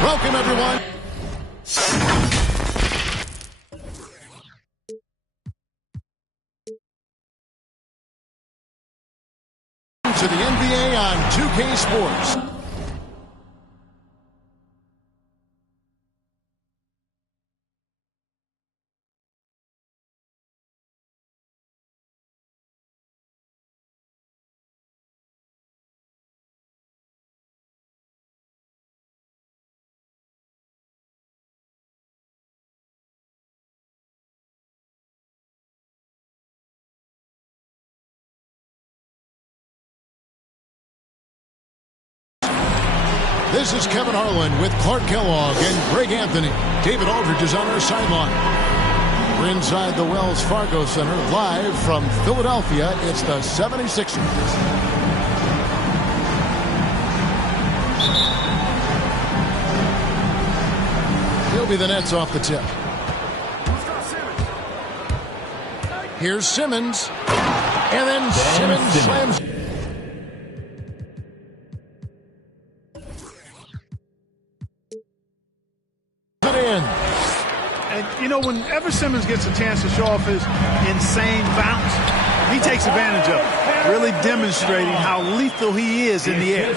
Welcome, everyone. To the NBA on 2K Sports. This is Kevin Harlan with Clark Kellogg and Greg Anthony. David Aldridge is on our sideline. We're inside the Wells Fargo Center, live from Philadelphia. It's the 76ers. He'll be the Nets off the tip. Here's Simmons. And then Simmons slams. And, you know, whenever Simmons gets a chance to show off his insane bounce, he takes advantage of it, really demonstrating how lethal he is in the air.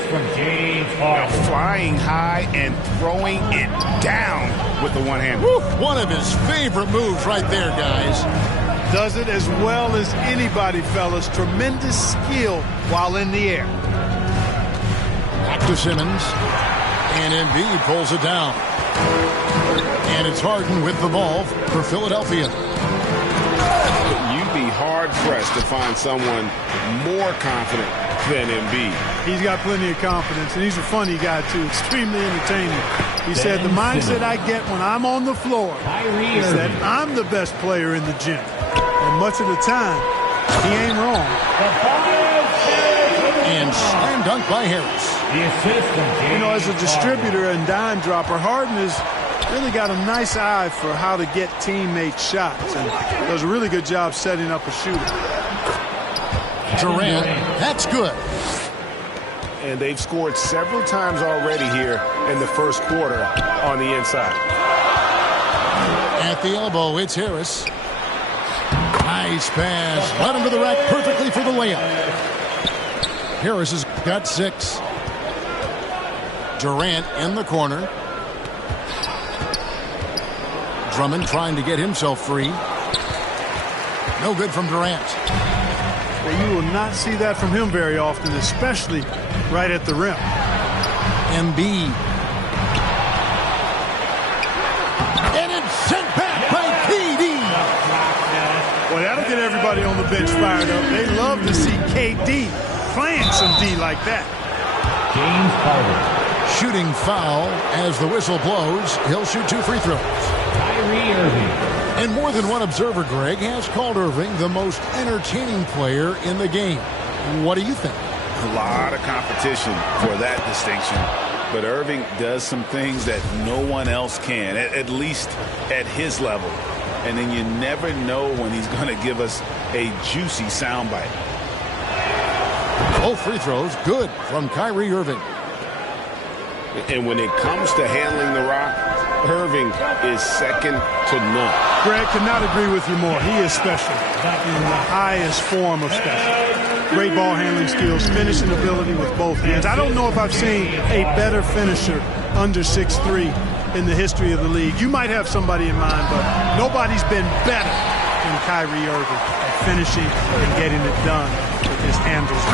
Flying high and throwing it down with the one hand. One of his favorite moves right there, guys. Does it as well as anybody, fellas. Tremendous skill while in the air. Back to Simmons. And Embiid pulls it down. And it's Harden with the ball for Philadelphia. You'd be hard-pressed to find someone more confident than Embiid. He's got plenty of confidence, and he's a funny guy, too. Extremely entertaining. He said, the mindset I get when I'm on the floor is that I'm the best player in the gym. And much of the time, he ain't wrong. And slam dunk by Harris. You know, as a distributor and dime dropper, Harden has really got a nice eye for how to get teammates shots, and does a really good job setting up a shooter. Durant, that's good. And they've scored several times already here in the first quarter on the inside. At the elbow, it's Harris. Nice pass. Led him to the rack perfectly for the layup. Harris has got 6. Durant in the corner. Drummond trying to get himself free. No good from Durant. Well, you will not see that from him very often, especially right at the rim. Embiid. And it's sent back by KD. Well, that'll get everybody on the bench fired up. They love to see KD playing some D like that. James Harden. Shooting foul as the whistle blows. He'll shoot 2 free throws. Kyrie Irving. And more than one observer, Greg, has called Irving the most entertaining player in the game. What do you think? A lot of competition for that distinction. But Irving does some things that no one else can, at least at his level. And then you never know when he's going to give us a juicy soundbite. Both free throws good from Kyrie Irving. And when it comes to handling the rock, Irving is second to none. Greg, could not agree with you more. He is special in the highest form of special. Great ball handling skills, finishing ability with both hands. I don't know if I've seen a better finisher under 6'3" in the history of the league. You might have somebody in mind, but nobody's been better than Kyrie Irving at finishing and getting it done with his handles.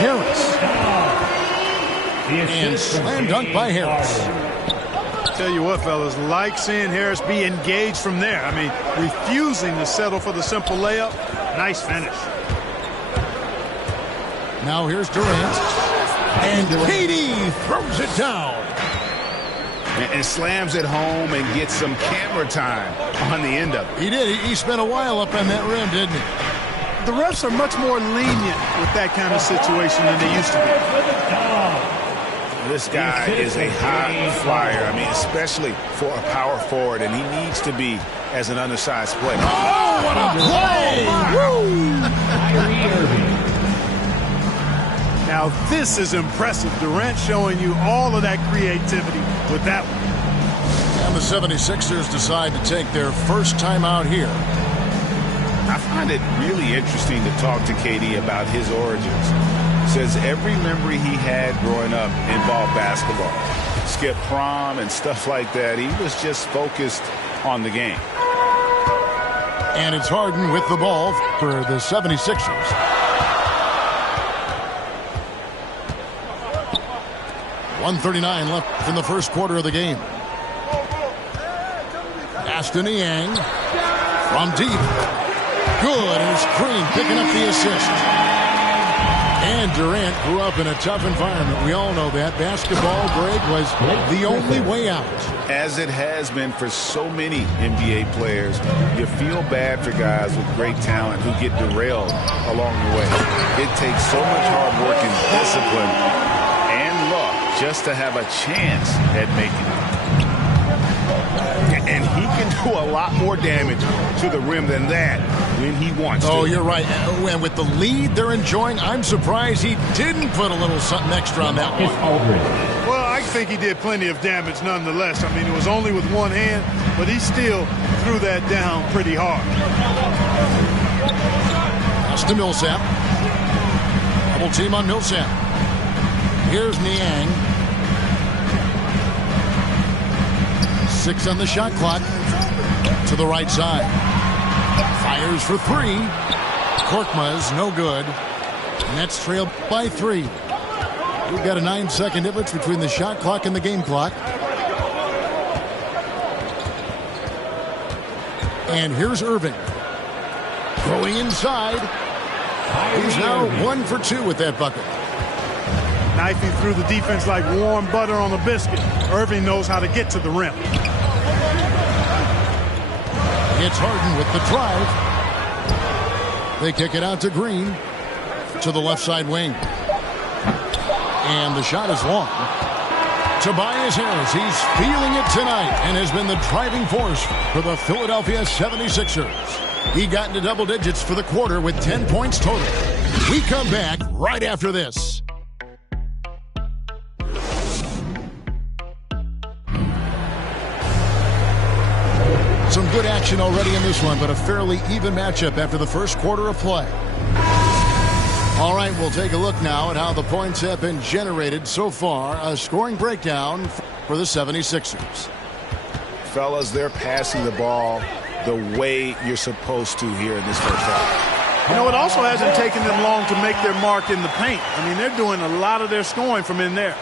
Harris. And slam dunk by Harris. Tell you what, fellas, like seeing Harris be engaged from there. I mean, refusing to settle for the simple layup. Nice finish. Now here's Durant. And KD throws it down. And slams it home and gets some camera time on the end of it. He did. He spent a while up on that rim, didn't he? The refs are much more lenient with that kind of situation than they used to be. This guy is a high flyer. I mean, especially for a power forward, and he needs to be as an undersized player. Oh, what a play! Woo! Now, Now, this is impressive. Durant showing you all of that creativity with that one. And the 76ers decide to take their first time out here. I find it really interesting to talk to KD about his origins. Says every memory he had growing up involved basketball. Skip prom and stuff like that. He was just focused on the game. And it's Harden with the ball for the 76ers. .139 left in the first quarter of the game. Aston Yang from deep. Good, and it's Green picking up the assist. And Durant grew up in a tough environment. We all know that. Basketball, Greg, was the only way out. As it has been for so many NBA players, you feel bad for guys with great talent who get derailed along the way. It takes so much hard work and discipline and luck just to have a chance at making it. And he can do a lot more damage to the rim than that when he wants to. Oh, you're right. And with the lead they're enjoying, I'm surprised he didn't put a little something extra on that one. Well, I think he did plenty of damage nonetheless. I mean, it was only with one hand, but he still threw that down pretty hard. That's to Millsap. Double team on Millsap. Here's Niang. 6 on the shot clock. To the right side. Fires for 3. Korkmaz, no good. Nets trailed by 3. We've got a 9-second difference between the shot clock and the game clock. And here's Irving. Going inside. He's now 1 for 2 with that bucket. Knifing through the defense like warm butter on a biscuit. Irving knows how to get to the rim. It's Harden with the drive. They kick it out to Green. To the left side wing. And the shot is long. Tobias Harris, he's feeling it tonight and has been the driving force for the Philadelphia 76ers. He got into double digits for the quarter with 10 points total. We come back right after this. Some good action already in this one, but a fairly even matchup after the first quarter of play. All right, we'll take a look now at how the points have been generated so far. A scoring breakdown for the 76ers. Fellas, they're passing the ball the way you're supposed to here in this first half. You know, it also hasn't taken them long to make their mark in the paint. I mean, they're doing a lot of their scoring from in there.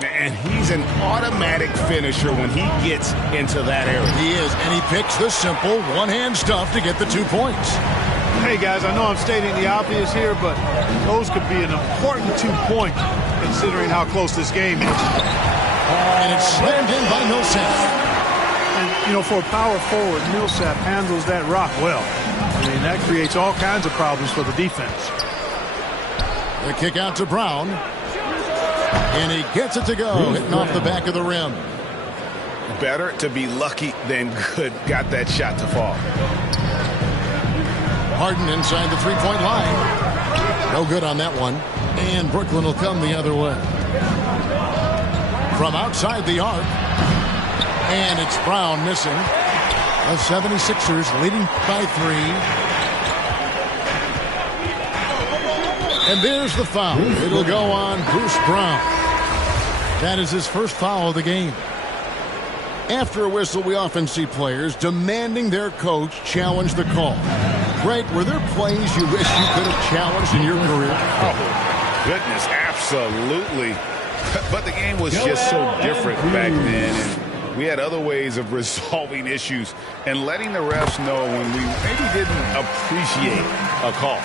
And he's an automatic finisher when he gets into that area. He is, and he picks the simple one-hand stuff to get the 2 points. Hey, guys, I know I'm stating the obvious here, but those could be an important 2 points considering how close this game is. And it's slammed in by Millsap. And, you know, for a power forward, Millsap handles that rock well. I mean, that creates all kinds of problems for the defense. The kick out to Brown. And he gets it to go, hitting off the back of the rim. Better to be lucky than good. Got that shot to fall. Harden inside the three-point line. No good on that one. And Brooklyn will come the other way. From outside the arc. And it's Brown missing. The 76ers leading by 3. And there's the foul. It'll go on Bruce Brown. That is his first foul of the game. After a whistle, we often see players demanding their coach challenge the call. Greg, were there plays you wish you could have challenged in your career? Oh, goodness, absolutely. But the game was just so different back then. And we had other ways of resolving issues and letting the refs know when we maybe didn't appreciate a call.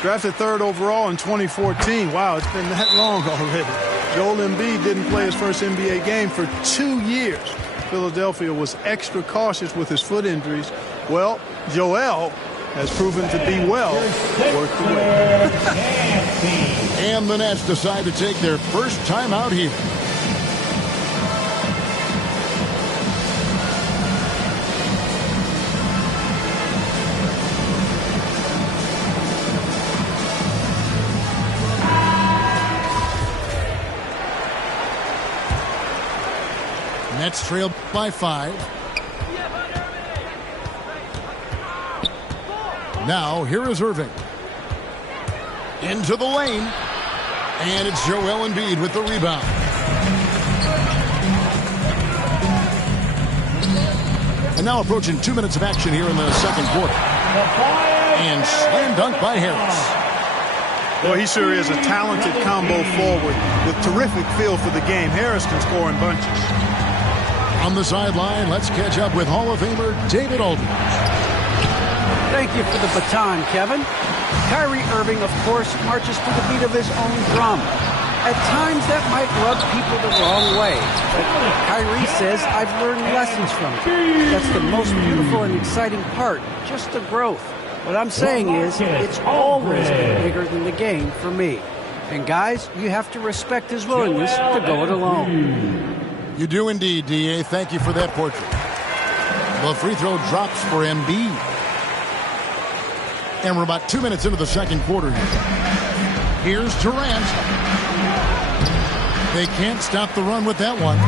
Drafted 3rd overall in 2014. Wow, it's been that long already. Joel Embiid didn't play his first NBA game for 2 years. Philadelphia was extra cautious with his foot injuries. Well, Joel has proven to be well worth the wait. And the Nets decide to take their first time out here. Nets trailed by 5. Now, here is Irving. Into the lane. And it's Joel Embiid with the rebound. And now approaching 2 minutes of action here in the second quarter. And slam dunk by Harris. Well, he sure is a talented combo forward with terrific feel for the game. Harris can score in bunches. On the sideline, let's catch up with Hall of Famer David Aldridge. Thank you for the baton, Kevin. Kyrie Irving, of course, marches to the beat of his own drum. At times, that might rub people the wrong way. But Kyrie says, I've learned lessons from it. That's the most beautiful and exciting part, just the growth. What I'm saying is, it's always been bigger than the game for me. And guys, you have to respect his willingness to go it alone. You do indeed, D.A. Thank you for that portrait. The free throw drops for Embiid. And we're about 2 minutes into the second quarter here. Here's Durant. They can't stop the run with that one.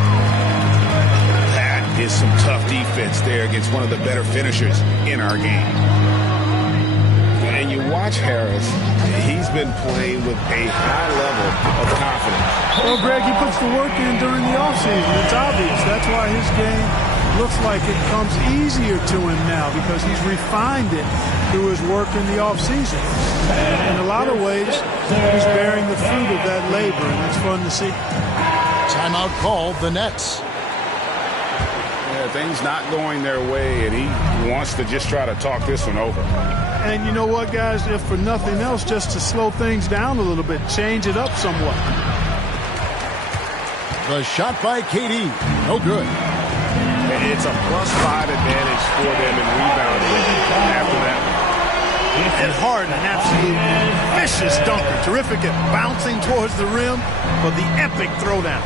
That is some tough defense there against one of the better finishers in our game. And you watch Harris, he's been playing with a high level of confidence. Well, Greg, he puts the work in during the offseason. It's obvious. That's why his game looks like it comes easier to him now, because he's refined it through his work in the offseason. In a lot of ways, he's bearing the fruit of that labor, and it's fun to see. Timeout called, the Nets. Yeah, things not going their way, and he wants to just try to talk this one over. And you know what, guys? If for nothing else, just to slow things down a little bit, change it up somewhat. The shot by KD. No good. It's a +5 advantage for them in rebounding after that. And Harden, an absolute vicious dunker. Terrific at bouncing towards the rim for the epic throwdown.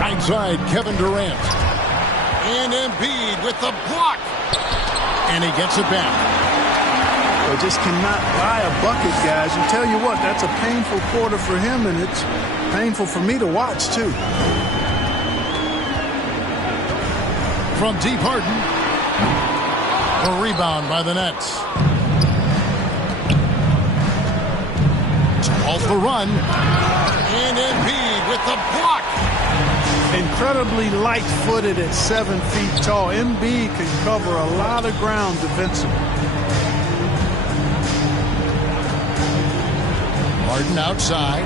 Right side, Kevin Durant. And Embiid with the block. And he gets it back. They just cannot buy a bucket, guys. And tell you what, that's a painful quarter for him, and it's painful for me to watch, too. From deep, Harden. A rebound by the Nets. Off the run. And Embiid with the block. Incredibly light-footed at 7 feet tall. Embiid can cover a lot of ground defensively. Harden outside.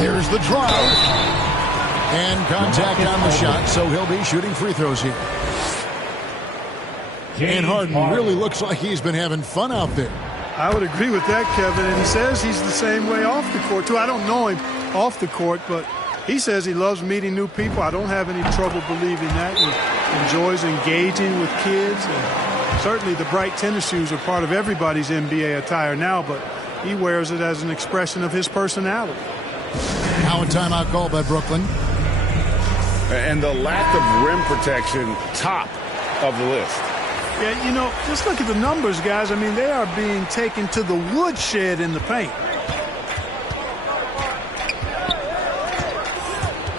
There's the drive. And contact on the shot, so he'll be shooting free throws here. And Harden really looks like he's been having fun out there. I would agree with that, Kevin. And he says he's the same way off the court, too. I don't know him off the court, but he says he loves meeting new people. I don't have any trouble believing that. He enjoys engaging with kids. And certainly the bright tennis shoes are part of everybody's NBA attire now, but he wears it as an expression of his personality. Now a timeout call by Brooklyn. And the lack of rim protection, top of the list. Yeah, you know, just look at the numbers, guys. I mean, they are being taken to the woodshed in the paint.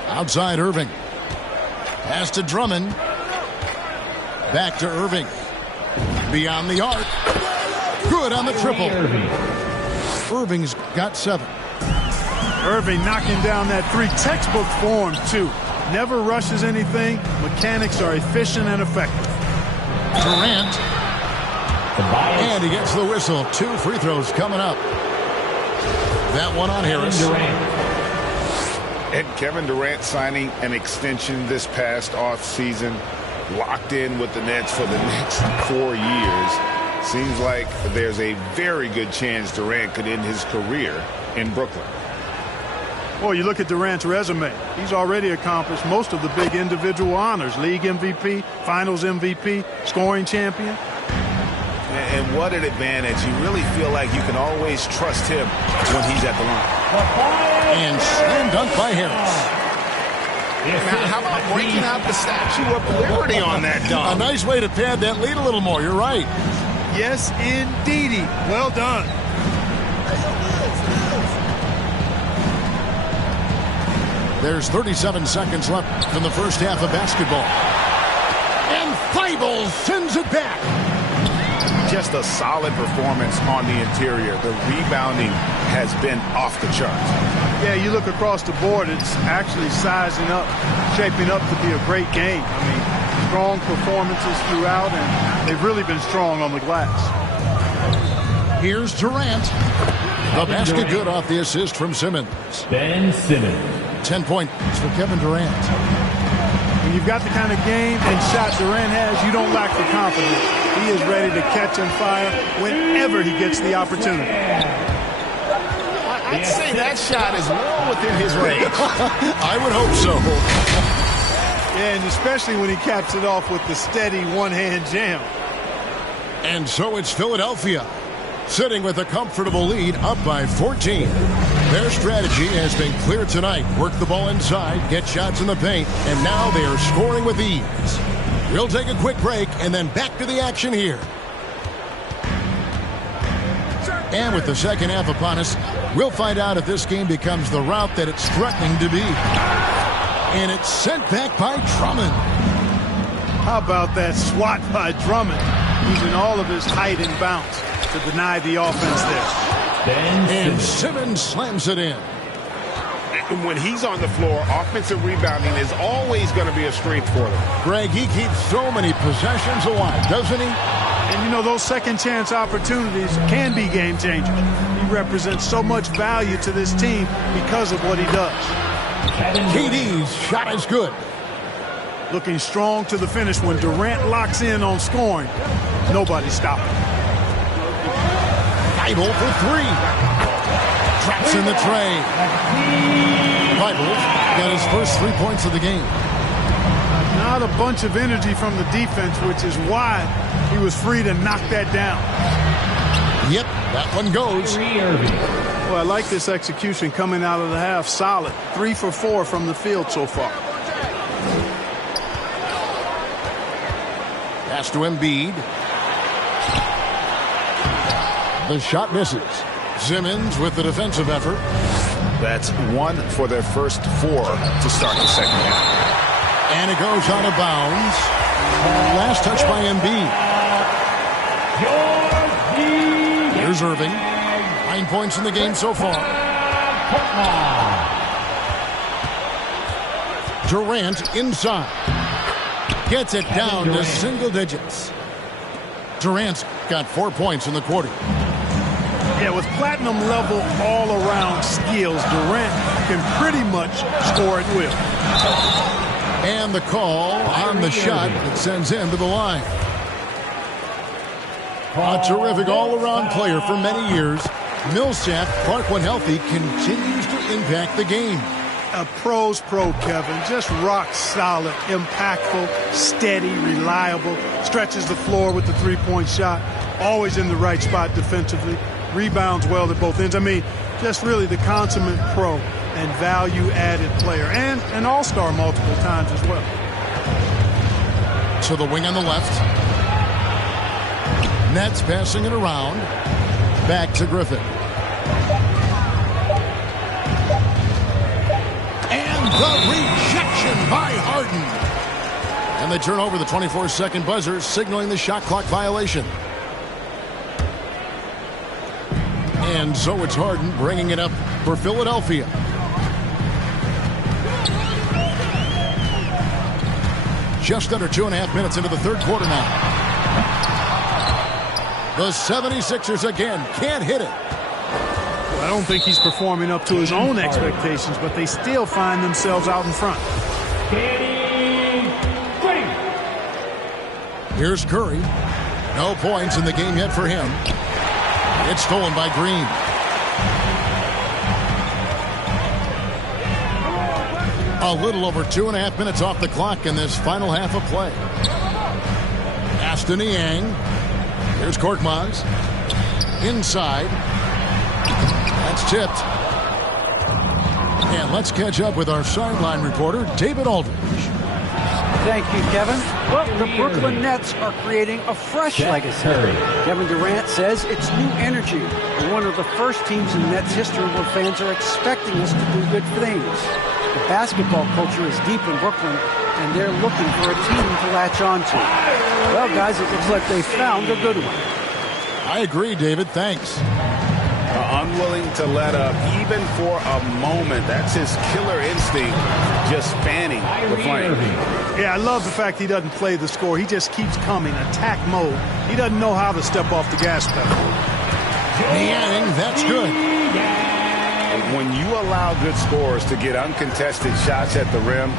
Outside Irving. Pass to Drummond. Back to Irving. Beyond the arc. Good on the triple. Irving's got 7. Irving knocking down that 3. Textbook form, too. Never rushes anything. Mechanics are efficient and effective. Durant. And he gets the whistle. 2 free throws coming up. That one on Harris. And Kevin Durant signing an extension this past offseason, locked in with the Nets for the next 4 years. Seems like there's a very good chance Durant could end his career in Brooklyn. Well, you look at Durant's resume. He's already accomplished most of the big individual honors. League MVP, Finals MVP, scoring champion. And what an advantage. You really feel like you can always trust him when he's at the line. And slam dunk by Harris. Now, how about breaking out the Statue of Liberty on that dunk? A nice way to pad that lead a little more. You're right. Yes, indeedy. Well done. There's 37 seconds left in the first half of basketball. And Thibault sends it back. Just a solid performance on the interior. The rebounding has been off the charts. Yeah, you look across the board, it's actually sizing up, shaping up to be a great game. I mean, strong performances throughout, and they've really been strong on the glass. Here's Durant. The basket good off the assist from Simmons. Ben Simmons. 10 points for Kevin Durant. When you've got the kind of game and shot Durant has, you don't lack the confidence. He is ready to catch and fire whenever he gets the opportunity. I'd say that shot is well within his range. I would hope so. Yeah, and especially when he caps it off with the steady one-hand jam. And so it's Philadelphia, sitting with a comfortable lead, up by 14. Their strategy has been clear tonight. Work the ball inside, get shots in the paint, and now they are scoring with ease. We'll take a quick break and then back to the action here. And with the second half upon us, we'll find out if this game becomes the route that it's threatening to be. And it's sent back by Drummond. How about that swat by Drummond, using all of his height and bounce to deny the offense there. And Simmons slams it in. When he's on the floor, offensive rebounding is always going to be a strength for them. Greg, he keeps so many possessions alive, doesn't he? And you know, those second chance opportunities can be game changers. He represents so much value to this team because of what he does. KD's shot is good. Looking strong to the finish when Durant locks in on scoring. Nobody's stopping. Thibault for three. Traps in the tray. Thibault got his first 3 points of the game. Not a bunch of energy from the defense, which is why he was free to knock that down. Yep, that one goes. Well, I like this execution coming out of the half. Solid. 3 for 4 from the field so far. Pass to Embiid. The shot misses. Simmons with the defensive effort. That's 1 for their first 4 to start the second half. And it goes out of bounds. Last touch by Embiid. Here's Irving. 9 points in the game so far. Durant inside. Gets it down to single digits. Durant's got 4 points in the quarter. Yeah, with platinum level all-around skills, Durant can pretty much score at will. And the call on the shot that sends him to the line. A terrific all-around player for many years. Millsap, Clark when healthy, continues to impact the game. A pro's pro, Kevin. Just rock solid, impactful, steady, reliable. Stretches the floor with the three-point shot. Always in the right spot defensively. Rebounds well at both ends. I mean, just really the consummate pro and value-added player. And an all-star multiple times as well. To the wing on the left. Nets passing it around. Back to Griffin. And the rejection by Harden. And they turn over the 24-second buzzer, signaling the shot clock violation. And so it's Harden bringing it up for Philadelphia. Just under 2.5 minutes into the third quarter now. The 76ers again can't hit it. I don't think he's performing up to his own expectations, but they still find themselves out in front. Here's Curry. No points in the game yet for him. It's stolen by Green. A little over 2.5 minutes off the clock in this final half of play. Aston Niang. Here's Korkmaz. Inside. That's tipped. And let's catch up with our sideline reporter, David Aldridge. Thank you, Kevin. Well, the Brooklyn Nets are creating a fresh legacy. Kevin Durant says it's new energy. We're one of the first teams in Nets history where fans are expecting us to do good things. The basketball culture is deep in Brooklyn, and they're looking for a team to latch on to. Well, guys, it looks like they found a good one. I agree, David. Thanks. Unwilling to let up, even for a moment. That's his killer instinct, just fanning the flame. Yeah, I love the fact he doesn't play the score. He just keeps coming, attack mode. He doesn't know how to step off the gas pedal. Niang, that's good. When you allow good scorers to get uncontested shots at the rim,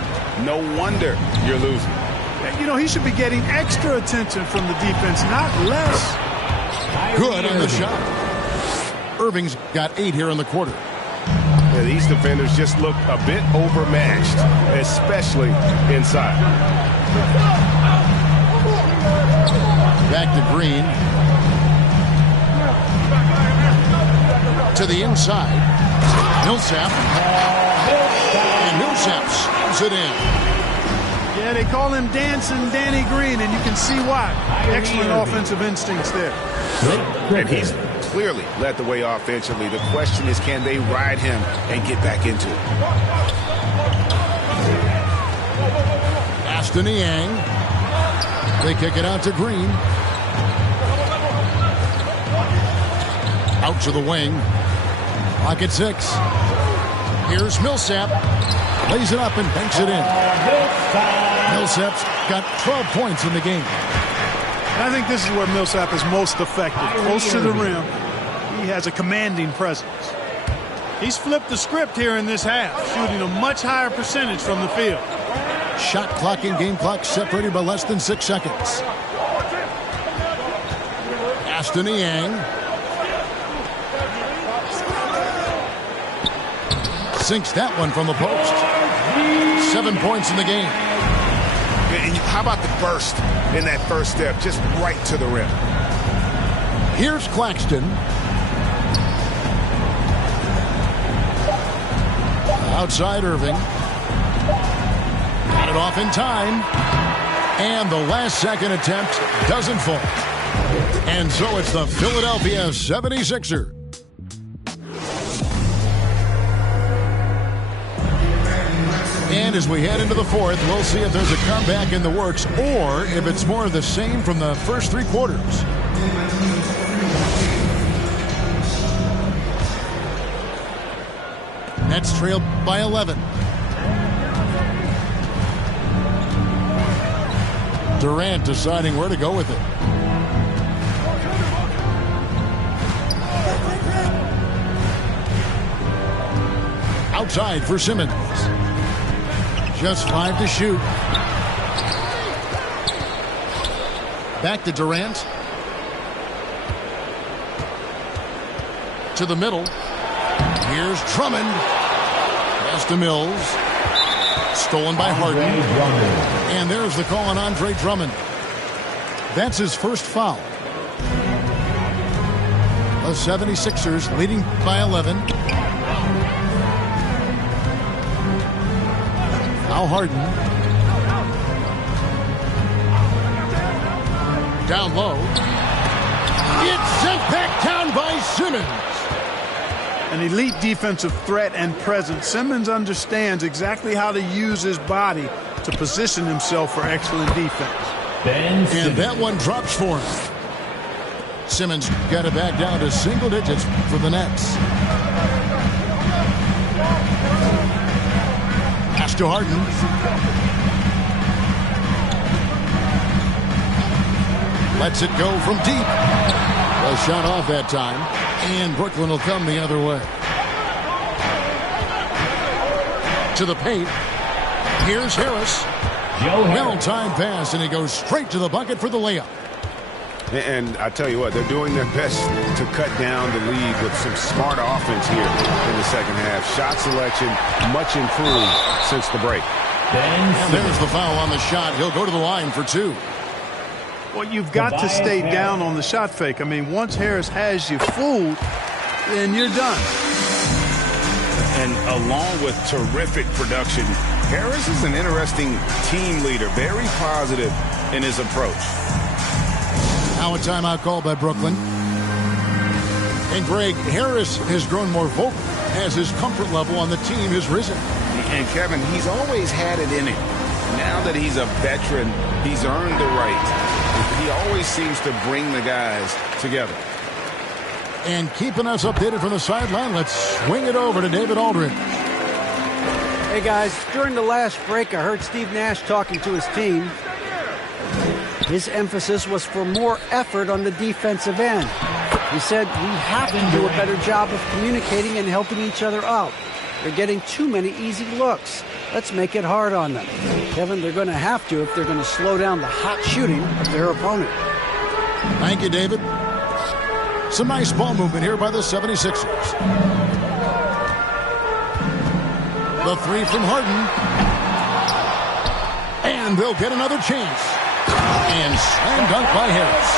no wonder you're losing. You know, he should be getting extra attention from the defense, not less. Good on the shot. Irving's got 8 here in the quarter. Yeah, these defenders just look a bit overmatched, especially inside. Back to Green. To the inside. Millsap. And Millsap slams it in. Yeah, they call him Dancing Danny Green, and you can see why. Excellent offensive instincts there. And he's clearly led the way offensively. The question is, can they ride him and get back into it? Aston Niang. They kick it out to Green. Out to the wing. Clock at 6. Here's Millsap. Lays it up and banks it in. Millsap's got 12 points in the game. I think this is where Millsap is most effective. Close to the rim. He has a commanding presence. He's flipped the script here in this half, shooting a much higher percentage from the field. Shot clock and game clock separated by less than 6 seconds. Aston Niang. Sinks that one from the post. 7 points in the game. And how about the burst in that first step, just right to the rim? Here's Claxton. Outside Irving. Got it off in time. And the last second attempt doesn't fall. And so it's the Philadelphia 76ers. And as we head into the fourth, we'll see if there's a comeback in the works or if it's more of the same from the first 3 quarters. Nets trailed by 11. Durant deciding where to go with it. Outside for Simmons. Just 5 to shoot. Back to Durant. To the middle. Here's Drummond. Pass to Mills. Stolen by Harden. And there's the call on Andre Drummond. That's his first foul. The 76ers leading by 11. Now Harden. Down low. It's sent back down by Simmons. An elite defensive threat and presence. Simmons understands exactly how to use his body to position himself for excellent defense. And that one drops for him. Simmons got it back down to single digits for the Nets. Pass to Harden. Lets it go from deep. A shot off that time. And Brooklyn will come the other way. To the paint. Here's Harris. Well-timed pass, and he goes straight to the bucket for the layup. And I tell you what, they're doing their best to cut down the lead with some smart offense here in the second half. Shot selection much improved since the break. And there's the foul on the shot. He'll go to the line for 2. Well, you've got to stay down on the shot fake. I mean, once Harris has you fooled, then you're done. And along with terrific production, Harris is an interesting team leader, very positive in his approach. Now a timeout called by Brooklyn. And Greg, Harris has grown more vocal as his comfort level on the team has risen. And Kevin, he's always had it in him. Now that he's a veteran, he's earned the right. He always seems to bring the guys together. And keeping us updated from the sideline, let's swing it over to David Aldridge. Hey guys, during the last break, I heard Steve Nash talking to his team. His emphasis was for more effort on the defensive end. He said we have to do a better job of communicating and helping each other out. They're getting too many easy looks. Let's make it hard on them. Kevin, they're going to have to if they're going to slow down the hot shooting of their opponent. Thank you, David. Some nice ball movement here by the 76ers. The three from Harden. And they'll get another chance. And slam dunk by Harris.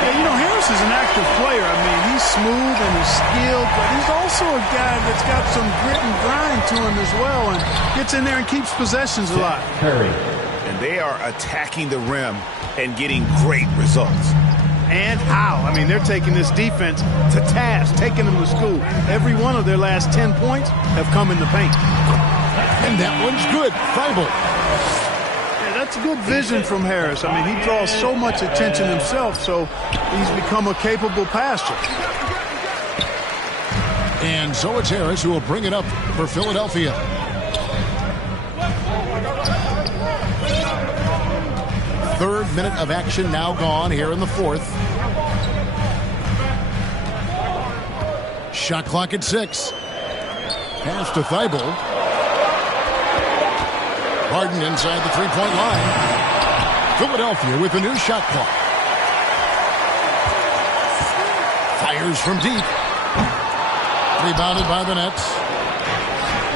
Yeah, you know, Harris is an active player. I mean, he's smooth and he's skilled, but he's also a guy that's got some grit and grind to him as well and gets in there and keeps possessions alive. And they are attacking the rim and getting great results. And how? I mean, they're taking this defense to task, taking them to school. Every one of their last 10 points have come in the paint. And that one's good. Thibault. Yeah, that's good vision from Harris. I mean, he draws so much attention himself, so he's become a capable passer. And so it's Harris who will bring it up for Philadelphia. Third minute of action now gone here in the fourth. Shot clock at 6. Pass to Thibault. Harden inside the three-point line. Philadelphia with a new shot clock. Fires from deep. Rebounded by the Nets.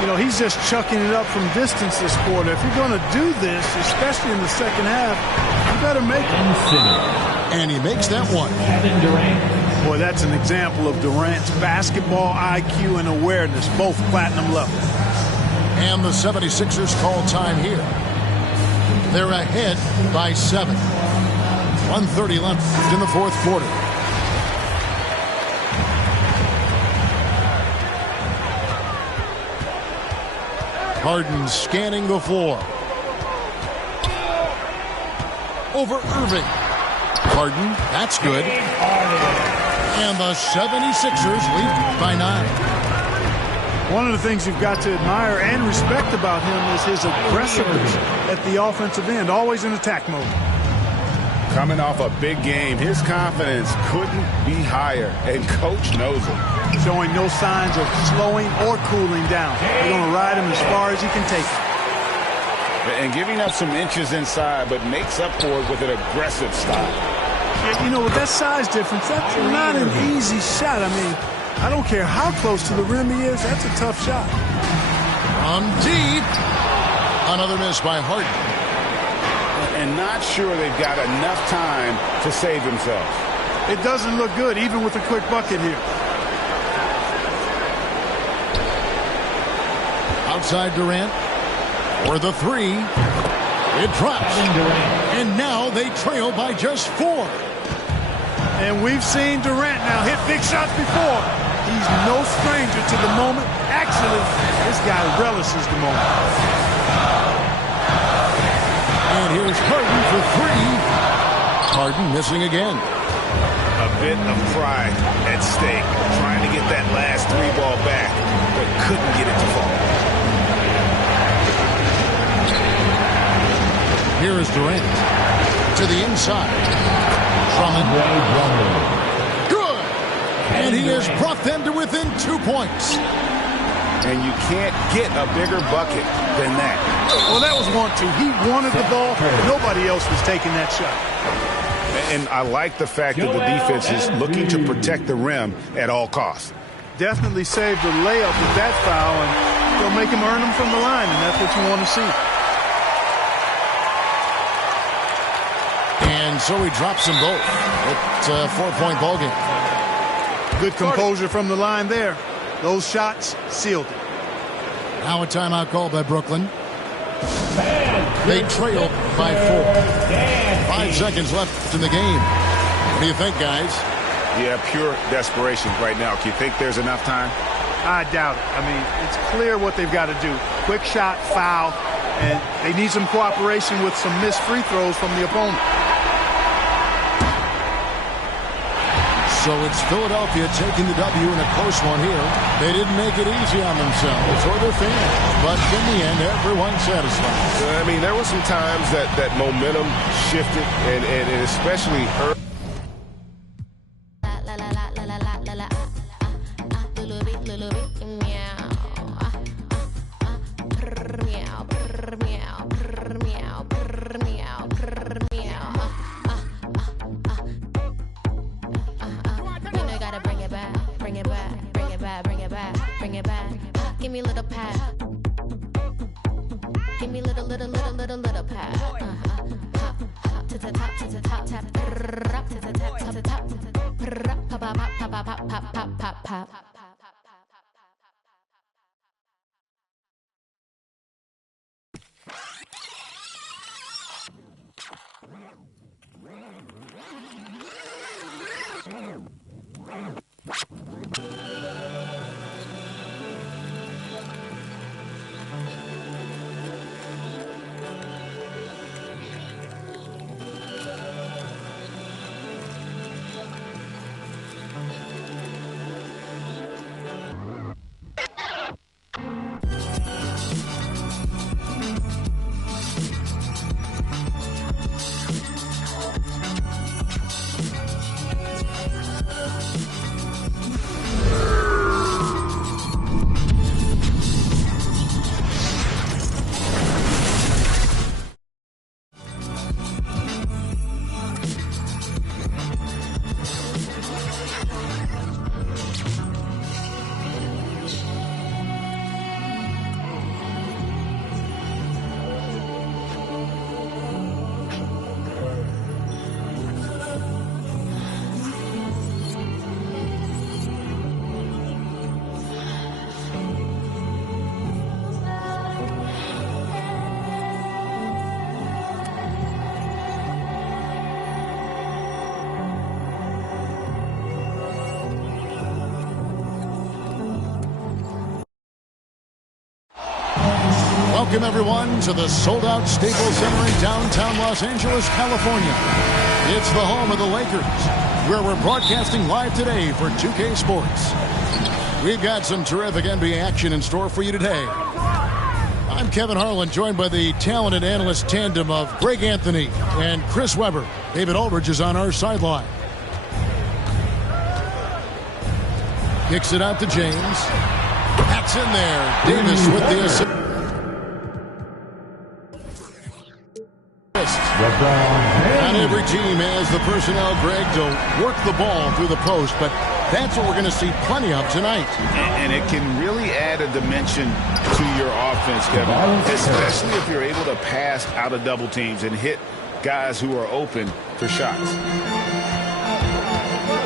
You know, he's just chucking it up from distance this quarter. If you're going to do this, especially in the second half, you better make it. And he makes that one. Boy, that's an example of Durant's basketball IQ and awareness, both platinum level. And the 76ers call time here. They're ahead by 7. 1:30 left in the fourth quarter. Harden scanning the floor. Over Irving. Harden, that's good. And the 76ers lead by 9. One of the things you've got to admire and respect about him is his aggressiveness at the offensive end, always in attack mode. Coming off a big game, his confidence couldn't be higher, and coach knows it. Showing no signs of slowing or cooling down. They're going to ride him as far as he can take it. And giving up some inches inside, but makes up for it with an aggressive style. You know, with that size difference, that's not an easy shot. I mean, I don't care how close to the rim he is, that's a tough shot. From deep. Another miss by Harden. And not sure they've got enough time to save themselves. It doesn't look good, even with a quick bucket here. Outside Durant. For the three. It drops. And now they trail by just 4. And we've seen Durant now hit big shots before. He's no stranger to the moment. Actually, this guy relishes the moment. And here's Harden for 3. Harden missing again. A bit of pride at stake, trying to get that last 3 ball back, but couldn't get it to fall. Here is Durant to the inside. Drummond. Good. And he has brought them to within 2 points. And you can't get a bigger bucket than that. Well, that was 1-2. He wanted the ball. Nobody else was taking that shot. And I like the fact that the defense is looking to protect the rim at all costs. Definitely saved the layup with that foul, and they'll make him earn them from the line, and that's what you want to see. And so he drops them both. It's a 4-point ball game. Good composure from the line there. Those shots sealed it. Now a timeout called by Brooklyn. They trail by 4. 5 seconds left in the game. What do you think, guys? Yeah, pure desperation right now. Do you think there's enough time? I doubt it. I mean, it's clear what they've got to do. Quick shot, foul, and they need some cooperation with some missed free throws from the opponent. So it's Philadelphia taking the W in a close one here. They didn't make it easy on themselves or their fans, but in the end, everyone's satisfied. I mean, there were some times that momentum shifted, and especially early. Welcome, everyone, to the sold-out Staples Center in downtown Los Angeles, California. It's the home of the Lakers, where we're broadcasting live today for 2K Sports. We've got some terrific NBA action in store for you today. I'm Kevin Harlan, joined by the talented analyst tandem of Greg Anthony and Chris Webber. David Aldridge is on our sideline. Kicks it out to James. That's in there. Davis with the assist. Not every team has the personnel, Greg, to work the ball through the post, but that's what we're going to see plenty of tonight. And it can really add a dimension to your offense, Kevin, especially if you're able to pass out of double teams and hit guys who are open for shots.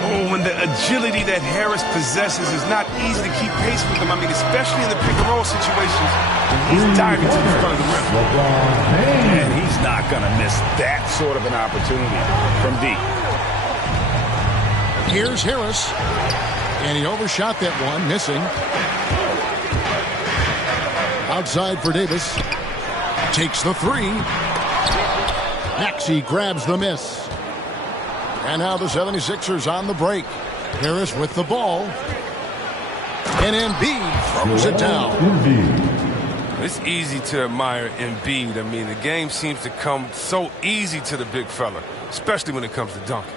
Oh, when the agility that Harris possesses is not easy to keep pace with him. I mean, especially in the pick-and-roll situations, he's diving to the front of the rim. And he's not going to miss that sort of an opportunity from deep. Here's Harris, and he overshot that one, missing. Outside for Davis. Takes the three. Maxey grabs the miss. And now the 76ers on the break. Harris with the ball. And Embiid throws it down. It's easy to admire Embiid. I mean, the game seems to come so easy to the big fella, especially when it comes to dunking.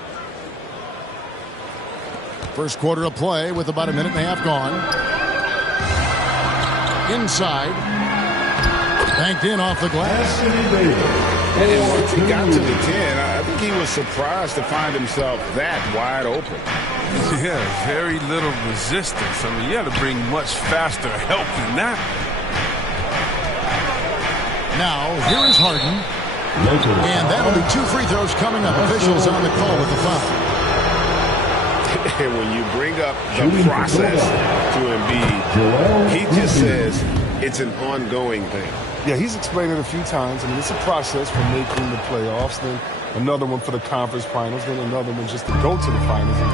First quarter of play with about a minute and a half gone. Inside. Banked in off the glass. And once he got to the 10, I think he was surprised to find himself that wide open. Yeah, very little resistance. I mean, you had to bring much faster help than that. Now, here is Harden. And that'll be 2 free throws coming up. Officials on the call with the foul. And when you bring up the process to Embiid, he just says it's an ongoing thing. Yeah, he's explained it a few times. I mean, it's a process for making the playoffs, then another one for the conference finals, then another one just to go to the finals. And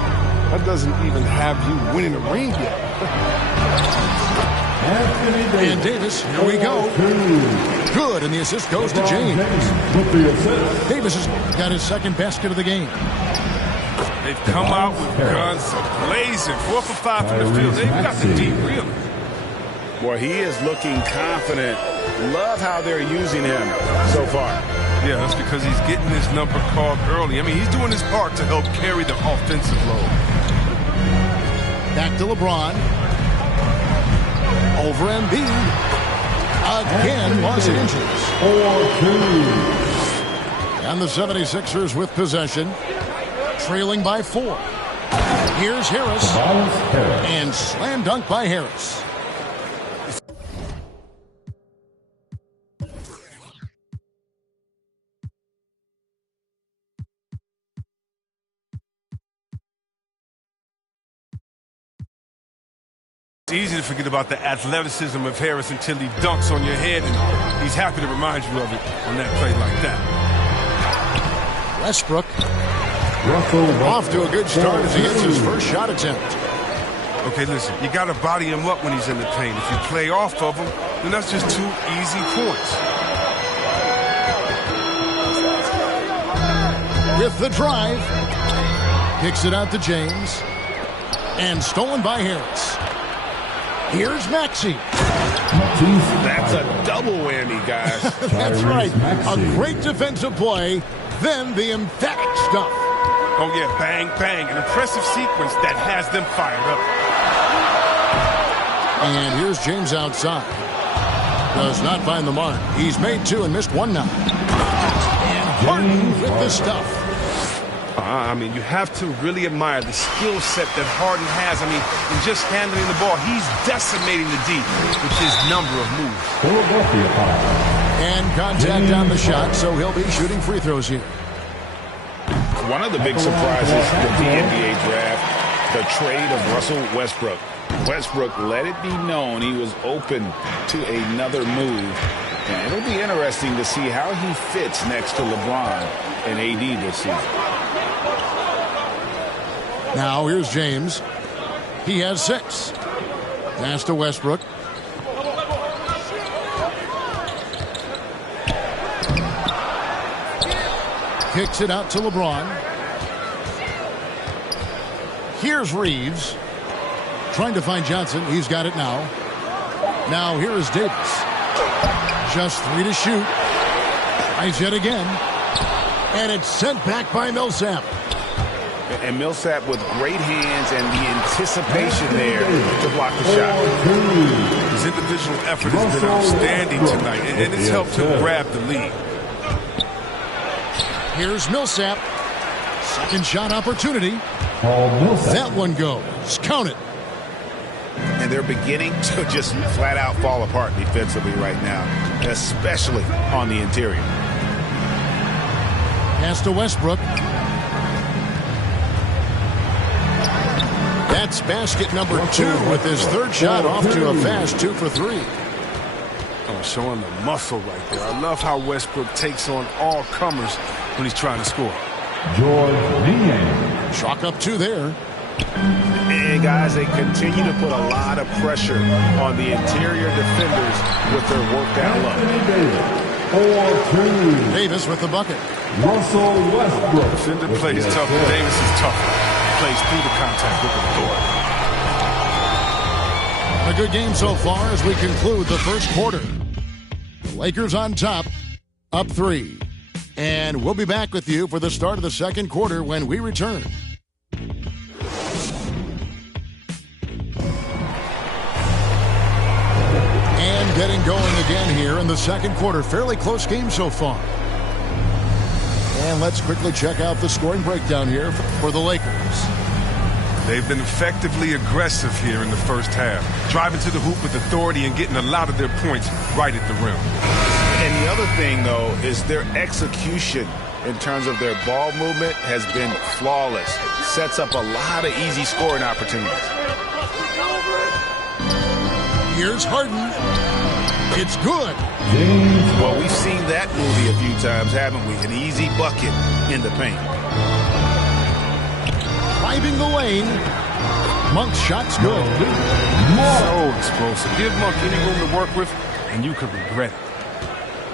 that doesn't even have you winning the ring yet. And Davis, here we go. Good, and the assist goes to James. Davis has got his second basket of the game. They've come out with guns blazing. 4 for 5 from the field. They've got the deep, really. Boy, he is looking confident. Love how they're using him so far. Yeah, that's because he's getting his number called early. I mean, he's doing his part to help carry the offensive load. Back to LeBron. Over Embiid. Again, lost inches. 4-2. And the 76ers with possession. Trailing by 4. Here's Harris. And slam dunk by Harris. It's easy to forget about the athleticism of Harris until he dunks on your head, and he's happy to remind you of it on that play like that. Westbrook off to a good start as he hits his first shot attempt. Okay, listen, you got to body him up when he's in the paint. If you play off of him, then that's just 2 easy points. With the drive, kicks it out to James, and stolen by Harris. Here's Maxey. That's a double whammy, guys. That's right. A great defensive play, then the emphatic stuff. Oh, yeah, bang, bang. An impressive sequence that has them fired up. And here's James outside. Does not find the mark. He's made 2 and missed 1 now. And Harden with the stuff. I mean, you have to really admire the skill set that Harden has. I mean, in just handling the ball, he's decimating the D with his number of moves. And contact on the shot, so he'll be shooting free throws here. One of the big surprises with the NBA draft, the trade of Russell Westbrook. Westbrook let it be known he was open to another move. And it'll be interesting to see how he fits next to LeBron and AD this season. Now here's James. He has 6. Pass to Westbrook. Kicks it out to LeBron. Here's Reeves. Trying to find Johnson. He's got it now. Now here is Davis. Just 3 to shoot. Tries yet again. And it's sent back by Millsap. And Millsap with great hands and the anticipation there to block the shot. His individual effort has been outstanding tonight, and it's helped him grab the lead. Here's Millsap. Second shot opportunity. That one goes. Count it. And they're beginning to just flat out fall apart defensively right now, especially on the interior. Pass to Westbrook. That's basket number 2 with his third shot off to a fast 2 for 3. Oh, showing the muscle right there. I love how Westbrook takes on all comers when he's trying to score. Chalk up 2 there. And guys, they continue to put a lot of pressure on the interior defenders with their work down low. Davis with the bucket. Russell Westbrook. Defender plays tough, and Davis is tougher. Plays through the contact with the door. A good game so far as we conclude the first quarter. The Lakers on top, up 3. And we'll be back with you for the start of the second quarter when we return. And getting going again here in the second quarter. Fairly close game so far. And let's quickly check out the scoring breakdown here for the Lakers. They've been effectively aggressive here in the first half, driving to the hoop with authority and getting a lot of their points right at the rim. And the other thing, though, is their execution in terms of their ball movement has been flawless. Sets up a lot of easy scoring opportunities. Here's Harden. It's good. Well, we've seen that movie a few times, haven't we? An easy bucket in the paint. Driving the lane. Monk's shot's good. So explosive. Give Monk any room to work with, and you could regret it.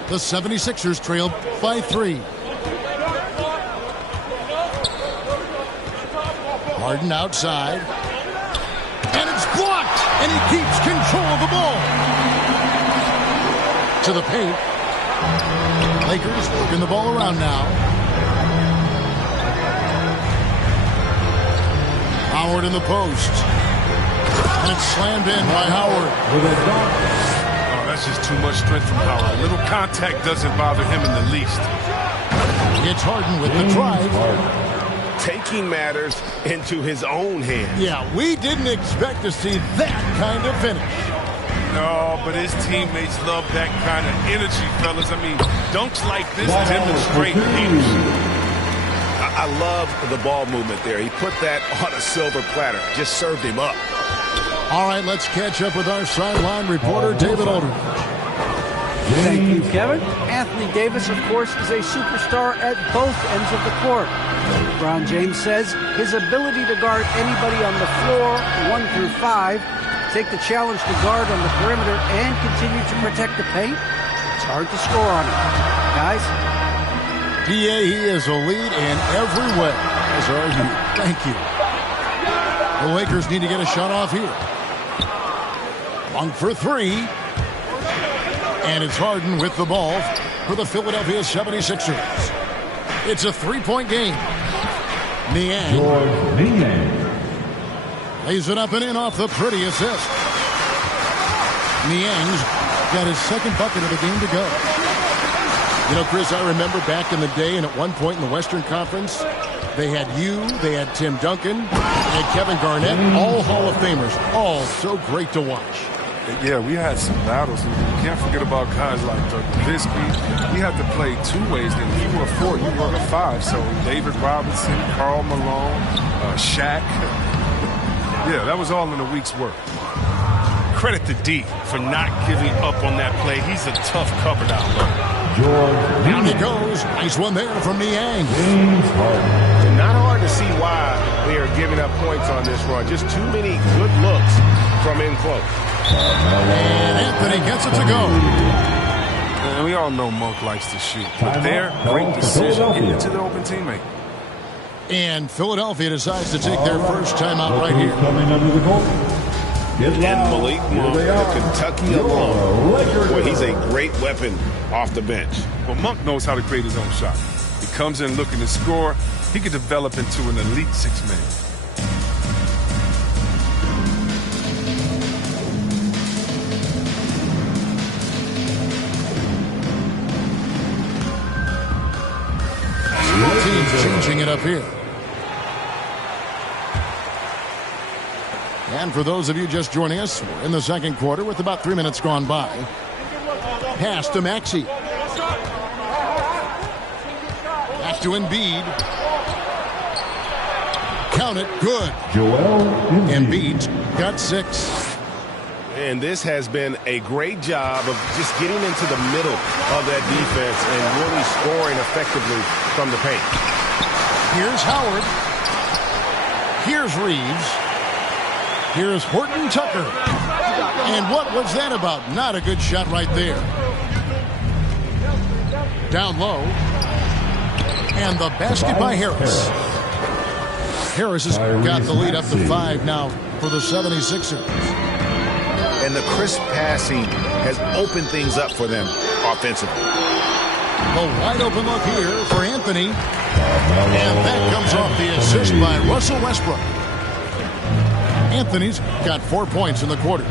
The 76ers trailed by 3. Harden outside. And it's blocked. And he keeps control of the ball. To the paint. Lakers working the ball around now. Howard in the post. And it's slammed in by Howard. Oh, that's just too much strength from Howard. A little contact doesn't bother him in the least. It's Harden with the drive. Taking matters into his own hands. Yeah, we didn't expect to see that kind of finish. No, but his teammates love that kind of energy, fellas. I mean, dunks like this demonstrate leadership. I love the ball movement there. He put that on a silver platter. Just served him up. All right, let's catch up with our sideline reporter, David Aldridge. Thank you, Kevin. Anthony Davis, of course, is a superstar at both ends of the court. LeBron James says his ability to guard anybody on the floor, 1 through 5, take the challenge to guard on the perimeter, and continue to protect the paint, it's hard to score on him. Guys? PA, he is a lead in every way. As are you. Thank you. The Lakers need to get a shot off here. Long for 3. And it's Harden with the ball for the Philadelphia 76ers. It's a 3-point game. Niang lays it up and in off the pretty assist. Niang's got his second bucket of the game to go. You know, Chris, I remember back in the day, and at one point in the Western Conference, they had they had Tim Duncan, they had Kevin Garnett, all Hall of Famers, all so great to watch. Yeah, we had some battles. You can't forget about guys like Nowitzki. We had to play 2 ways. Then if you were a 4, you were a 5. So David Robinson, Karl Malone, Shaq. Yeah, that was all in a week's work. Credit to D for not giving up on that play. He's a tough cover down low. Down he goes. Nice one there from Niang. Not hard to see why they are giving up points on this run. Just too many good looks from in close. And Anthony gets it to go. And we all know Monk likes to shoot. But there, great decision. Get into the open teammate. And Philadelphia decides to take their first timeout right here. And Malik Monk, the Kentucky alum. Boy, he's a great weapon off the bench. Well, Monk knows how to create his own shot. He comes in looking to score. He could develop into an elite 6-man. Team's changing it up here. And for those of you just joining us, we're in the second quarter with about 3 minutes gone by. Pass to Maxey. Pass to Embiid. Count it. Good. Embiid's got 6. And this has been a great job of just getting into the middle of that defense and really scoring effectively from the paint. Here's Howard. Here's Reeves. Here's Horton Tucker. And what was that about? Not a good shot right there. Down low. And the basket by Harris. Harris has got the lead up to 5 now for the 76ers. And the crisp passing has opened things up for them offensively. The wide open look here for Anthony. And that comes off the assist by Russell Westbrook. Anthony's got 4 points in the quarter.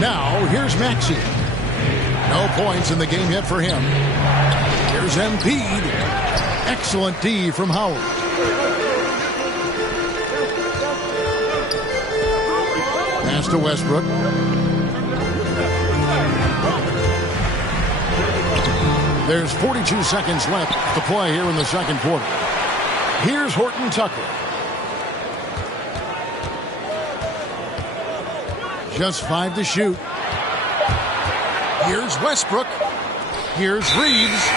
Now, here's Maxey. No points in the game yet for him. Here's Embiid. Excellent D from Howard. Pass to Westbrook. There's 42 seconds left to play here in the second quarter. Here's Horton Tucker. Just 5 to shoot. Here's Westbrook. Here's Reeves.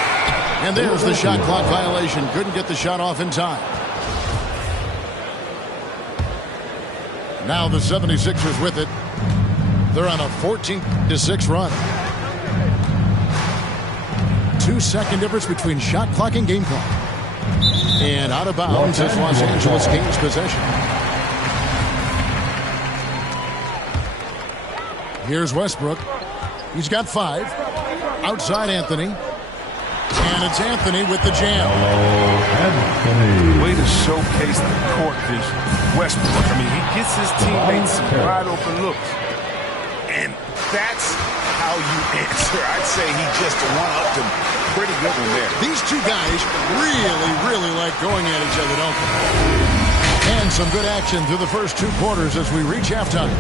And there's the shot clock violation. Couldn't get the shot off in time. Now the 76ers with it. They're on a 14-6 run. 2-second difference between shot clock and game clock. And out of bounds as Los Angeles gains possession. Here's Westbrook. He's got 5. Outside Anthony. And it's Anthony with the jam. Way to showcase the court vision. Westbrook, I mean, he gets his teammates some wide open looks. And that's how you answer. I'd say he just one-upped him. Pretty good one there. These two guys really like going at each other, don't they? And some good action through the first 2 quarters as we reach halftime.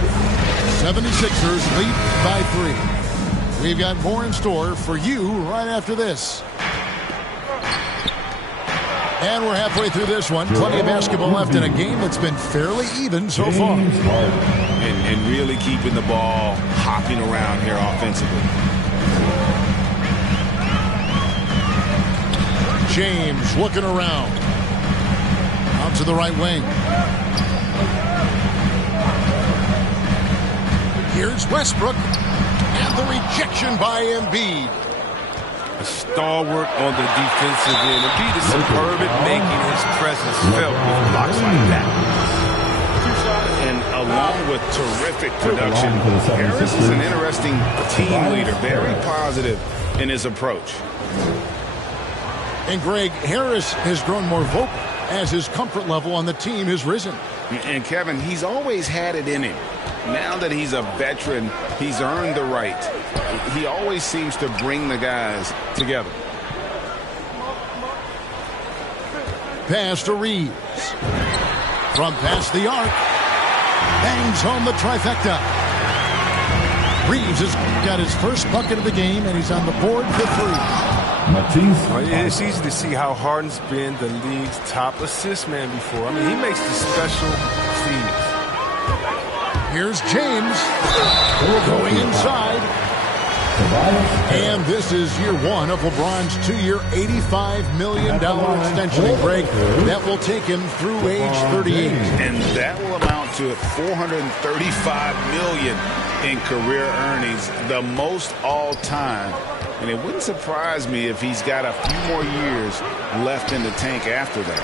76ers lead by 3. We've got more in store for you right after this. And we're halfway through this one. Plenty of basketball left in a game that's been fairly even so far. And really keeping the ball hopping around here offensively. James looking around. Out to the right wing. Here's Westbrook. And the rejection by Embiid. A stalwart on the defensive end. Embiid is superb at making his presence felt with blocks like that. And along with terrific production, Harris is an interesting team leader. Very positive in his approach. And Greg, Harris has grown more vocal as his comfort level on the team has risen. And Kevin, he's always had it in him. Now that he's a veteran, he's earned the right. He always seems to bring the guys together. Pass to Reeves. From past the arc. Bangs home the trifecta. Reeves has got his first bucket of the game, and he's on the board for 3. It's easy to see how Harden's been the league's top assist man before. I mean, he makes the special feeds. Here's James going inside. And this is year 1 of LeBron's 2-year, $85 million extension. And Greg, that will take him through age 38. And that will amount to $435 million in career earnings, the most all time. And it wouldn't surprise me if he's got a few more years left in the tank after that.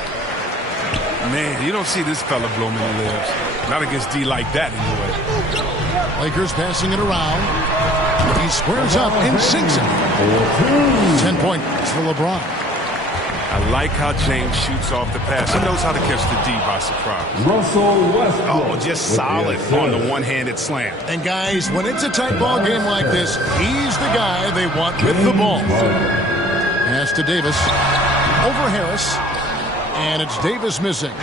Man, you don't see this fella blow many lives. Not against D like that, anyway. Lakers passing it around. He squares up and sinks it. 10 points for LeBron. I like how James shoots off the pass. He knows how to catch the D by surprise. Oh, just solid on the one-handed slam. And guys, when it's a tight ball game like this, he's the guy they want with the ball. Pass to Davis. Over Harris. And it's Davis missing.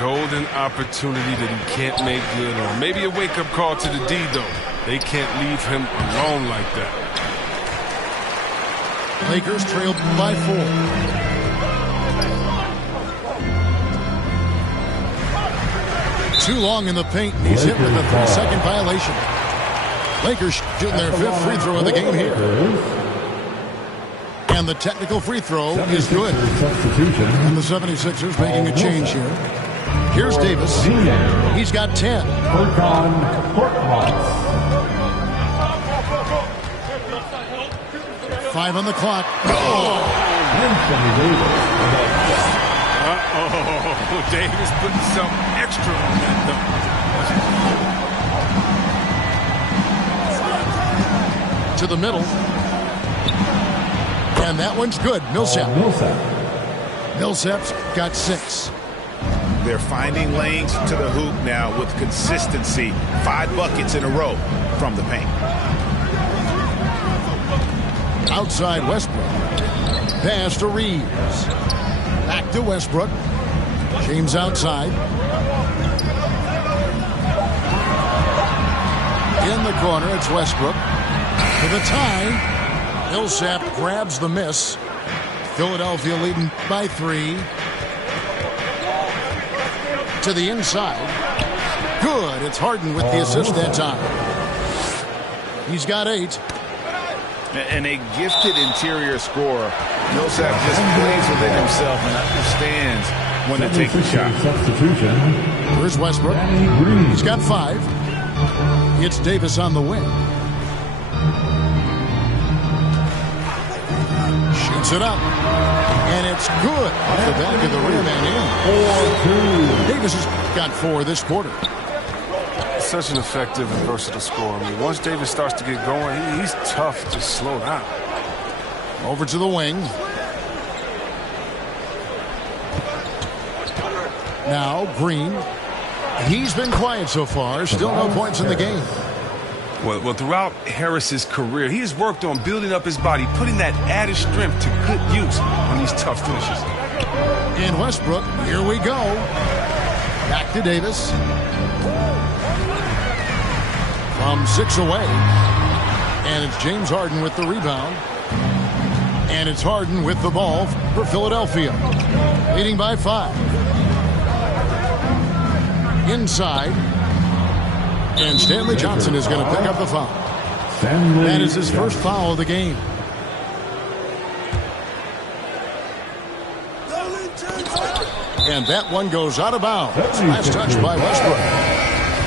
Golden opportunity that he can't make good on. Maybe a wake-up call to the D, though. They can't leave him alone like that. Lakers trailed by 4. Too long in the paint. He's hit with a 3-second violation. Lakers shooting their 5th free throw of the game here. And the technical free throw is good. And the 76ers making a change here. Here's Davis. He's got 10. 5 on the clock. Uh-oh. Davis putting some extra on that, though. To the middle. And that one's good. Millsap. Millsap's got 6. They're finding lanes to the hoop now with consistency. 5 buckets in a row from the paint. Outside Westbrook. Pass to Reeves. Back to Westbrook. James outside. In the corner, it's Westbrook. For the tie, Millsap grabs the miss. Philadelphia leading by 3. To the inside. Good. good. It's Harden with the assist that time. He's got 8. And a gifted interior scorer. Millsap just plays within himself and understands when to take the shot. Substitution. Here's Westbrook. He's got 5. It's Davis on the wing. Shoots it up. And it's good. Off the back of the rim and in. Davis has got 4 this quarter. Such an effective and versatile scorer. I mean, once Davis starts to get going, he's tough to slow down. Over to the wing. Now Green. He's been quiet so far. Still no points in the game. Well, throughout Harris's career, he has worked on building up his body, putting that added strength to good use on these tough finishes. And Westbrook, here we go. Back to Davis. From 6 away. And it's James Harden with the rebound. And it's Harden with the ball for Philadelphia. Leading by 5. Inside. And Stanley Johnson is going to pick up the foul. That is his first foul of the game. And that one goes out of bounds. Last touch by Westbrook.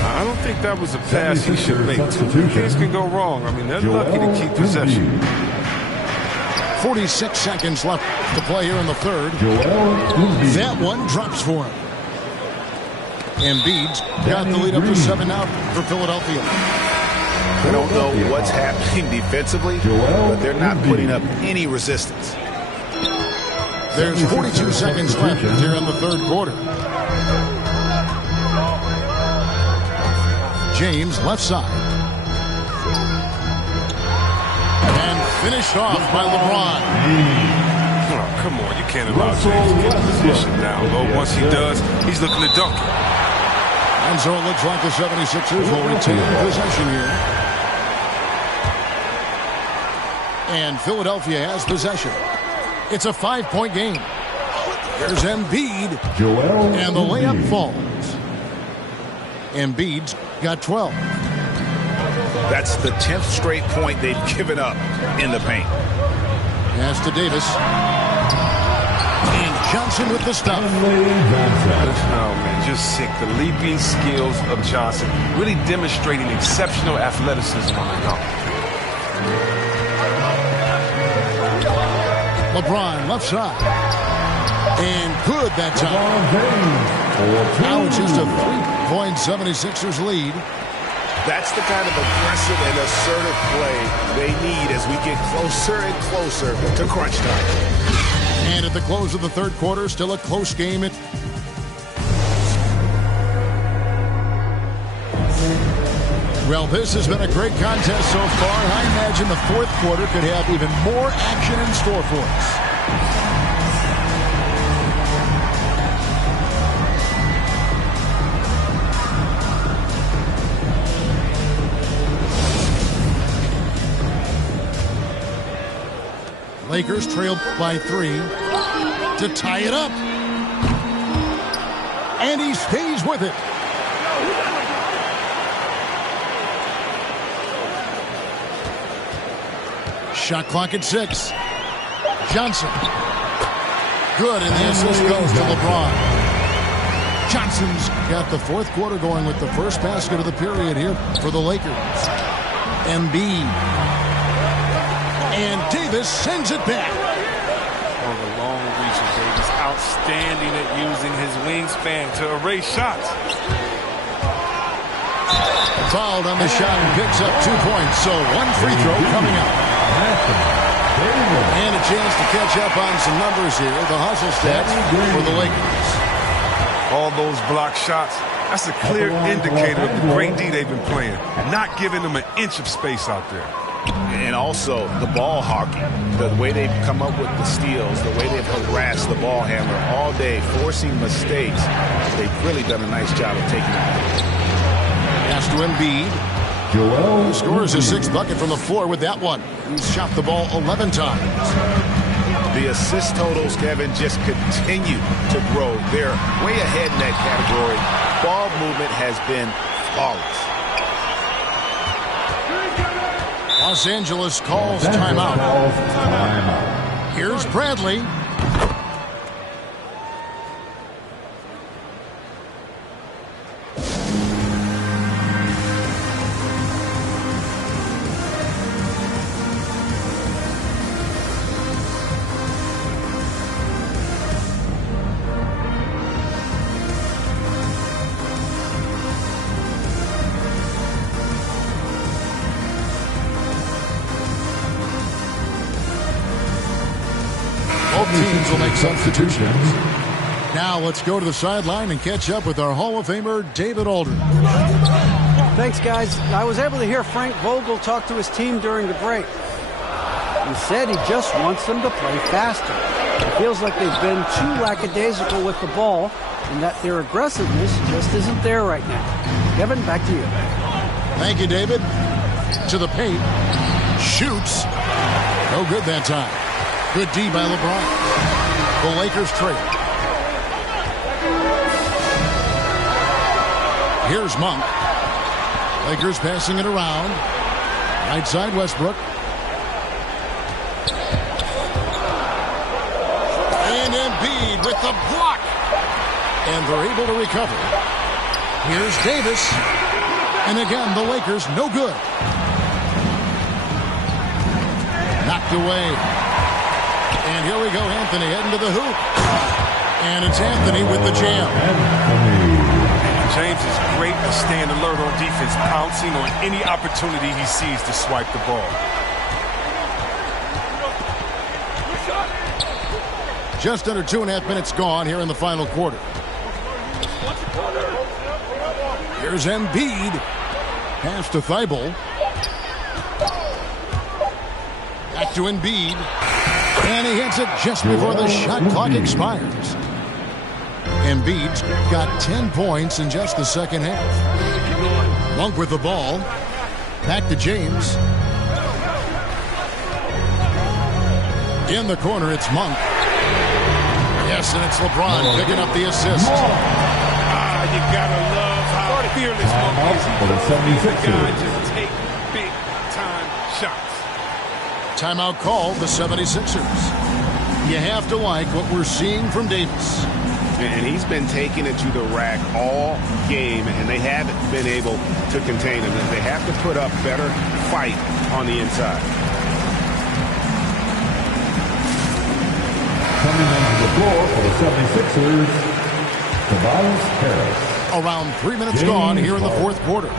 I don't think that was a pass he should make. Things can go wrong. I mean, they're lucky to keep possession. 46 seconds left to play here in the third. That one drops for him. Embiid's got the lead up to 7 now for Philadelphia. I don't know what's happening defensively, but they're not putting up any resistance. There's 42 seconds left here in the third quarter. James left side. And finished off by LeBron. Oh, come on, you can't allow James to get the position down low. Once he does, he's looking to dunk it. And so it looks like the 76ers will retain possession here. And Philadelphia has possession. It's a 5-point game. There's Embiid. And the layup falls. Embiid's got 12. That's the 10th straight point they've given up in the paint. Pass to Davis. And Johnson with the stop. Oh, man, just sick. The leaping skills of Johnson, really demonstrating exceptional athleticism on the dunk. LeBron left side. And good that time. Now it's just a 3-point 76ers lead. That's the kind of aggressive and assertive play they need as we get closer and closer to crunch time. And at the close of the third quarter, still a close game. Well, this has been a great contest so far, and I imagine the fourth quarter could have even more action in store for us. Lakers trail by 3 to tie it up. And he stays with it. Shot clock at 6. Johnson. Good, and the assist goes to LeBron. Johnson's got the fourth quarter going with the first basket of the period here for the Lakers. Embiid. And Davis sends it back. On the long reach of Davis, outstanding at using his wingspan to erase shots. Fouled on the shot and picks up 2 points, so one free throw coming up. And a chance to catch up on some numbers here. The hustle stats for the Lakers. All those block shots, that's a clear indicator of the great D they've been playing. Not giving them an inch of space out there. And also the ball hawking, the way they've come up with the steals, the way they've harassed the ball handler all day, forcing mistakes. They've really done a nice job of taking it out. Pass to Embiid. Who scores his 6th bucket from the floor with that one. He's shot the ball 11 times. The assist totals, Kevin, just continue to grow. They're way ahead in that category. Ball movement has been flawless. Los Angeles calls timeout. Here's Bradley. Teams will make substitutions. Now let's go to the sideline and catch up with our Hall of Famer, David Aldridge. Thanks, guys. I was able to hear Frank Vogel talk to his team during the break. He said he just wants them to play faster. It feels like they've been too lackadaisical with the ball and that their aggressiveness just isn't there right now. Kevin, back to you. Thank you, David. To the paint. Shoots. No good that time. Good D by LeBron. The Lakers trail. Here's Monk. Lakers passing it around. Right side, Westbrook. And Embiid with the block. And they're able to recover. Here's Davis. And again, the Lakers no good. Knocked away. And here we go, Anthony heading to the hoop. And it's Anthony with the jam. James is great at staying alert on defense, pouncing on any opportunity he sees to swipe the ball. Just under 2.5 minutes gone here in the final quarter. Here's Embiid. Pass to Thibault. Back to Embiid. And he hits it just before the shot clock expires. Embiid's got 10 points in just the second half. Monk with the ball. Back to James. In the corner, it's Monk. Yes, and it's LeBron picking up the assist. You gotta love how fearless Monk is. He's the guy just take big-time shots. Timeout called the 76ers. You have to like what we're seeing from Davis. And he's been taking it to the rack all game, and they haven't been able to contain him. They have to put up better fight on the inside. Coming onto the floor for the 76ers, Tobias Harris. Around 3 minutes gone here in the fourth quarter.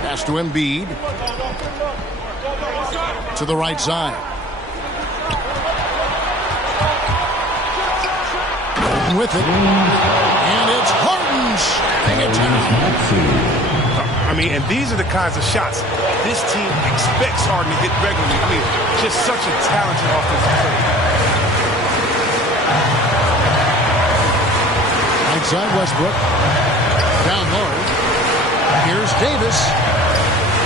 Pass to Embiid. To the right side. With it. And it's Harden shutting it down. I mean, and these are the kinds of shots this team expects Harden to hit regularly. I mean, just such a talented offensive player. Right side, Westbrook. Down low. Here's Davis.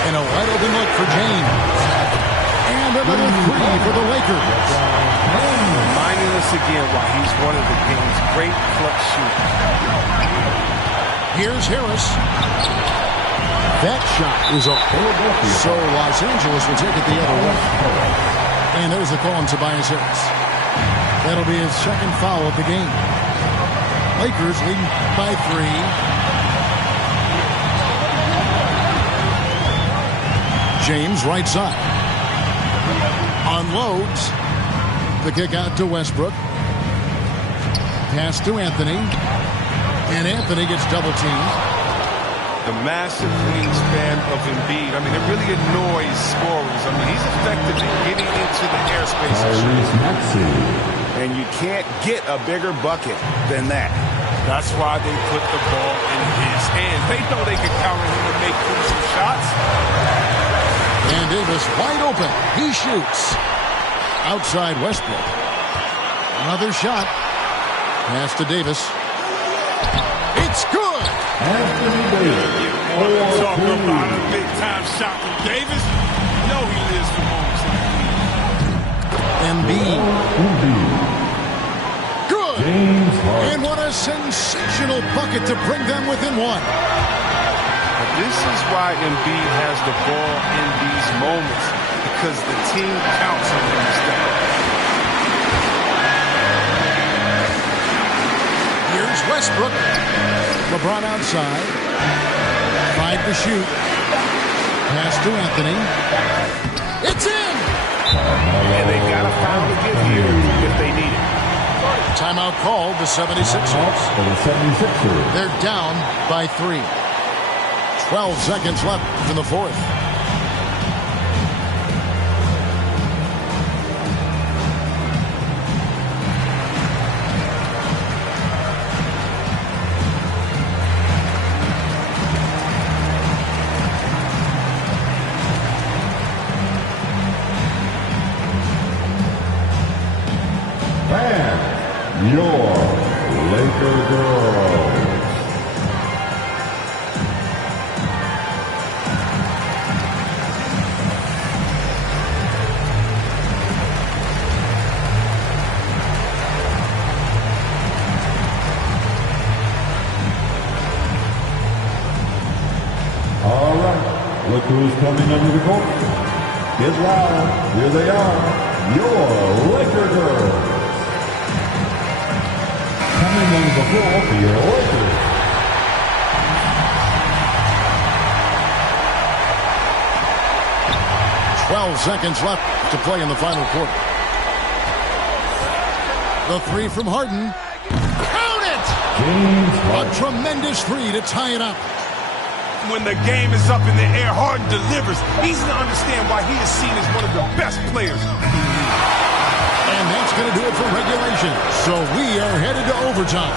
And a wide open look for James. And another three for the Lakers. Reminding us again why he's one of the game's great clutch shooters. Here's Harris. That shot is off. So Los Angeles will take it the other way. And there's the call on Tobias Harris. That'll be his second foul of the game. Lakers leading by 3. James right side. Unloads. The kick out to Westbrook. Pass to Anthony. And Anthony gets double teamed. The massive wingspan of Embiid. I mean, it really annoys scorers. I mean, he's effective in getting into the airspace. And you can't get a bigger bucket than that. That's why they put the ball in his hands. They know they can count on him to make crucial shots. And Davis wide open. He shoots. Outside Westbrook. Another shot. Pass to Davis. It's good. Anthony Davis. Talk about a big-time shot from Davis. You know he lives for moments like these. Embiid. Good. James Harden. And what a sensational bucket to bring them within one. But this is why Embiid has the ball in these moments, because the team counts on him to step up. Here's Westbrook. LeBron outside. 5 to shoot. Pass to Anthony. It's in! And they've got a foul to give here if they need it. Timeout called the 76ers. For the 76ers. They're down by 3. 12 seconds left in the fourth. And your Laker girls. All right, look who's coming under the court. Get loud, here they are, your Laker girls. Coming on the floor for your Lakers. Seconds left to play in the final quarter. The three from Harden. Count it! A tremendous three to tie it up. When the game is up in the air, Harden delivers. Easy to understand why he is seen as one of the best players. And that's going to do it for regulation. So we are headed to overtime.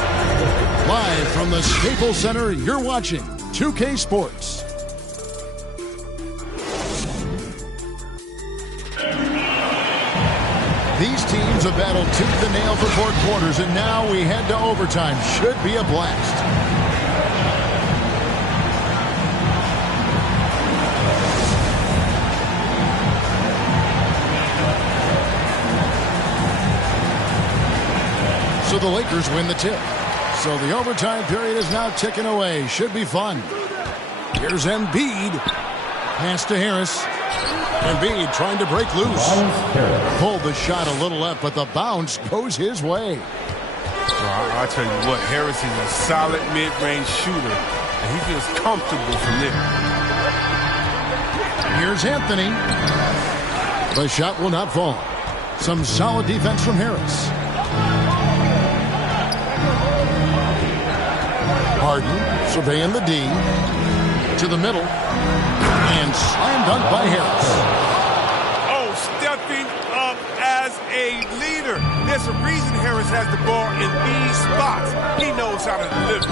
Live from the Staples Center, you're watching 2K Sports. These teams have battled tooth and nail for 4 quarters, and now we head to overtime. Should be a blast. So the Lakers win the tip. So the overtime period is now ticking away. Should be fun. Here's Embiid. Pass to Harris. Embiid trying to break loose. Pulled the shot a little left, but the bounce goes his way. I'll tell you what, Harris is a solid mid-range shooter, and he feels comfortable from there. Here's Anthony. The shot will not fall. Some solid defense from Harris. Harden surveying the D. To the middle. And slam dunk by Harris. Oh, stepping up as a leader. There's a reason Harris has the ball in these spots. He knows how to deliver.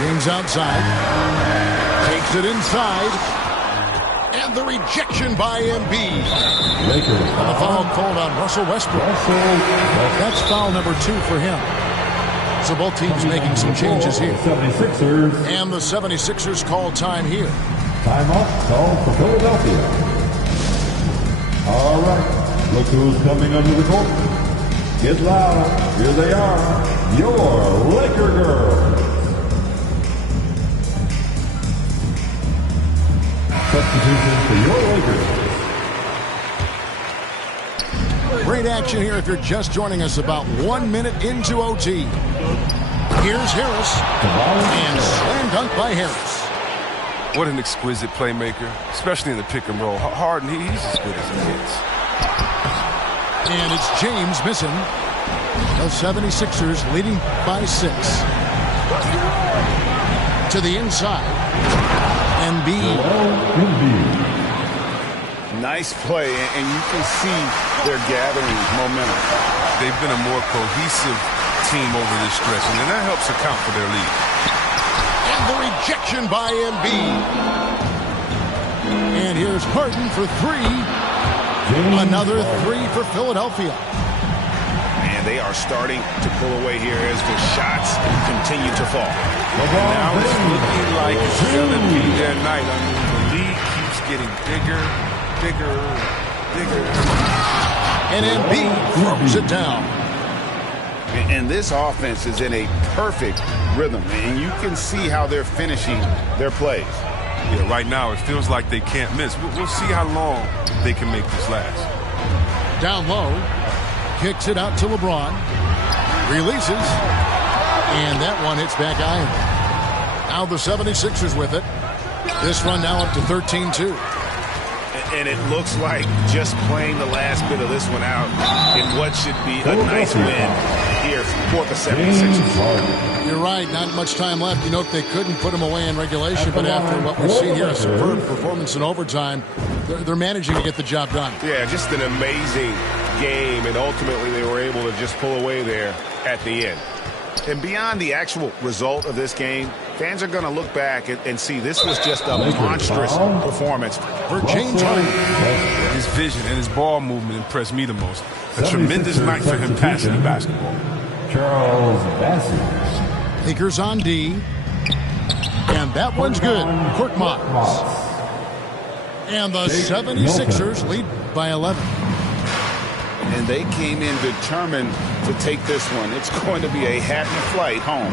James outside. Takes it inside. And the rejection by Embiid. And the foul called on Russell Westbrook. That's foul number 2 for him. So both teams making some changes here. 76ers. And the 76ers call time here. Timeout called for Philadelphia. All right, look who's coming under the court. Get loud, here they are, your Laker girls. Substitution for your Lakers. Great action here if you're just joining us about 1 minute into OT. Here's Harris. And slam dunk by Harris. What an exquisite playmaker, especially in the pick and roll. Harden, he's as good as he gets. And it's James missing. The 76ers leading by 6. To the inside. Embiid. Nice play, and you can see they're gathering momentum. They've been a more cohesive team over this stretch, and that helps account for their lead. And the rejection by Embiid. And here's Harden for 3. Another 3 for Philadelphia. And they are starting to pull away here as the shots continue to fall. Now it's looking like it's going to be their night. I mean, the lead keeps getting bigger. And Embiid throws it down. And this offense is in a perfect rhythm, and you can see how they're finishing their plays. Yeah, right now it feels like they can't miss. We'll see how long they can make this last. Down low, kicks it out to LeBron, releases, and that one hits back iron. Now the 76ers with it. This run now up to 13-2. And it looks like just playing the last bit of this one out in what should be a nice win here for the 76ers. You're right, not much time left. You note they couldn't put them away in regulation, but after what we've seen here, a superb performance in overtime, they're managing to get the job done. Yeah, just an amazing game, and ultimately they were able to just pull away there at the end. And beyond the actual result of this game, fans are going to look back and see this was just a monstrous performance for James Harden. His vision and his ball movement impressed me the most. A tremendous night for him passing the basketball. Charles Bassett. Lakers on D. And that one's good. Korkmaz. And the 76ers lead by 11. And they came in determined to take this one. It's going to be a happy flight home.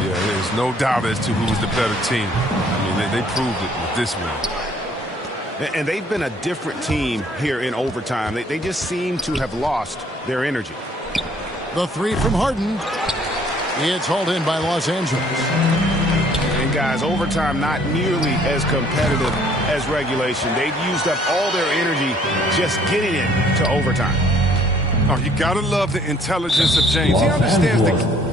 Yeah, there's no doubt as to who was the better team. I mean, they proved it with this win. And they've been a different team here in overtime. They just seem to have lost their energy. The three from Harden. It's hauled in by Los Angeles. And guys, overtime not nearly as competitive as regulation. They've used up all their energy just getting it to overtime. Oh, you gotta love the intelligence of James. He understands the...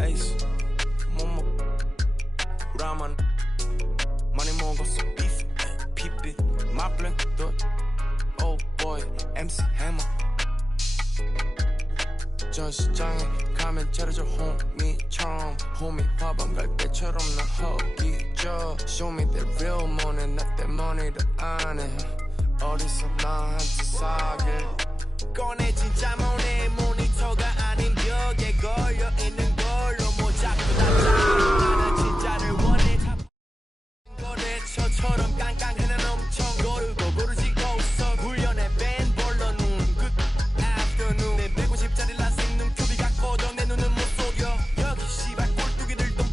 Ace, Momo, Raman, Money Mongo, beef, Pipi, my blink, oh boy, MC Hammer. 전시장에 가면 차려줘 홈이처럼 홈이 밥안 갈 때처럼 나 허기져 Show me the real money, not that money 더 안 해 어디서 나한테 사길 꺼내 진짜 모네 모니터가 아닌 벽에 걸려 있는 걸로 뭐 자꾸 나는 진짜를 원해 거래처처럼 깡깡해는 엄청 고르고 고르지고서 훈련에 밴 벌러눈 Good afternoon 내 150짜리 라식 눈초비가 꺼져 내 눈은 못 속여 여기 씨발 꼴뚜기들도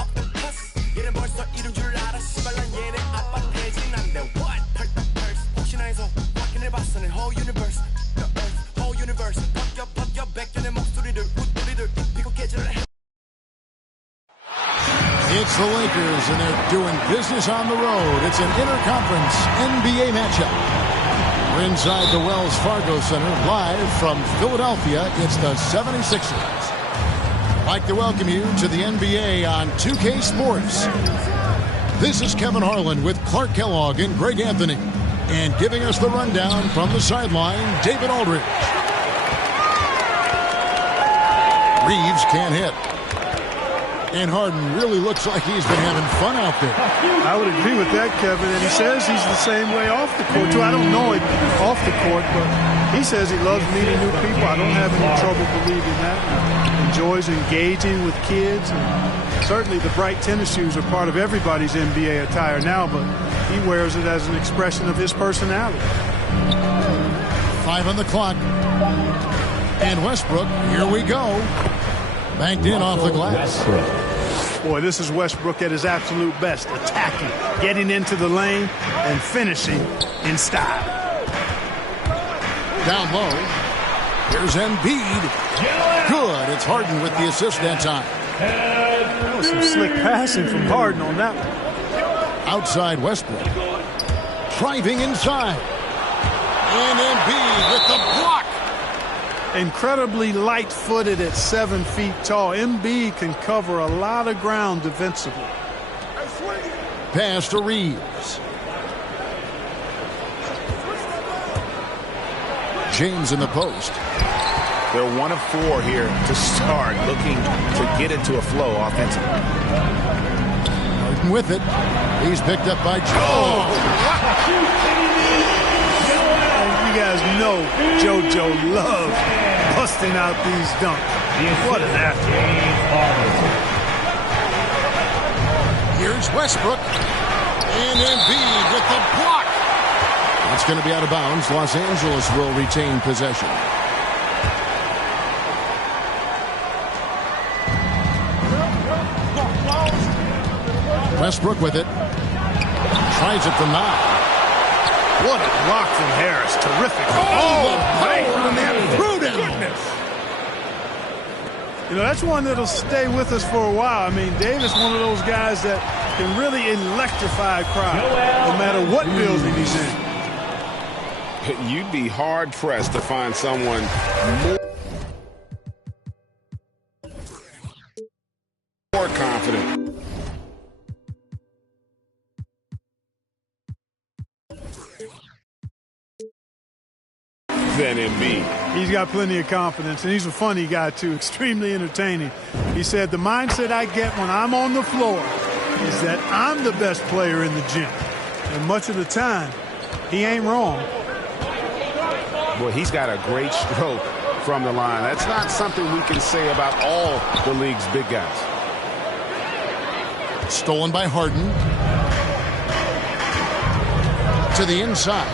octopus 얘는 벌써 이룬 줄 알아 씨발 난 얘네 아빠 대진한데 what 펄떡펄스 혹시나 해서 확인해봤어 내 whole universe whole universe 벗겨 백견의 목소리들 웃소리들 입히고 깨지를 해 It's the Lakers, and they're doing business on the road. It's an interconference NBA matchup. We're inside the Wells Fargo Center, live from Philadelphia. It's the 76ers. I'd like to welcome you to the NBA on 2K Sports. This is Kevin Harlan with Clark Kellogg and Greg Anthony. And giving us the rundown from the sideline, David Aldridge. Reeves can't hit. And Harden really looks like he's been having fun out there. I would agree with that, Kevin. And he says he's the same way off the court, too. I don't know him off the court, but he says he loves meeting new people. I don't have any trouble believing that. He enjoys engaging with kids. And certainly the bright tennis shoes are part of everybody's NBA attire now, but he wears it as an expression of his personality. 5 on the clock. And Westbrook, here we go. Banked in off the glass. Boy, this is Westbrook at his absolute best. Attacking, getting into the lane, and finishing in style. Down low. Here's Embiid. Good. It's Harden with the assist that time. That was some slick passing from Harden on that one. Outside Westbrook. Driving inside. And Embiid with the block. Incredibly light-footed at 7 feet tall. Embiid can cover a lot of ground defensively. Pass to Reeves. James in the post. They're 1 of 4 here to start, looking to get into a flow offensively. Harden with it. He's picked up by Joe. You guys know JoJo loves busting out these dunks. What an athlete. Here's Westbrook. And Embiid with the block. It's going to be out of bounds. Los Angeles will retain possession. Westbrook with it. Tries it from now. What a block from Harris. Terrific. Oh, man. Threw down. You know, that's one that'll stay with us for a while. I mean, Davis, one of those guys that can really electrify a crowd, no matter what building he's in. You'd be hard-pressed to find someone more confident than Embiid. He's got plenty of confidence, and he's a funny guy, too, extremely entertaining. He said, the mindset I get when I'm on the floor is that I'm the best player in the gym. And much of the time, he ain't wrong. Boy, he's got a great stroke from the line. That's not something we can say about all the league's big guys. Stolen by Harden. To the inside.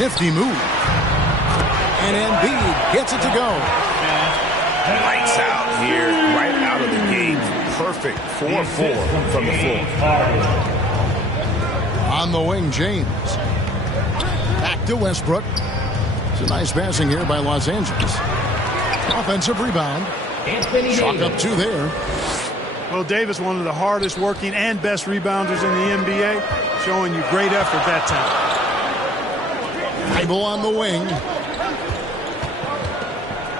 Nifty move. And Embiid gets it to go. Lights out here, right out of the game. Perfect 4-4 from the floor. On the wing, James. Back to Westbrook. It's a nice passing here by Los Angeles. Offensive rebound. Chalk up 2 there. Well, Davis, one of the hardest working and best rebounders in the NBA, showing you great effort that time. Bible on the wing.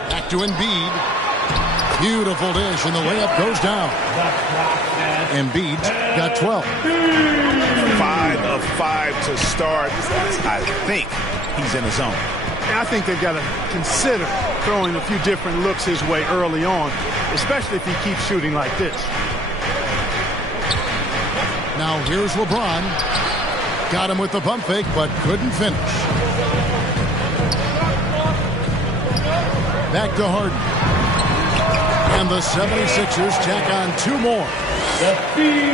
Back to Embiid. Beautiful dish, and the layup goes down. Embiid's got 12. 5 of 5 to start. I think he's in his zone. I think they've got to consider throwing a few different looks his way early on, especially if he keeps shooting like this. Now here's LeBron. Got him with the pump fake, but couldn't finish. Back to Harden. And the 76ers tack on 2 more.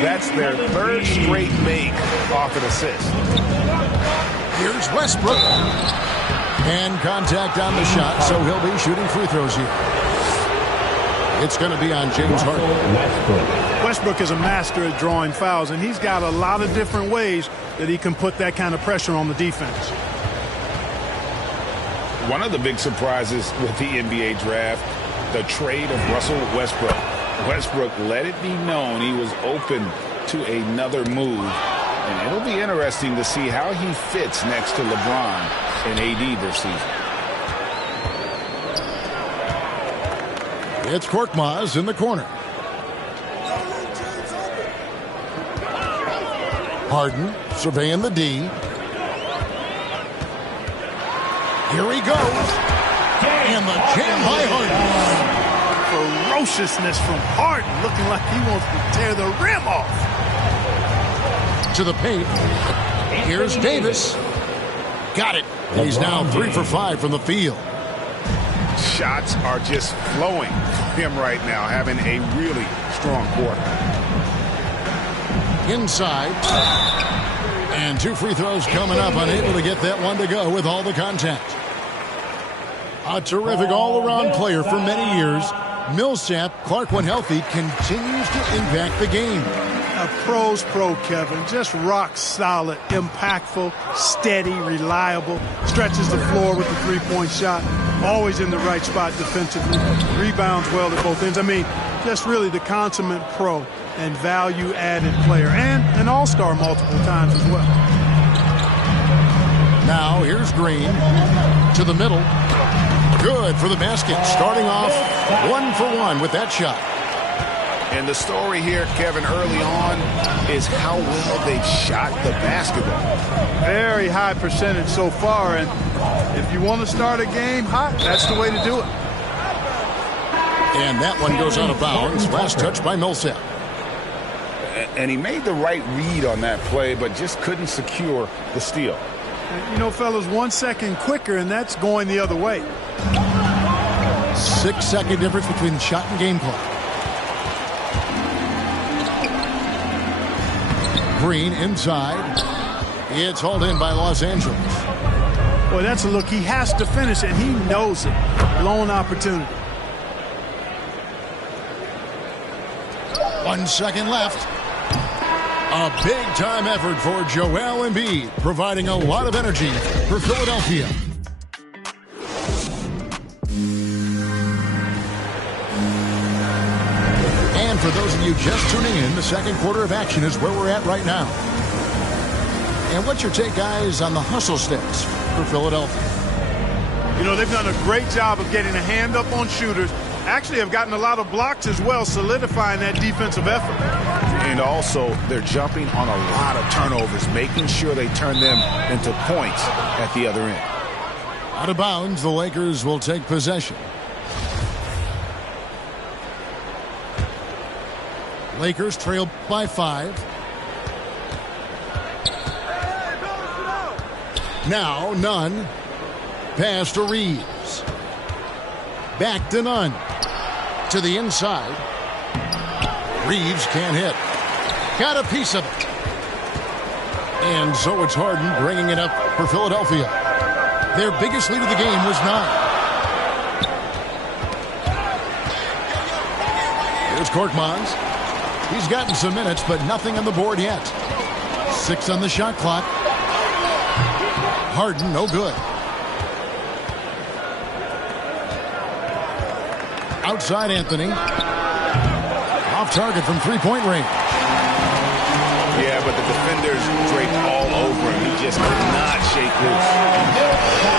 That's their 3rd straight make off an assist. Here's Westbrook. And contact on the shot, so he'll be shooting free throws here. It's going to be on James Harden. Westbrook is a master at drawing fouls, and he's got a lot of different ways that he can put that kind of pressure on the defense. One of the big surprises with the NBA draft, the trade of Russell Westbrook. Westbrook let it be known he was open to another move. And it'll be interesting to see how he fits next to LeBron and AD this season. It's Korkmaz in the corner. Harden surveying the D. Here he goes. And the jam by Harden. Ferociousness from Harden, looking like he wants to tear the rim off. To the paint. Here's Davis. Got it. He's now 3 for 5 from the field. Shots are just flowing for him right now, having a really strong quarter. Inside. And 2 free throws coming up. Unable to get that one to go with all the contact. A terrific all-around player for many years. Millsap, Clark when healthy, continues to impact the game. A pro's pro, Kevin. Just rock solid, impactful, steady, reliable. Stretches the floor with the three-point shot. Always in the right spot defensively. Rebounds well at both ends. I mean, just really the consummate pro and value-added player. And an all-star multiple times as well. Now here's Green to the middle. Good for the basket. Starting off 1 for 1 with that shot. And the story here, Kevin, early on is how well they've shot the basketball. Very high percentage so far, and if you want to start a game hot, that's the way to do it. And that one goes out of bounds. Last touch by Millsap. And he made the right read on that play, but just couldn't secure the steal. You know, fellas, 1 second quicker, and that's going the other way. 6-second difference between the shot and game clock. Green inside. It's hauled in by Los Angeles. Boy, that's a look. He has to finish it. He knows it. Blown opportunity. 1 second left. A big-time effort for Joel Embiid, providing a lot of energy for Philadelphia. And for those of you just tuning in, the second quarter of action is where we're at right now. And what's your take, guys, on the hustle stats for Philadelphia? You know, they've done a great job of getting a hand up on shooters. Actually have gotten a lot of blocks as well, solidifying that defensive effort. And also, they're jumping on a lot of turnovers, making sure they turn them into points at the other end. Out of bounds, the Lakers will take possession. Lakers trail by 5. Now, Nunn. Pass to Reeves. Back to Nunn. To the inside. Reeves can't hit. Got a piece of it. And so it's Harden bringing it up for Philadelphia. Their biggest lead of the game was 9. Here's Korkmaz. He's gotten some minutes, but nothing on the board yet. 6 on the shot clock. Harden, no good. Outside Anthony. Off target from three-point range. Yeah, but the defenders draped all over him. He just could not shake loose.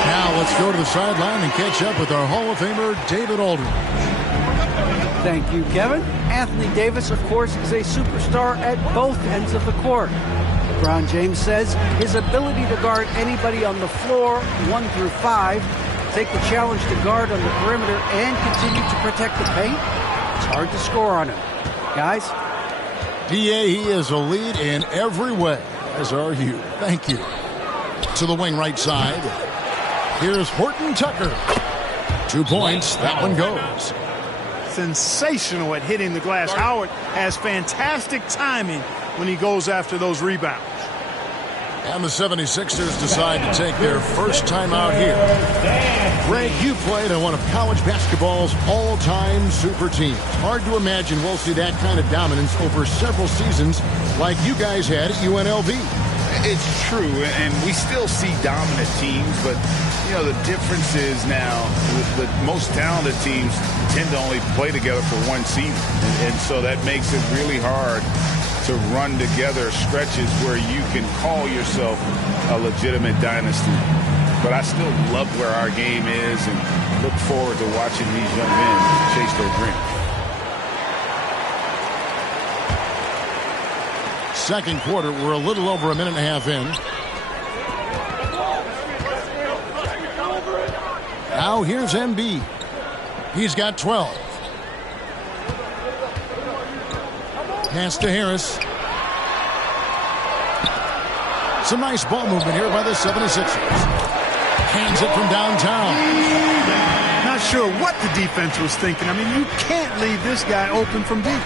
Now let's go to the sideline and catch up with our Hall of Famer, David Aldridge. Thank you, Kevin. Anthony Davis, of course, is a superstar at both ends of the court. LeBron James says his ability to guard anybody on the floor, 1 through 5, take the challenge to guard on the perimeter and continue to protect the paint, it's hard to score on him. Guys? DA, he is a lead in every way, as are you. Thank you. To the wing right side. Here's Horton Tucker. 2 points. That one goes. Sensational at hitting the glass. Howard has fantastic timing when he goes after those rebounds. And the 76ers decide to take their first time out here. Greg, you played on one of college basketball's all-time super teams. Hard to imagine we'll see that kind of dominance over several seasons like you guys had at UNLV. It's true, and we still see dominant teams, but, you know, the difference is now the most talented teams tend to only play together for one season. And so that makes it really hard to run together stretches where you can call yourself a legitimate dynasty. But I still love where our game is and look forward to watching these young men chase their dream. Second quarter, we're a little over a minute and a half in. Now here's Embiid. He's got 12. Pass to Harris. Some nice ball movement here by the 76ers. Hands it from downtown. Not sure what the defense was thinking. I mean, you can't leave this guy open from deep.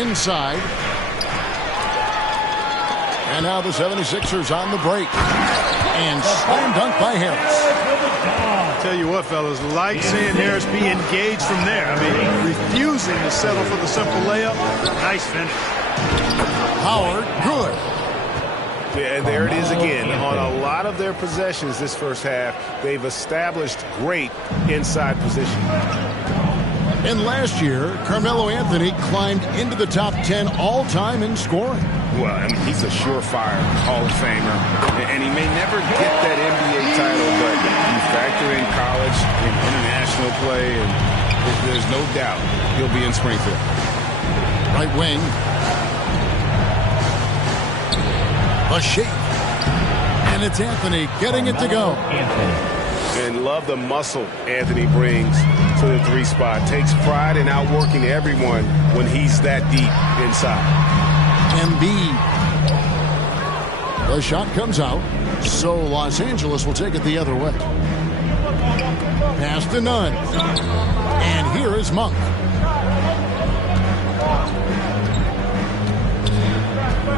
Inside. And now the 76ers on the break. And slam dunk by Harris. I'll tell you what, fellas, like seeing Harris be engaged from there. I mean, refusing to settle for the simple layup. Nice finish. Howard, good. Yeah, and there it is again. On a lot of their possessions this first half, they've established great inside position. And last year, Carmelo Anthony climbed into the top 10 all-time in scoring. Well, I mean, he's a surefire Hall of Famer, and he may never get that NBA title, but you factor in college and international play, and there's no doubt he'll be in Springfield. Right wing. A shake. And it's Anthony getting it to go. And love the muscle Anthony brings to the three spot. Takes pride in outworking everyone when he's that deep inside. Embiid. The shot comes out, so Los Angeles will take it the other way. Pass to Nunn. And here is Monk.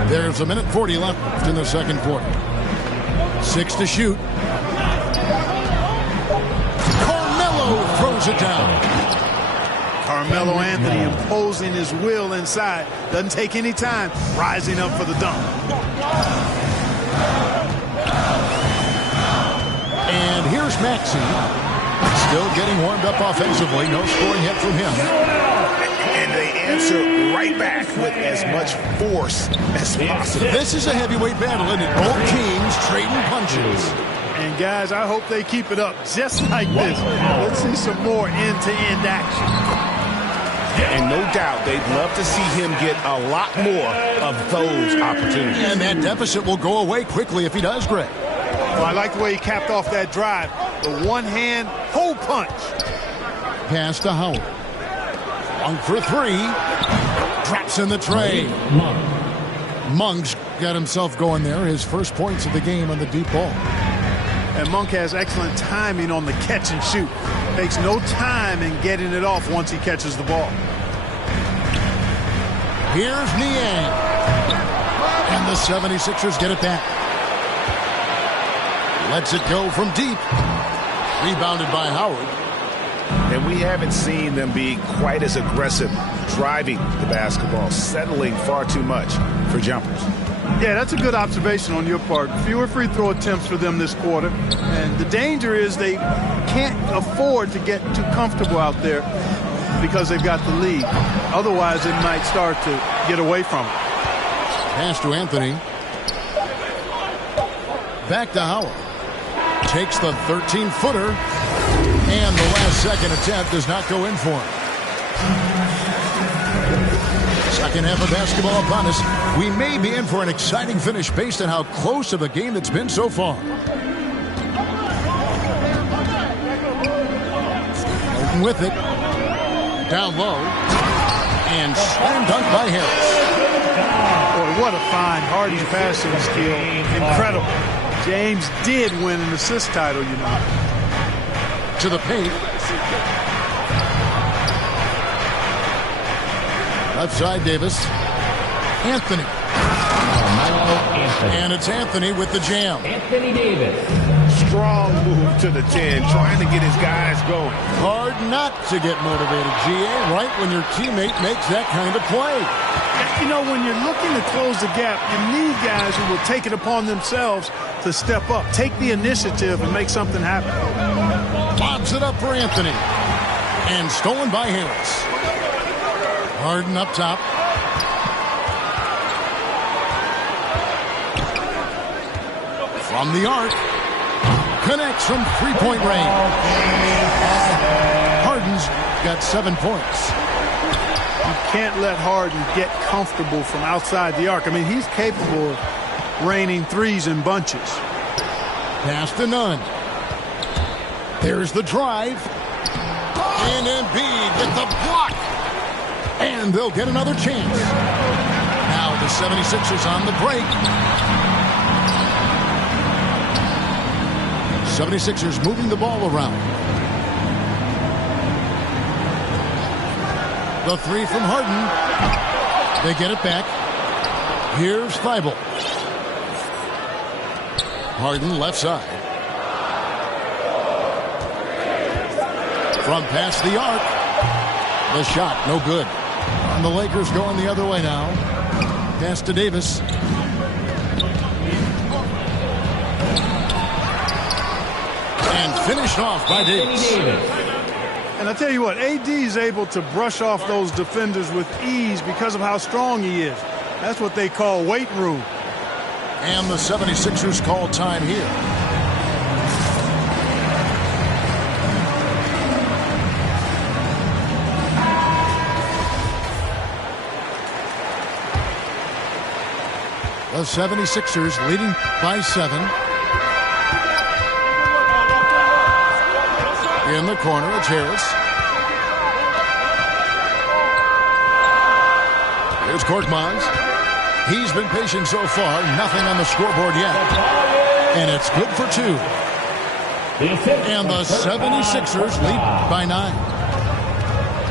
There's 1:40 left in the second quarter. 6 to shoot. Carmelo throws it down. Carmelo Anthony imposing his will inside. Doesn't take any time. Rising up for the dunk. And here's Maxey. Still getting warmed up offensively. No scoring yet from him. And they answer right back with as much force as possible. This is a heavyweight battle, isn't it? Both teams trading punches. And guys, I hope they keep it up just like this. Let's see some more end-to-end action. And no doubt they'd love to see him get a lot more of those opportunities. And that deficit will go away quickly if he does, Greg. Well, I like the way he capped off that drive. The one-hand hole punch. Pass to Howard. Monk for three. Drops in the tray. Monk's got himself going there. His first points of the game on the deep ball. And Monk has excellent timing on the catch and shoot. Takes no time in getting it off once he catches the ball. Here's Niang. And the 76ers get it back. Lets it go from deep. Rebounded by Howard. And we haven't seen them be quite as aggressive driving the basketball, settling far too much for jumpers. Yeah, that's a good observation on your part. Fewer free throw attempts for them this quarter. And the danger is they can't afford to get too comfortable out there because they've got the lead. Otherwise, they might start to get away from it. Pass to Anthony. Back to Howard. Takes the 13-footer. And the last second attempt does not go in for him. Second half of basketball upon us. We may be in for an exciting finish based on how close of a game it's been so far. Open with it. Down low. And slam dunk by Harris. Boy, what a fine Hardy's passing skill. Incredible. James did win an assist title, you know. To the paint. Left side, Davis. Anthony. And it's Anthony with the jam. Anthony Davis. Strong move to the 10, trying to get his guys going. Hard not to get motivated, GA, right when your teammate makes that kind of play. You know, when you're looking to close the gap, you need guys who will take it upon themselves to step up, take the initiative, and make something happen. Lobs it up for Anthony. And stolen by Harris. Harden up top. From the arc. Connects from three-point range. Harden's got 7 points. You can't let Harden get comfortable from outside the arc. I mean, he's capable of raining threes in bunches. Pass to Nunn. There's the drive. And Embiid with the block. And they'll get another chance. Now the 76ers on the break. 76ers moving the ball around. The three from Harden. They get it back. Here's Thibault. Harden left side. From past the arc. The shot, no good. And the Lakers going the other way now. Pass to Davis. finished off by Davis. And I tell you what, AD is able to brush off those defenders with ease because of how strong he is. That's what they call weight room. And the 76ers call time here. The 76ers leading by 7. In the corner, it's Harris. Here's Korkmaz. He's been patient so far. Nothing on the scoreboard yet. And it's good for 2. And the 76ers lead by 9.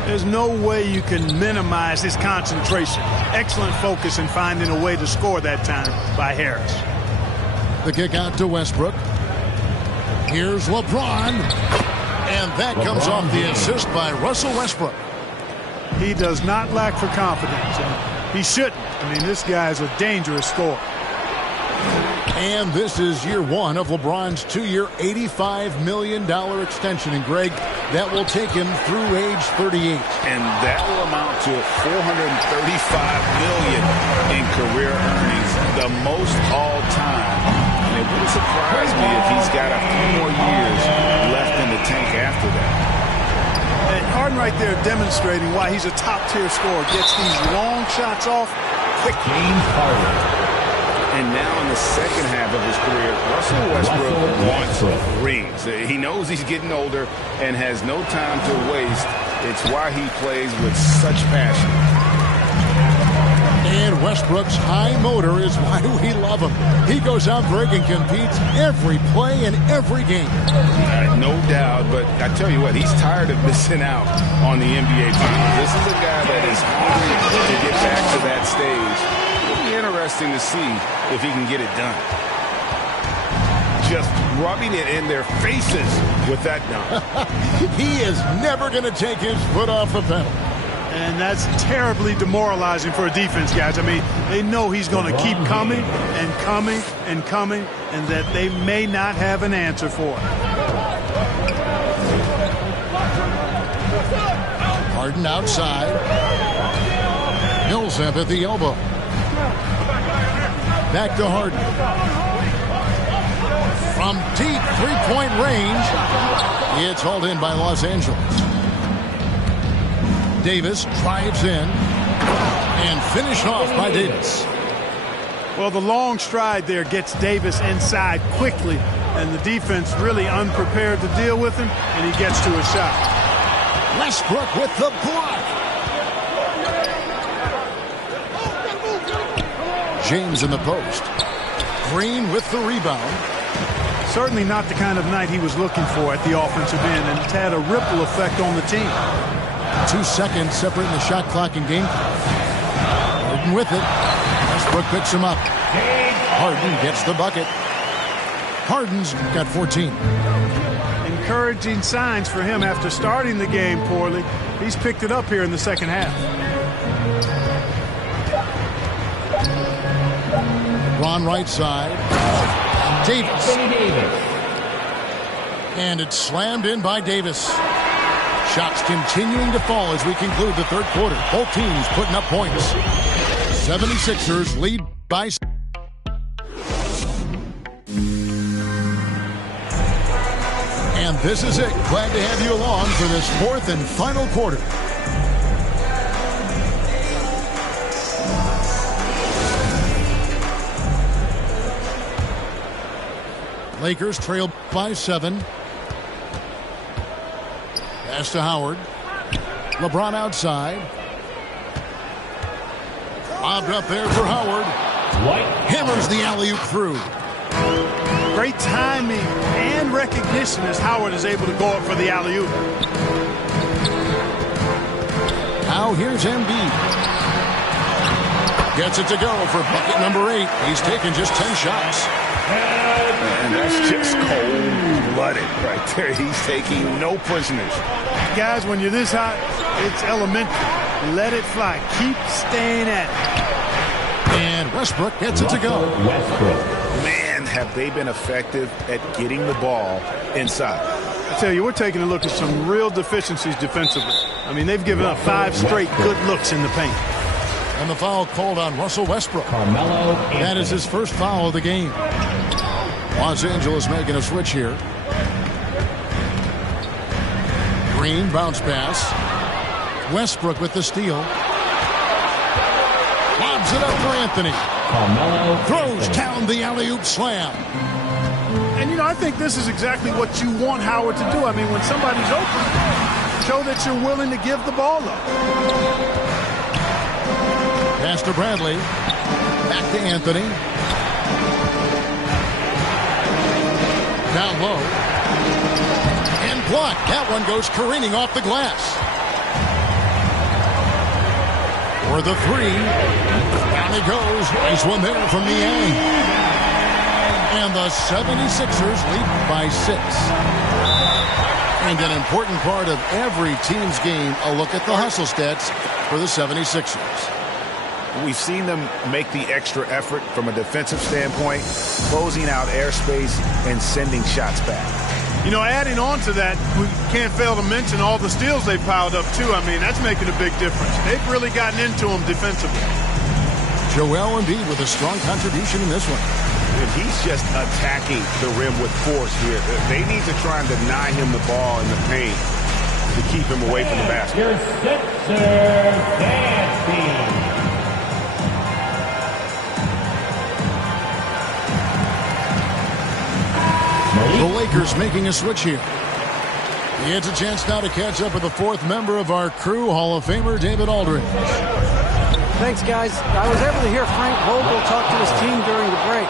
There's no way you can minimize his concentration. Excellent focus in finding a way to score that time by Harris. The kick out to Westbrook. Here's LeBron. And that comes off the assist by Russell Westbrook. He does not lack for confidence. And he shouldn't. I mean, this guy is a dangerous scorer. And this is year 1 of LeBron's 2-year, $85 million extension. And, Greg, that will take him through age 38. And that will amount to $435 million in career earnings, the most all time. And it wouldn't surprise me if he's got a few more years left in the tank after that. And Harden right there demonstrating why he's a top-tier scorer. Gets these long shots off quick. James Harden. And now in the second half of his career, Russell Westbrook wants rings. He knows he's getting older and has no time to waste. It's why he plays with such passion. And Westbrook's high motor is why we love him. He goes out, Greg, and competes every play and every game. No doubt, but I tell you what, he's tired of missing out on the NBA Finals. This is a guy that is hungry to get back to that stage. It'll be interesting to see if he can get it done. Just rubbing it in their faces with that dunk. He is never going to take his foot off the pedal. And that's terribly demoralizing for a defense, guys. I mean, they know he's going to keep coming and coming and coming, and that they may not have an answer for it. Harden outside. Millsap at the elbow. Back to Harden. From deep three-point range, it's hauled in by Los Angeles. Davis drives in and finished off by Davis. Well, the long stride there gets Davis inside quickly, and the defense really unprepared to deal with him, and he gets to a shot. Westbrook with the block. James in the post. Green with the rebound. Certainly not the kind of night he was looking for at the offensive end, and it's had a ripple effect on the team. 2 seconds separating the shot clock and game clock. Harden with it. Westbrook picks him up. Harden gets the bucket. Harden's got 14. Encouraging signs for him after starting the game poorly. He's picked it up here in the second half. LeBron right side. Davis. And it's slammed in by Davis. Shots continuing to fall as we conclude the third quarter. Both teams putting up points. 76ers lead by. And this is it. Glad to have you along for this fourth and final quarter. Lakers trail by 7. Pass to Howard. LeBron outside. Lobbed up there for Howard. Hammers the alley-oop through. Great timing and recognition as Howard is able to go up for the alley-oop. Now here's Embiid. Gets it to go for bucket number 8. He's taken just 10 shots. And that's just cold-blooded right there. He's taking no prisoners. Guys, when you're this hot, it's elementary. Let it fly. Keep staying at it. And Westbrook gets it to go. Man, have they been effective at getting the ball inside. I tell you, we're taking a look at some real deficiencies defensively. I mean, they've given up 5 straight good looks in the paint. And the foul called on Russell Westbrook. That is his first foul of the game. Los Angeles making a switch here. Green bounce pass. Westbrook with the steal. Lobs it up for Anthony. Throws down the alley-oop slam. And, you know, I think this is exactly what you want Howard to do. I mean, when somebody's open, show that you're willing to give the ball up. Pass to Bradley. Back to Anthony. Down low. And blocked. That one goes careening off the glass. For the 3. Down he goes. Nice one there from Niang. And the 76ers lead by 6. And an important part of every team's game, a look at the hustle stats for the 76ers. We've seen them make the extra effort from a defensive standpoint, closing out airspace and sending shots back. You know, adding on to that, we can't fail to mention all the steals they piled up, too. I mean, that's making a big difference. They've really gotten into them defensively. Joel Embiid with a strong contribution in this one. And he's just attacking the rim with force here. They need to try and deny him the ball in the paint to keep him away from the basket. Your Sixers dancing. The Lakers making a switch here. He has a chance now to catch up with the 4th member of our crew, Hall of Famer David Aldridge. Thanks, guys. I was able to hear Frank Vogel talk to his team during the break.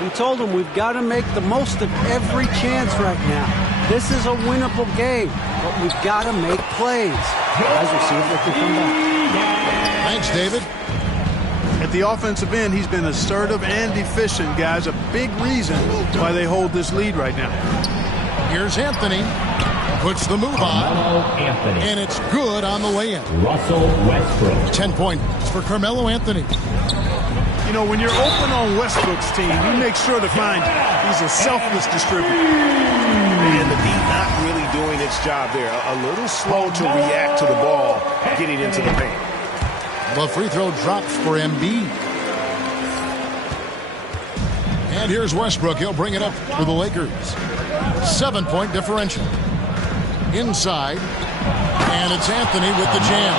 He told them we've got to make the most of every chance right now. This is a winnable game, but we've got to make plays. Guys, we'll see if they can come back. Thanks, David. At the offensive end, he's been assertive and efficient, guys. A big reason why they hold this lead right now. Here's Anthony. Puts the move on. And it's good on the way in. Russell Westbrook. 10 points for Carmelo Anthony. You know, when you're open on Westbrook's team, you make sure to find he's a selfless distributor. And the D not really doing its job there. A little slow to react to the ball getting into the paint. The free throw drops for Embiid. And here's Westbrook. He'll bring it up for the Lakers. 7-point differential. Inside. And it's Anthony with the jam.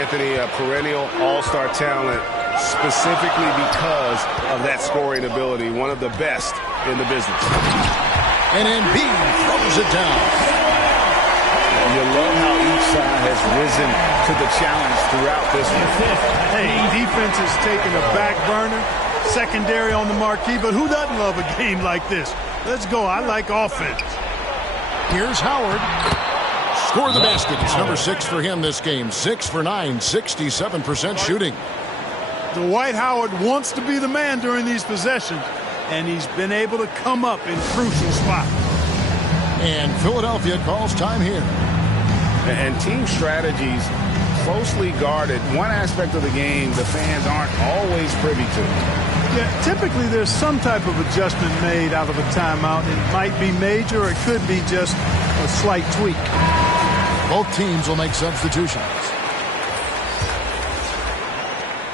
Anthony, a perennial all-star talent, specifically because of that scoring ability. One of the best in the business. And Embiid throws it down. You love how each side has risen to the challenge throughout this one. Hey, defense is taking a back burner, secondary on the marquee, but who doesn't love a game like this? Let's go. I like offense. Here's Howard. Score the basket. It's number 6 for him this game. 6 for 9, 67% shooting. Dwight Howard wants to be the man during these possessions, and he's been able to come up in crucial spots. And Philadelphia calls time here. And team strategies closely guarded. One aspect of the game the fans aren't always privy to. Yeah, typically there's some type of adjustment made out of a timeout. It might be major or it could be just a slight tweak. Both teams will make substitutions.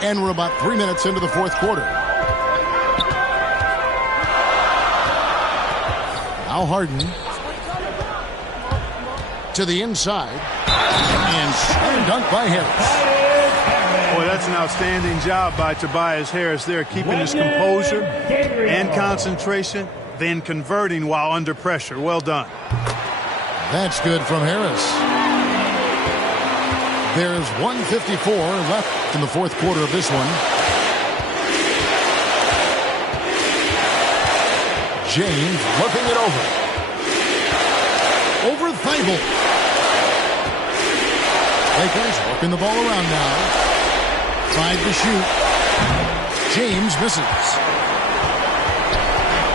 And we're about 3 minutes into the 4th quarter. Now Harden. To the inside. And slam dunk by Harris. Boy, that's an outstanding job by Tobias Harris there, keeping his composure and concentration, then converting while under pressure. Well done. That's good from Harris. There's 1:54 left in the 4th quarter of this one. James looking it over. Over Thibault. Lakers working the ball around now. 5 to shoot. James misses.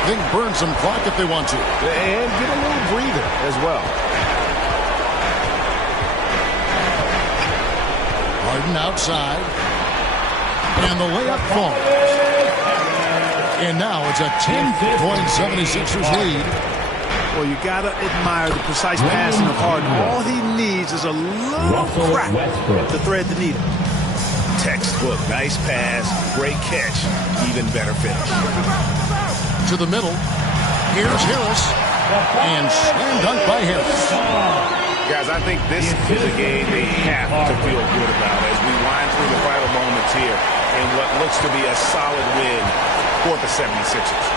They can burn some clock if they want to. And get a little breather as well. Harden outside. And the layup falls. And now it's a 10-point 76ers lead. Well, you got to admire the precise passing of Harden. All he needs is a little crack to thread the needle. Textbook. Nice pass. Great catch. Even better finish. To the middle. Here's Harris. And slam dunk by Harris. Guys, I think this is a game they have to feel good about as we wind through the final moments here in what looks to be a solid win for the 76ers.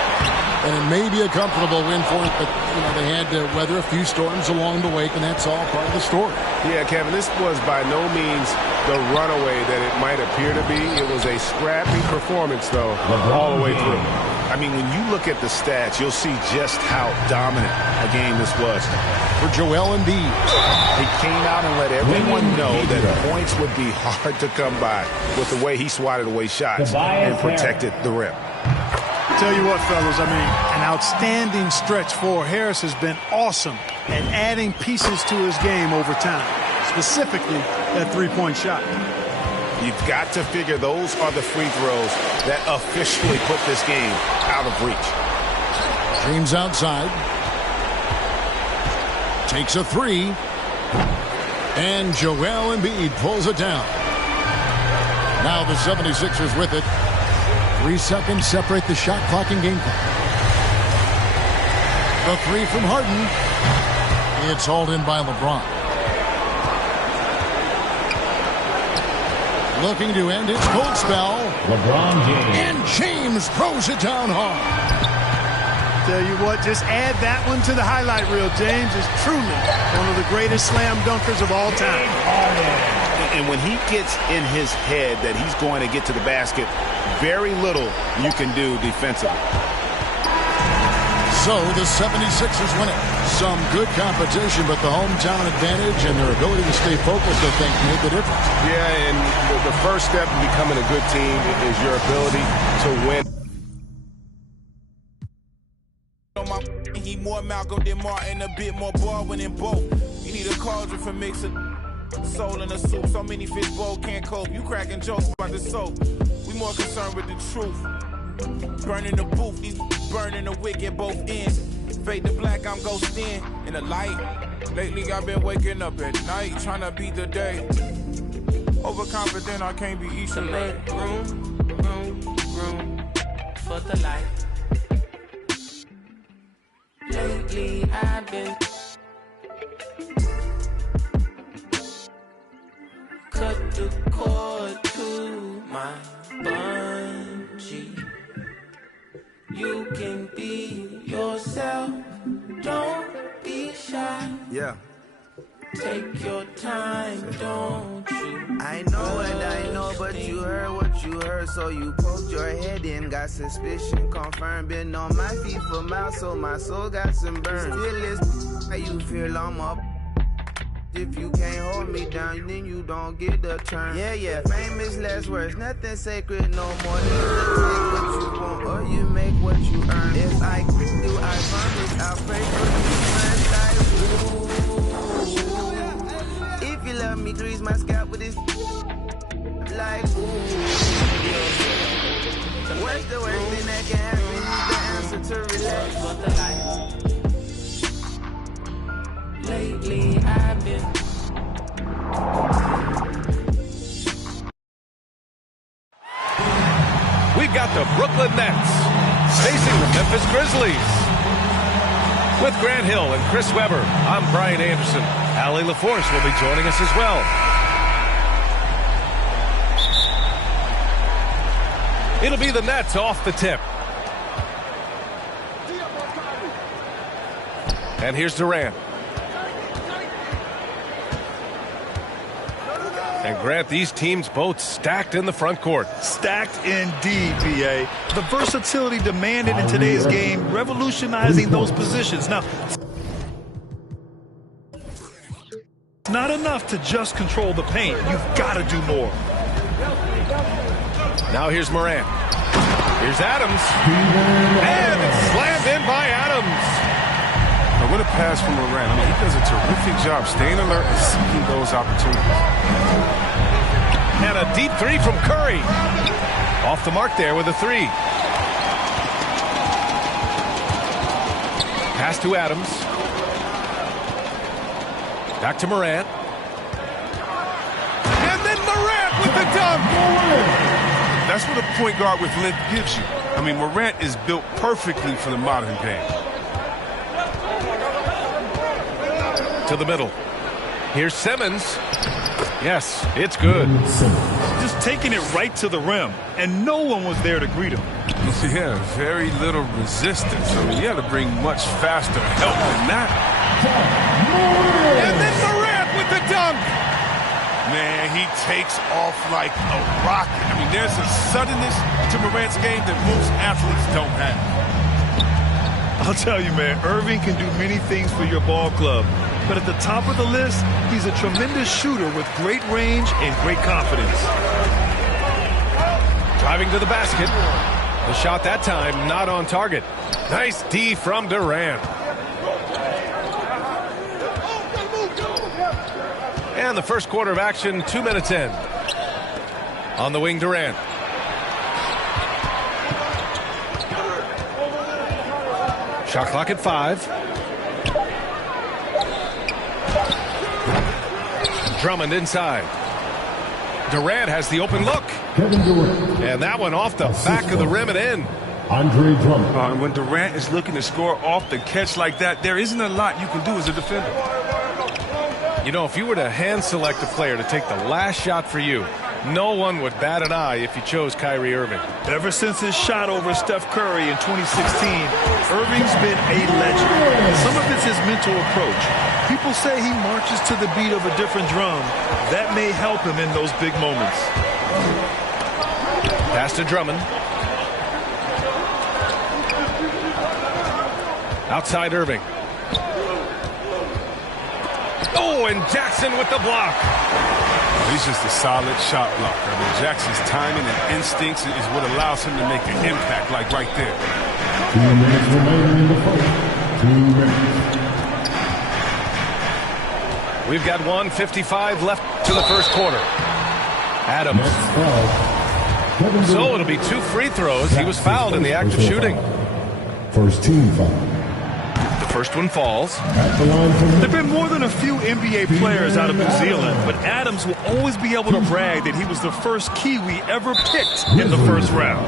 And it may be a comfortable win for it, but they had to weather a few storms along the way, and that's all part of the story. Yeah, Kevin, this was by no means the runaway that it might appear to be. It was a scrappy performance, though, all the way through. I mean, when you look at the stats, you'll see just how dominant a game this was. For Joel Embiid. He came out and let everyone know that points would be hard to come by with the way he swatted away shots and protected the rim. Tell you what, fellas, I mean, an outstanding stretch for Harris has been awesome at adding pieces to his game over time, specifically that three-point shot. You've got to figure those are the free throws that officially put this game out of reach. James outside. Takes a three. And Joel Embiid pulls it down. Now the 76ers with it. 3 seconds separate the shot clock and game clock. The three from Harden. It's hauled in by LeBron. Looking to end its cold spell. LeBron James. And James throws it down hard. Tell you what, just add that one to the highlight reel. James is truly one of the greatest slam dunkers of all time. And when he gets in his head that he's going to get to the basket, very little you can do defensively. So the 76ers win it. Some good competition, but the hometown advantage and their ability to stay focused, I think, made the difference. Yeah, and the first step in becoming a good team is your ability to win. He more Malcolm than Martin, a bit more Baldwin than both. You need a cauldron for mixing soul in a soup. So many fish bowl can't cope. You cracking jokes about the soap. We more concerned with the truth. Burning the booth, these burning the wick at both ends. Fade the black, I'm ghosting in the light. Lately I've been waking up at night, trying to beat the day. Overconfident, I can't be each and make room for the light. Lately I've been cut the cord to my bungee. You can be yourself, don't be shy. Yeah. Take your time, don't you? I know what I know, but you heard what you heard, so you poked your head in, got suspicion confirmed. Been on my feet for miles, so my soul got some burn. Still is how you feel I'm up. If you can't hold me down, then you don't get the turn. Yeah, fame is less words, nothing sacred no more. You take what you want, or you make what you earn. If I do, I promise I'll pray for you first. If you love me, grease my scalp with this like ooh. What's the worst thing that can happen? Use the answer to relax. Lately I've been We've got the Brooklyn Nets facing the Memphis Grizzlies. With Grant Hill and Chris Webber, I'm Brian Anderson. Allie LaForce will be joining us as well. It'll be the Nets off the tip. And here's Durant. And Grant, these teams both stacked in the front court. Stacked indeed, B.A. The versatility demanded in today's game, revolutionizing those positions. Now, it's not enough to just control the paint. You've got to do more. Now here's Morant. Here's Adams. And it's slammed in by Adams. Now, what a pass from Morant. I mean, he does a terrific job staying alert and seeking those opportunities. And a deep three from Curry. Off the mark there with a three. Pass to Adams. Back to Morant. And then Morant with the dunk. That's what a point guard with length gives you. I mean, Morant is built perfectly for the modern game. To the middle. Here's Simmons. Yes, it's good. Just taking it right to the rim, and no one was there to greet him. Yeah, very little resistance. I mean, you had to bring much faster help than that. And then Morant with the dunk. Man, he takes off like a rocket. I mean, there's a suddenness to Morant's game that most athletes don't have. I'll tell you, man, Irving can do many things for your ball club. But at the top of the list, he's a tremendous shooter with great range and great confidence. Driving to the basket. The shot that time not on target. Nice D from Durant. And the first quarter of action, 2 minutes in. On the wing, Durant. Shot clock at 5. Drummond inside. Durant has the open look. And that one off the back of the rim and in. Andre Drummond. When Durant is looking to score off the catch like that, there isn't a lot you can do as a defender. You know, if you were to hand select a player to take the last shot for you, no one would bat an eye if you chose Kyrie Irving. Ever since his shot over Steph Curry in 2016, Irving's been a legend. Some of it's his mental approach. People say he marches to the beat of a different drum. That may help him in those big moments. Pass to Drummond. Outside Irving. Oh, and Jackson with the block. He's just a solid shot blocker. I mean, Jackson's timing and instincts is what allows him to make an impact like right there. 2 minutes remaining in the first. 2 minutes. We've got 1:55 left to the first quarter. Adams. So it'll be 2 free throws. He was fouled in the act of shooting. First team foul. The first one falls. There have been more than a few NBA players out of New Zealand, but Adams will always be able to brag that he was the first Kiwi ever picked in the first round.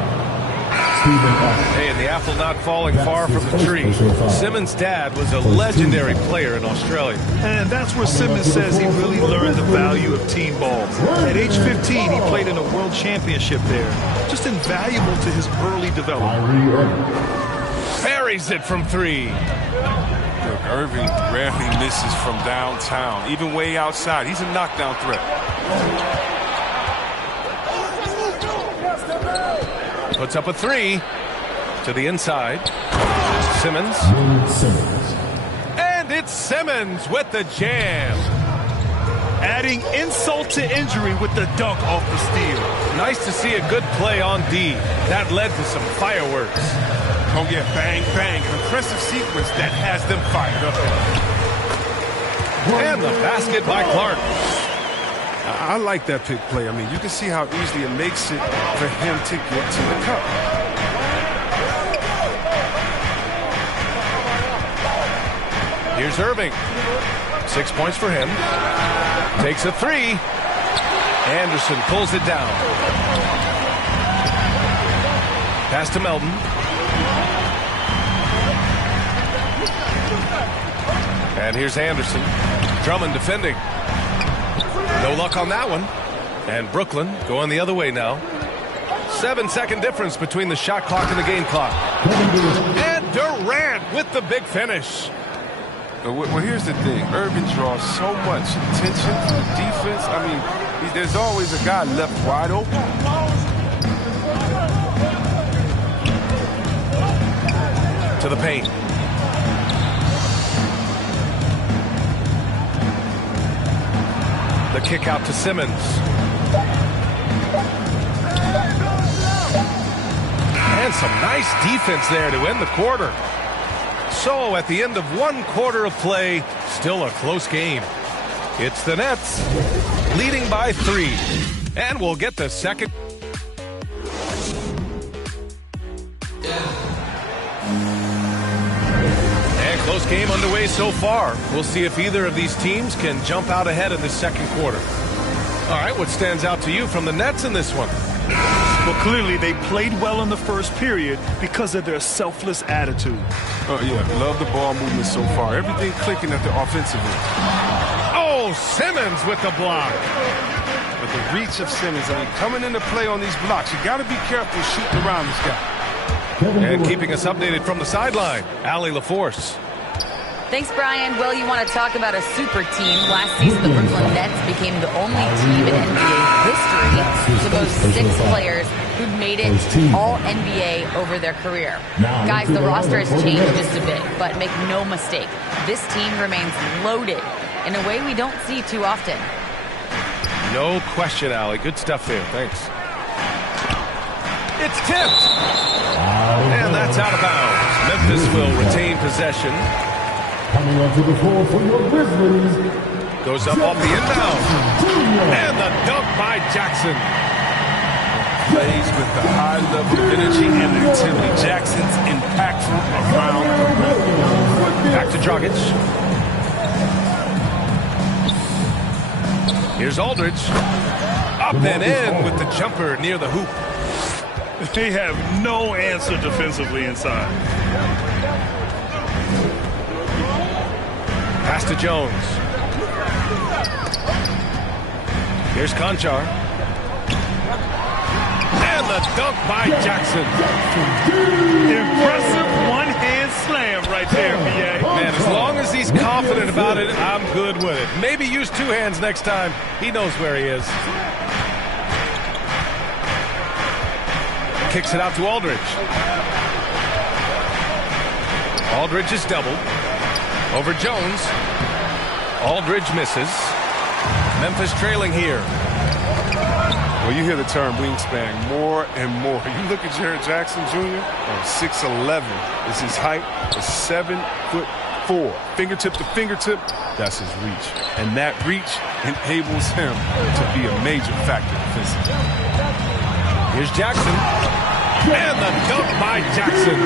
Hey, and the apple not falling far from the tree. Simmons' dad was a legendary player in Australia. And that's where Simmons says he really learned the value of team ball. At age 15, he played in a world championship there. Just invaluable to his early development. Buries it from 3. Look, Irving rarely misses from downtown, even way outside. He's a knockdown threat. Puts up a 3 to the inside. Simmons. And it's Simmons with the jam. Adding insult to injury with the dunk off the steal. Nice to see a good play on D. That led to some fireworks. Oh, yeah, bang, bang. An impressive sequence that has them fired up. And the basket by Clark. I like that pick play. I mean, you can see how easily it makes it for him to get to the cup. Here's Irving. 6 points for him. Takes a 3. Anderson pulls it down. Pass to Melton. And here's Anderson. Drummond defending. No luck on that one. And Brooklyn going the other way now. 7-second difference between the shot clock and the game clock. And Durant with the big finish. Well, here's the thing. Irving draws so much attention to the defense. I mean, there's always a guy left wide open. To the paint. The kick out to Simmons. And some nice defense there to end the quarter. So at the end of 1 quarter of play, still a close game. It's the Nets leading by 3. And we'll get the second. And Close game underway so far. We'll see if either of these teams can jump out ahead in the second quarter. All right, what stands out to you from the Nets in this one? Well, clearly they played well in the first period because of their selfless attitude. Yeah, love the ball movement so far. Everything clicking at the offensive end. Oh, Simmons with the block. But the reach of Simmons, I mean, coming into play on these blocks, you got to be careful shooting around this guy. And keeping us updated from the sideline, Allie LaForce. Thanks, Brian. Well, you want to talk about a super team. Last season, the Brooklyn Nets became the only team in NBA history to boast 6 players who made it all NBA over their career. Guys, the roster has changed just a bit, but make no mistake, this team remains loaded in a way we don't see too often. No question, Allie. Good stuff there. Thanks. It's tipped. And that's out of bounds. Memphis will retain possession. Coming onto the floor for your Grizzlies. Goes up off the inbound. And the dunk by Jackson. Plays with the high level of energy and activity. Jackson's impactful around the rim. Back to Dragic. Here's Aldridge. Up and in with the jumper near the hoop. They have no answer defensively inside. Pass to Jones. Here's Conchar. And the dunk by Jackson. Impressive one-hand slam right there, B.A. Man, as long as he's confident about it, I'm good with it. Maybe use 2 hands next time. He knows where he is. Kicks it out to Aldridge. Aldridge is doubled. Over Jones. Aldridge misses. Memphis trailing here. Well, you hear the term wingspan more and more. You look at Jared Jackson Jr., 6'11" is his height, is 7'4". Fingertip to fingertip, that's his reach. And that reach enables him to be a major factor defensively. Here's Jackson. And the dunk by Jackson.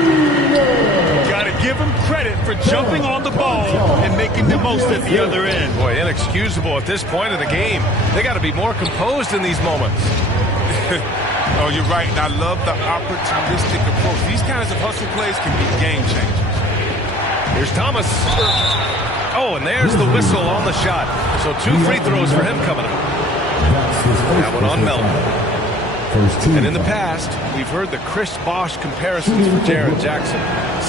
Got to give him credit for jumping on the ball and making the most at the other end. Boy, inexcusable at this point of the game. They got to be more composed in these moments. Oh, you're right. And I love the opportunistic approach. These kinds of hustle plays can be game changers. Here's Thomas. Oh, and there's the whistle on the shot. So 2 free throws for him coming up. That one on Melton. And in the past, we've heard the Chris Bosh comparisons for Jaren Jackson.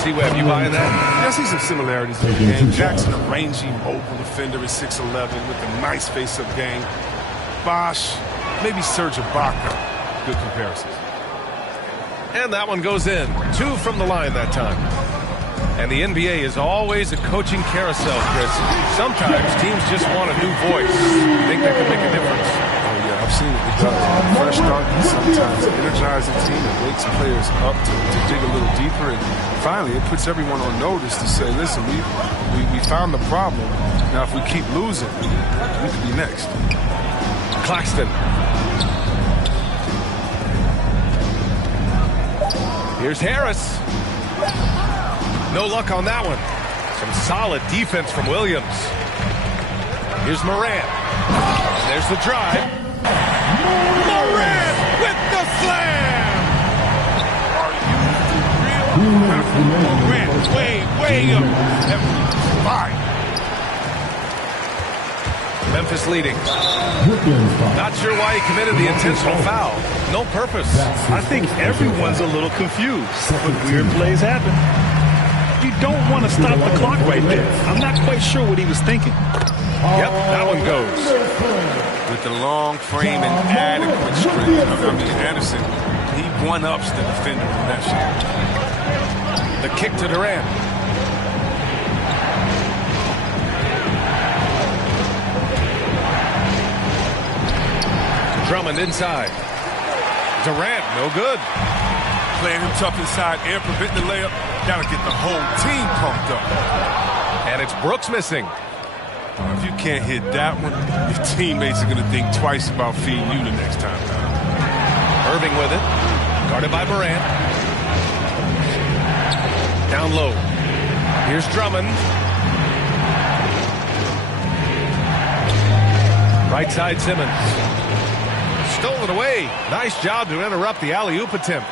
C-Web, you buying that? I see some similarities in the game. Jackson, a rangy, mobile defender at 6'11", with a nice face-up game. Bosh, maybe Serge Ibaka. Good comparisons. And that one goes in. 2 from the line that time. And the NBA is always a coaching carousel, Chris. Sometimes teams just want a new voice. Think that could make a difference? I've seen it. It does. Fresh start can sometimes energize a team and wakes players up to dig a little deeper. And finally, it puts everyone on notice to say, listen, we found the problem. Now, if we keep losing, we could be next. Claxton. Here's Harris. No luck on that one. Some solid defense from Williams. Here's Morant. There's the drive. Morant with the slam! Are you real? Morant way up. Fine. Memphis leading. Not sure why he committed the intentional foul. No purpose. I think everyone's a little confused, but weird plays happen. You don't want to stop the clock right there. I'm not quite sure what he was thinking. Yep, that one goes. With the long frame and adequate strength. I mean, Anderson, he one-ups the defender in that shot. The kick to Durant. Drummond inside. Durant, no good. Playing him tough inside, air preventing the layup. Got to get the whole team pumped up. And it's Brooks missing. If you can't hit that one, your teammates are going to think twice about feeding you the next time. Irving with it. Guarded by Morant. Down low. Here's Drummond. Right side Simmons. Stolen away. Nice job to interrupt the alley-oop attempt.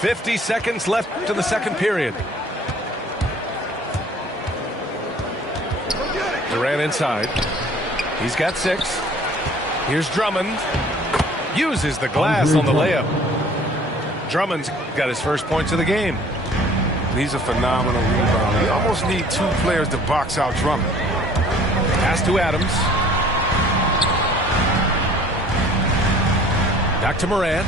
"50 seconds left in the second period. Durant inside. He's got 6. Here's Drummond. Uses the glass on the layup. Drummond's got his first points of the game. He's a phenomenal rebounder. You almost need 2 players to box out Drummond. Pass to Adams. Back to Morant.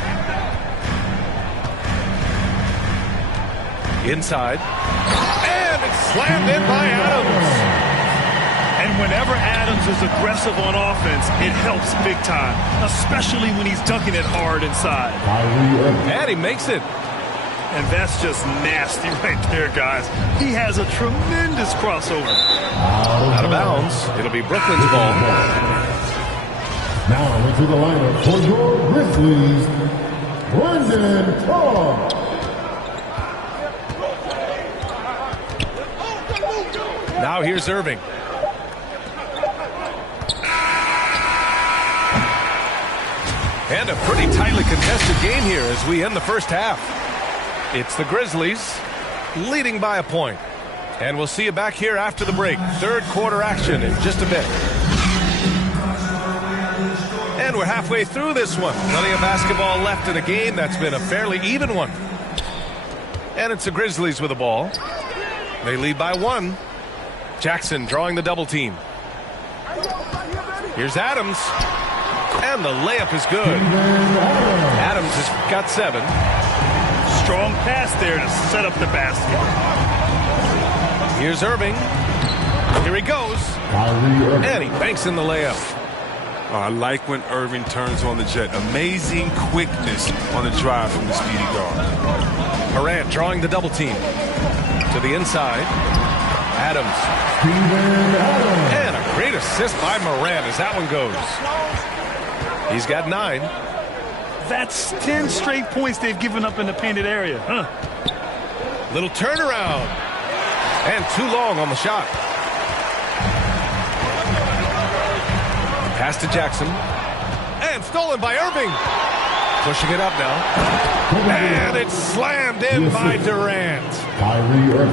Inside. And it's slammed in by Adams. And whenever Adams is aggressive on offense, it helps big time, especially when he's dunking it hard inside. And he makes it. And that's just nasty right there, guys. He has a tremendous crossover. Out of bounds. It'll be Brooklyn's ball. Now into the lineup for your Grizzlies, Brandon Clark. Now here's Irving. And a pretty tightly contested game here as we end the first half. It's the Grizzlies leading by a point. And we'll see you back here after the break. Third quarter action in just a bit. And we're halfway through this one. Plenty of basketball left in a game that's been a fairly even one. And it's the Grizzlies with the ball. They lead by 1. Jackson drawing the double team. Here's Adams. And the layup is good. Adams has got 7. Strong pass there to set up the basket. Here's Irving. Here he goes. And he banks in the layup. I like when Irving turns on the jet. Amazing quickness on the drive from the speedy guard. Morant drawing the double team. To the inside. Adams. And a great assist by Morant as that one goes. He's got 9. That's 10 straight points they've given up in the painted area. Little turnaround. And too long on the shot. Pass to Jackson. And stolen by Irving. Pushing it up now. And it's slammed in by Durant. I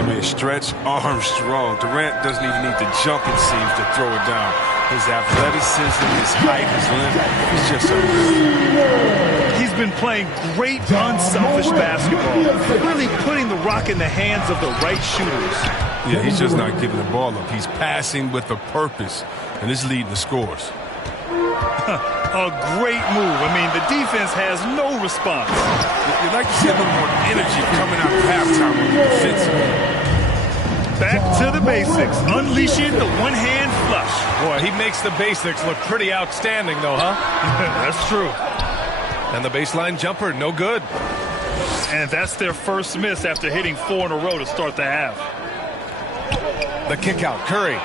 mean, stretch Armstrong. Durant doesn't even need to jump, it seems, to throw it down. His athleticism, his height, his length, he's just so. He's been playing great, unselfish basketball. Really putting the rock in the hands of the right shooters. Yeah, he's just not giving the ball up. He's passing with a purpose, and it's leading the scores. A great move. I mean, the defense has no response. You'd like to see a little more energy coming out of halftime on the defensive. Back to the basics. Unleashing the one-hand flush. Boy, he makes the basics look pretty outstanding, though, huh? That's true. And the baseline jumper, no good. And that's their first miss after hitting 4 in a row to start the half. The kick out, Curry.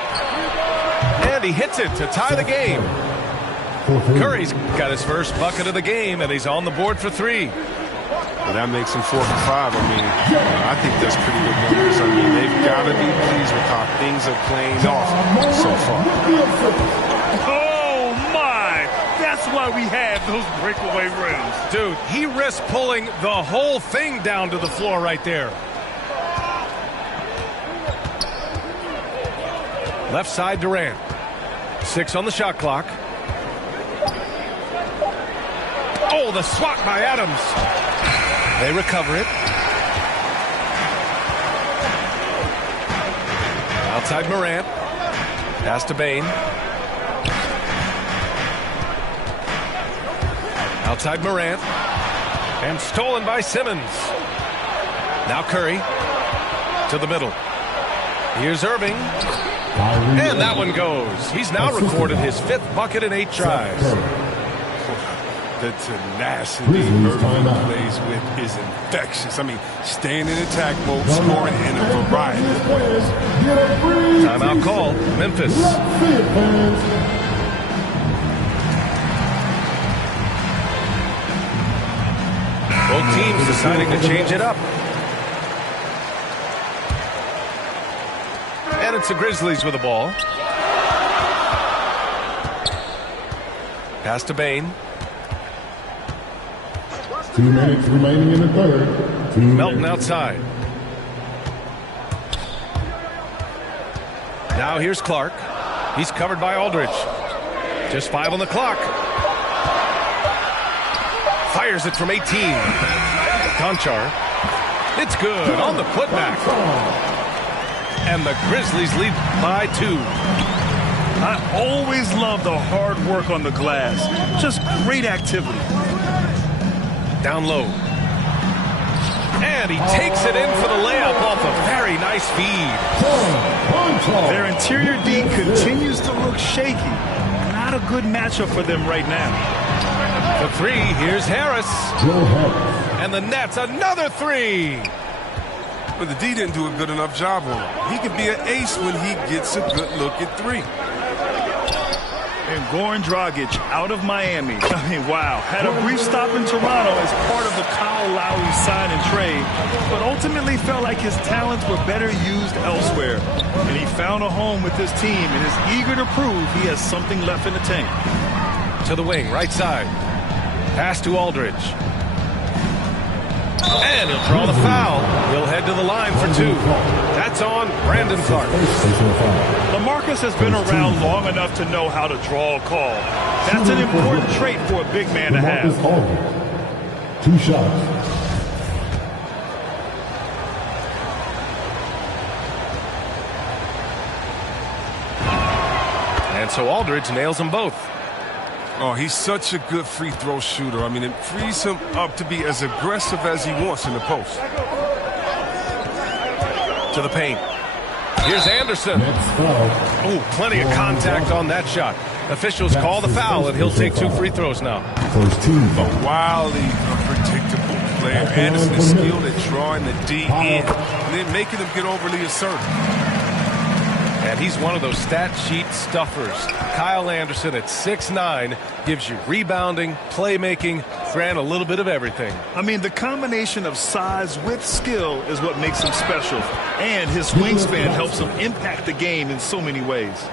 And he hits it to tie the game. Curry's got his first bucket of the game, and he's on the board for 3. Well, that makes him 4 for 5. I mean, I think that's pretty good numbers. I mean, they've got to be pleased with how things are playing off so far. Oh, my! That's why we have those breakaway rims. Dude, he risked pulling the whole thing down to the floor right there. Left side, Durant. 6 on the shot clock. Oh, the swat by Adams. They recover it. Outside Morant. Pass to Bain. Outside Morant. And stolen by Simmons. Now Curry. To the middle. Here's Irving. And that one goes. He's now recorded his 5th bucket in 8 tries. The tenacity Irving plays with is infectious. I mean, staying in attack mode, scoring in a variety of ways. Timeout call, Memphis. Both teams deciding to change it up. And it's the Grizzlies with the ball. Pass to Bain. 2 minutes remaining in the third. Melton outside. Now here's Clark. He's covered by Aldridge. Just 5 on the clock. Fires it from 18. Conchar. It's good on the putback. And the Grizzlies lead by 2. I always love the hard work on the glass. Just great activity. Down low. And he takes it in for the layup off a very nice feed. Their interior D continues to look shaky. Not a good matchup for them right now. The 3, here's Harris. And the Nets, another 3. But the D didn't do a good enough job on him. He can be an ace when he gets a good look at 3. And Goran Dragic out of Miami. I mean, wow. Had a brief stop in Toronto as part of the Kyle Lowry sign and trade, but ultimately felt like his talents were better used elsewhere. And he found a home with this team and is eager to prove he has something left in the tank. To the wing, right side. Pass to Aldridge. And he'll draw the foul. He'll head to the line for 2. That's on Brandon Clark. LaMarcus has been around long enough to know how to draw a call. That's an important trait for a big man to have. 2 shots. And so Aldridge nails them both. Oh, he's such a good free throw shooter. I mean, it frees him up to be as aggressive as he wants in the post. To the paint. Here's Anderson. Oh, plenty of contact on that shot. Officials call the foul, and he'll take 2 free throws now. First team foul. Wildly unpredictable player. Anderson is skilled at drawing the D in and then making them get overly assertive. And he's one of those stat sheet stuffers. Kyle Anderson at 6'9" gives you rebounding, playmaking, and a little bit of everything. I mean, the combination of size with skill is what makes him special. And his wingspan helps him impact the game in so many ways.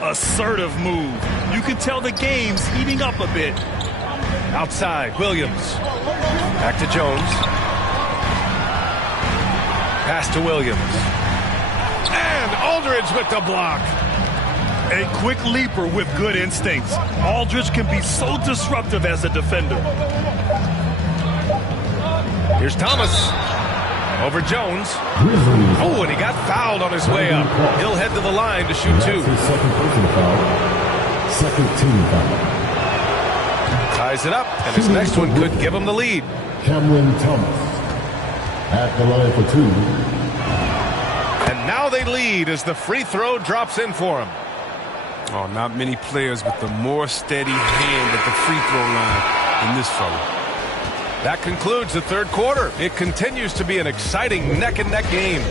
Assertive move. You can tell the game's heating up a bit. Outside, Williams. Back to Jones. Pass to Williams. And Aldridge with the block. A quick leaper with good instincts. Aldridge can be so disruptive as a defender. Here's Thomas. Over Jones. Oh, and he got fouled on his way up. He'll head to the line to shoot 2. Second personal foul. Second team foul. Ties it up, and his next one could give him the lead. Cameron Thomas at the line for 2. And now they lead as the free throw drops in for him. Oh, not many players with the more steady hand at the free throw line than this fella. That concludes the third quarter. It continues to be an exciting neck-and-neck game.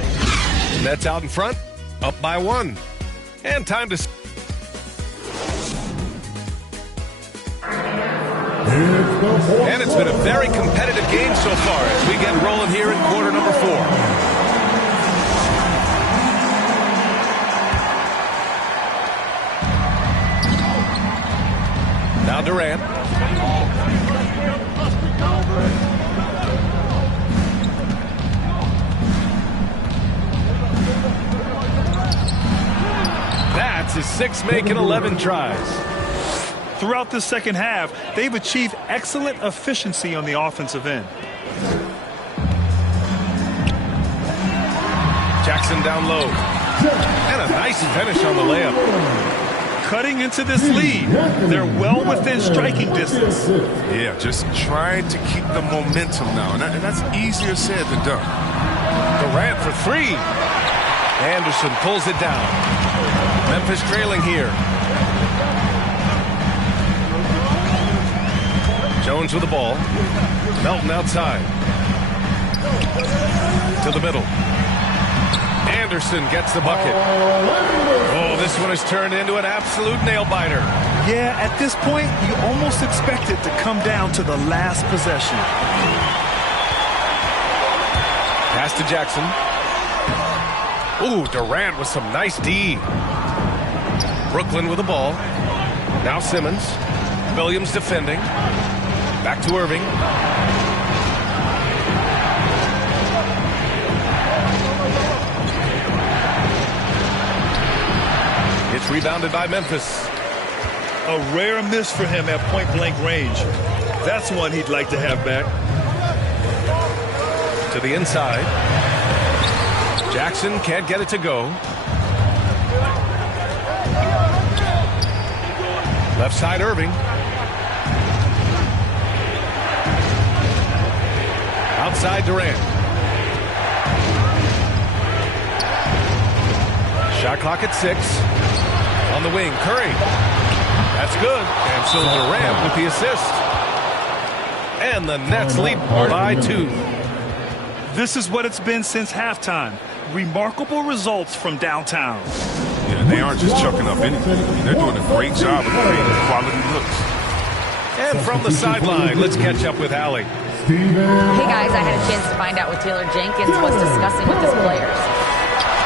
Nets out in front, up by 1. And time to... And it's been a very competitive game so far as we get rolling here in quarter number 4. Now Durant. That's his 6 making 11 tries. Throughout the second half, they've achieved excellent efficiency on the offensive end. Jackson down low. And a nice finish on the layup. Cutting into this lead. They're well within striking distance. Yeah, just trying to keep the momentum now. And that's easier said than done. Durant for 3. Anderson pulls it down. Memphis trailing here. Jones with the ball. Melton outside. To the middle. Anderson gets the bucket. Oh, this one has turned into an absolute nail-biter. Yeah, at this point, you almost expect it to come down to the last possession. Pass to Jackson. Ooh, Durant with some nice D. Brooklyn with the ball. Now Simmons. Williams defending. Back to Irving. It's rebounded by Memphis. A rare miss for him at point-blank range. That's one he'd like to have back. To the inside. Jackson can't get it to go. Left side, Irving. Outside, Durant. Shot clock at 6. On the wing, Curry. That's good. And so Durant with the assist. And the Nets lead by 2. This is what it's been since halftime. Remarkable results from downtown. Yeah, they aren't just chucking up anything. I mean, they're doing a great job of creating quality looks. And from the sideline, let's catch up with Allie. Hey guys, I had a chance to find out what Taylor Jenkins was discussing with his players.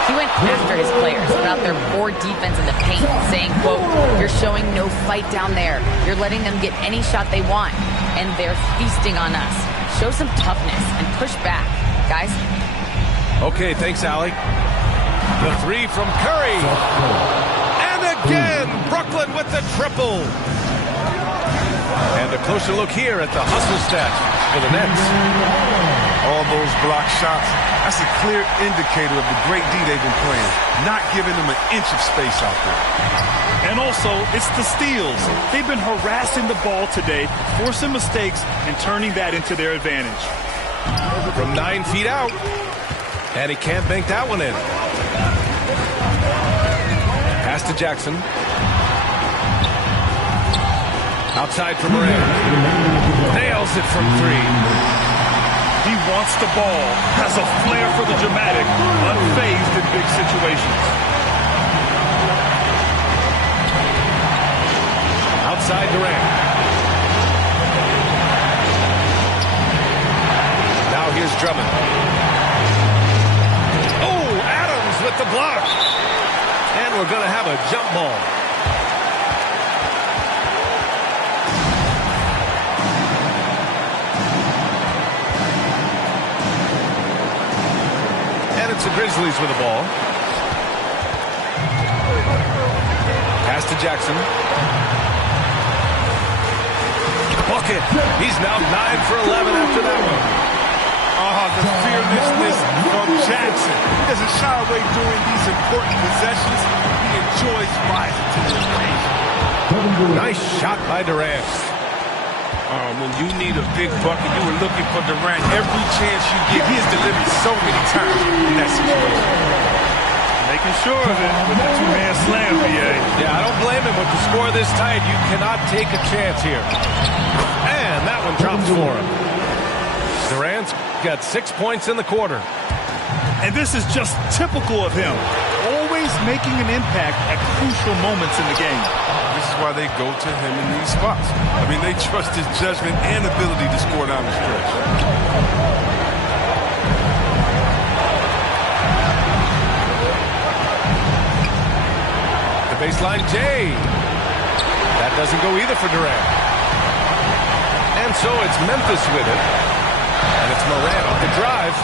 He went after his players about their poor defense in the paint, saying, quote, "You're showing no fight down there. You're letting them get any shot they want, and they're feasting on us. Show some toughness and push back, guys." Okay, thanks, Allie. The 3 from Curry. And again, Brooklyn with the triple. And a closer look here at the hustle stat for the Nets. All those block shots, that's a clear indicator of the great D they've been playing, not giving them an inch of space out there. And also, it's the steals. They've been harassing the ball today, forcing mistakes, and turning that into their advantage. From 9 feet out. And he can't bank that one in. Pass to Jackson. Outside for Moran. Nails it from 3. He wants the ball, has a flair for the dramatic, unfazed in big situations. Outside Durant. Now here's Drummond. Oh, Adams with the block. And we're going to have a jump ball. And it's the Grizzlies with the ball. Pass to Jackson. Bucket. He's now 9 for 11 after that one. The fearlessness from Jackson. He doesn't shy away during these important possessions. He enjoys rising to the occasion. Nice shot by Durant. When you need a big bucket, you were looking for Durant every chance you get. He has delivered so many times in that situation. Making sure of it with the 2-man slam, BA. Yeah, I don't blame him with the score this tight. You cannot take a chance here. And that one drops for him. Durant's got 6 points in the quarter. And this is just typical of him. Always making an impact at crucial moments in the game. This is why they go to him in these spots. I mean, they trust his judgment and ability to score down the stretch. The baseline J. That doesn't go either for Durant. And so it's Memphis with it. And it's Moran off the drive.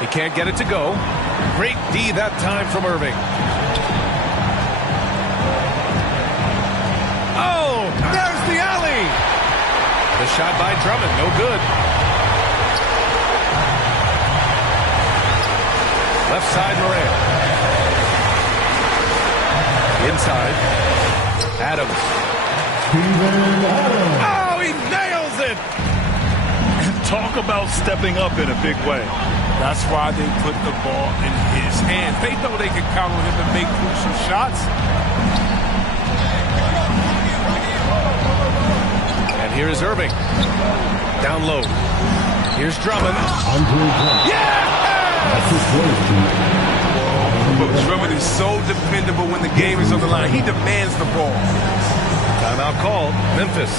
He can't get it to go. Great D that time from Irving. Oh, there's the alley. The shot by Drummond, no good. Left side, Moran. Inside. Adams. Oh, he nails it. Talk about stepping up in a big way. That's why they put the ball in his hands. They know they can count on him to make crucial shots. And here is Irving. Down low. Here's Drummond. Yeah! Yes! Look, Drummond is so dependable when the game is on the line. He demands the ball. Timeout called. Memphis.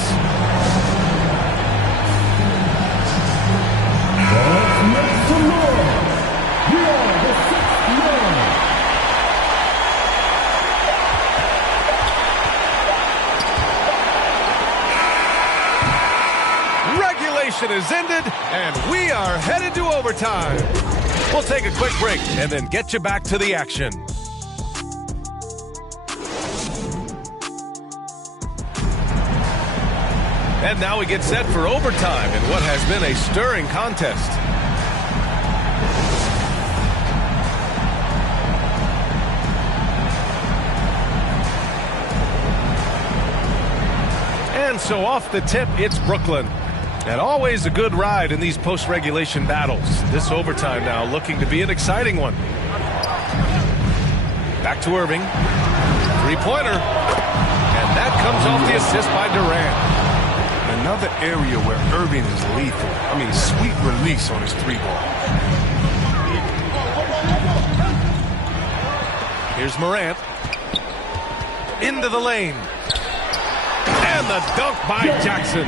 Regulation is ended, and we are headed to overtime. We'll take a quick break and then get you back to the action. And now we get set for overtime in what has been a stirring contest. And so off the tip, it's Brooklyn. And always a good ride in these post-regulation battles. This overtime now looking to be an exciting one. Back to Irving. Three-pointer. And that comes off the assist by Durant. Another area where Irving is lethal. I mean, sweet release on his three ball. Here's Morant. Into the lane. And the dunk by Jackson.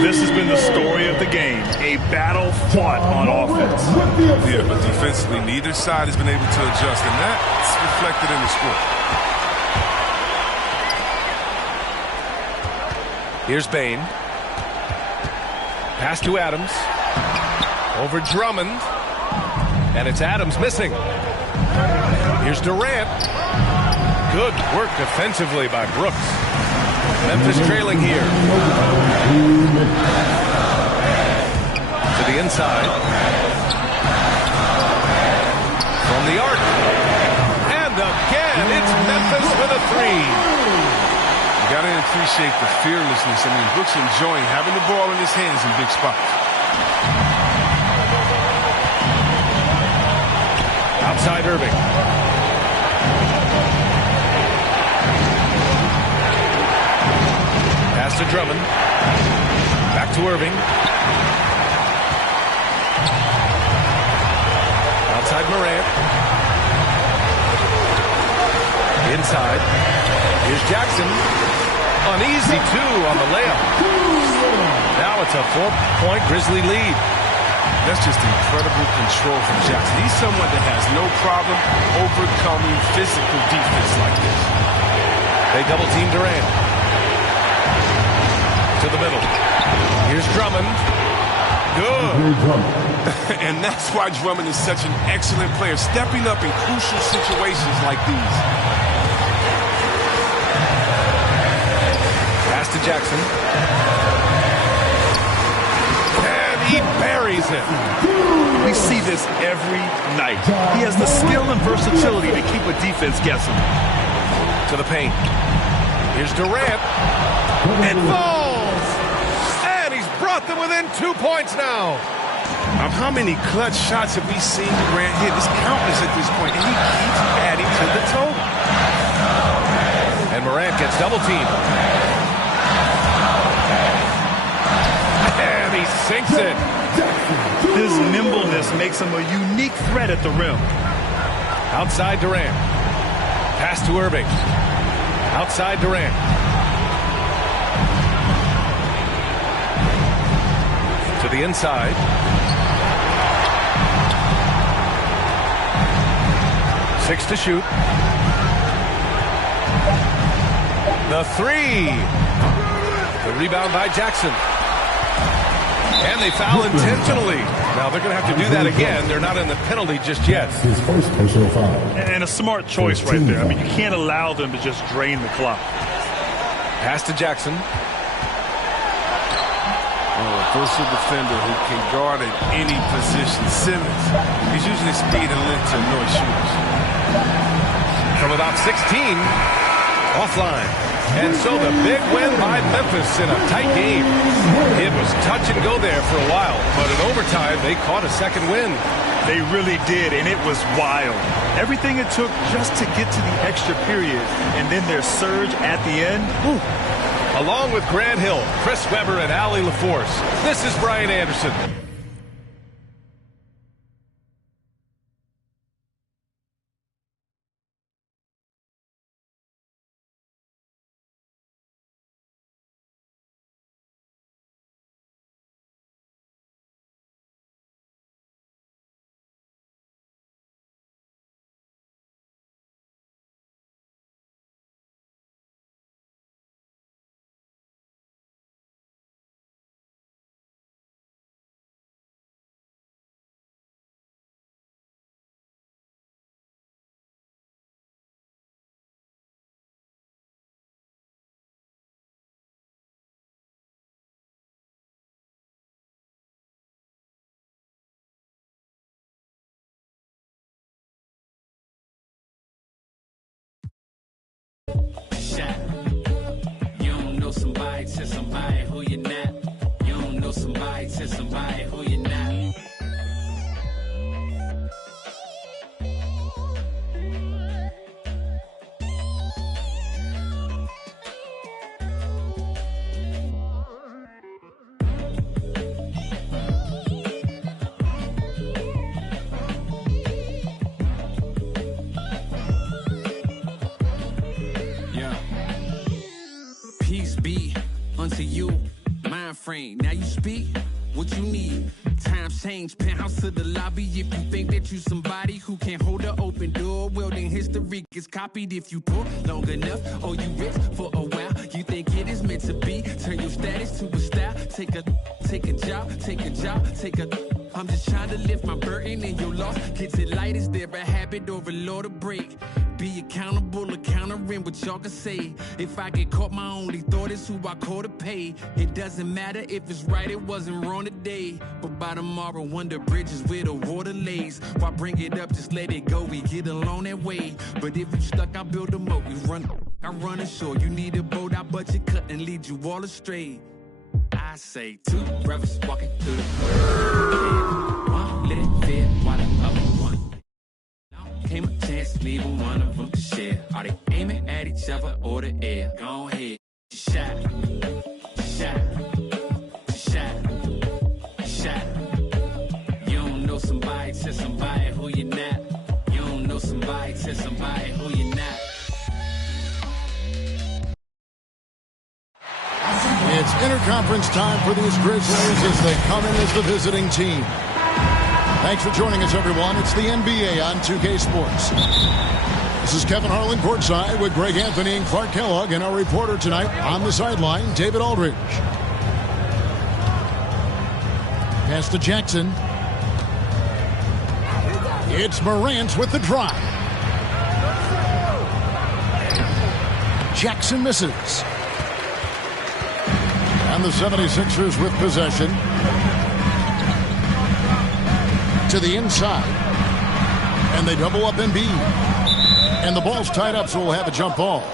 This has been the story of the game. A battle fought on offense. Yeah, but defensively, neither side has been able to adjust, and that's reflected in the score. Here's Bane. Pass to Adams. Over Drummond. And it's Adams missing. Here's Durant. Good work defensively by Brooks. Memphis trailing here. To the inside. From the arc. And again, it's Memphis with a three. You got to appreciate the fearlessness. I mean, Brooks enjoying having the ball in his hands in big spots. Outside Irving. Pass to Drummond. Back to Irving. Outside Morant. Inside. Here's Jackson. Uneasy, too, on the layup. Now it's a 4-point Grizzly lead. That's just incredible control from Jackson. He's someone that has no problem overcoming physical defense like this. They double-team Durant. To the middle. Here's Drummond. Good. And that's why Drummond is such an excellent player, stepping up in crucial situations like these. Pass to Jackson. And he buries it. We see this every night. He has the skill and versatility to keep a defense guessing. To the paint. Here's Durant. And falls. And he's brought them within 2 points now. How many clutch shots have we seen Durant hit? It's countless at this point, and he keeps adding to the total. And Morant gets double-teamed. And he sinks it. His nimbleness makes him a unique threat at the rim. Outside Durant. Pass to Irving. Outside Durant. To the inside. Six to shoot. The three. The rebound by Jackson. And they foul intentionally. Now they're going to have to do that again. They're not in the penalty just yet. His first personal foul. And a smart choice right there. I mean, you can't allow them to just drain the clock. Pass to Jackson. A versatile defender who can guard at any position. Simmons. He's using his speed and length to annoy shooters. From about 16, offline. And so the big win by Memphis in a tight game. It was touch and go there for a while, but in overtime, they caught a second win. They really did, and it was wild. Everything it took just to get to the extra period, and then their surge at the end. Whew. Along with Grant Hill, Chris Webber, and Allie LaForce, this is Brian Anderson. Shot. You don't know somebody, tell somebody who you're not. You don't know somebody, tell somebody who you're not. Peace be unto you, mind frame. Now you speak what you need. Times change, penthouse to the lobby. If you think that you somebody who can't hold an open door, well then history gets copied. If you poor long enough or you rich for a while, you think it is meant to be. Turn your status to a style. Take a job. I'm just trying to lift my burden and your loss gets it light. Is there a habit or a law to break? Be accountable or countering what y'all can say. If I get caught, my only thought is who I call to pay. It doesn't matter if it's right, it wasn't wrong today. But by tomorrow, wonder bridges where the water lays. Why bring it up, just let it go, we get along that way. But if you stuck, I build a moat, I run ashore. You need a boat, I budget cut and lead you all astray. I say two brothers walking through the world. One let it fit while the other one. Came a chance, leaving one of them to share. Are they aiming at each other or the air? Go ahead, shot. You don't know somebody, tell somebody who you're not. You don't know somebody, tell somebody who you're not. It's interconference time for these Grizzlies as they come in as the visiting team. Thanks for joining us, everyone. It's the NBA on 2K Sports. This is Kevin Harlan courtside with Greg Anthony and Clark Kellogg, and our reporter tonight on the sideline, David Aldridge. Pass to Jackson. It's Morant with the drive. Jackson misses. And the 76ers with possession. To the inside. And they double up Embiid. And the ball's tied up, so we'll have a jump ball.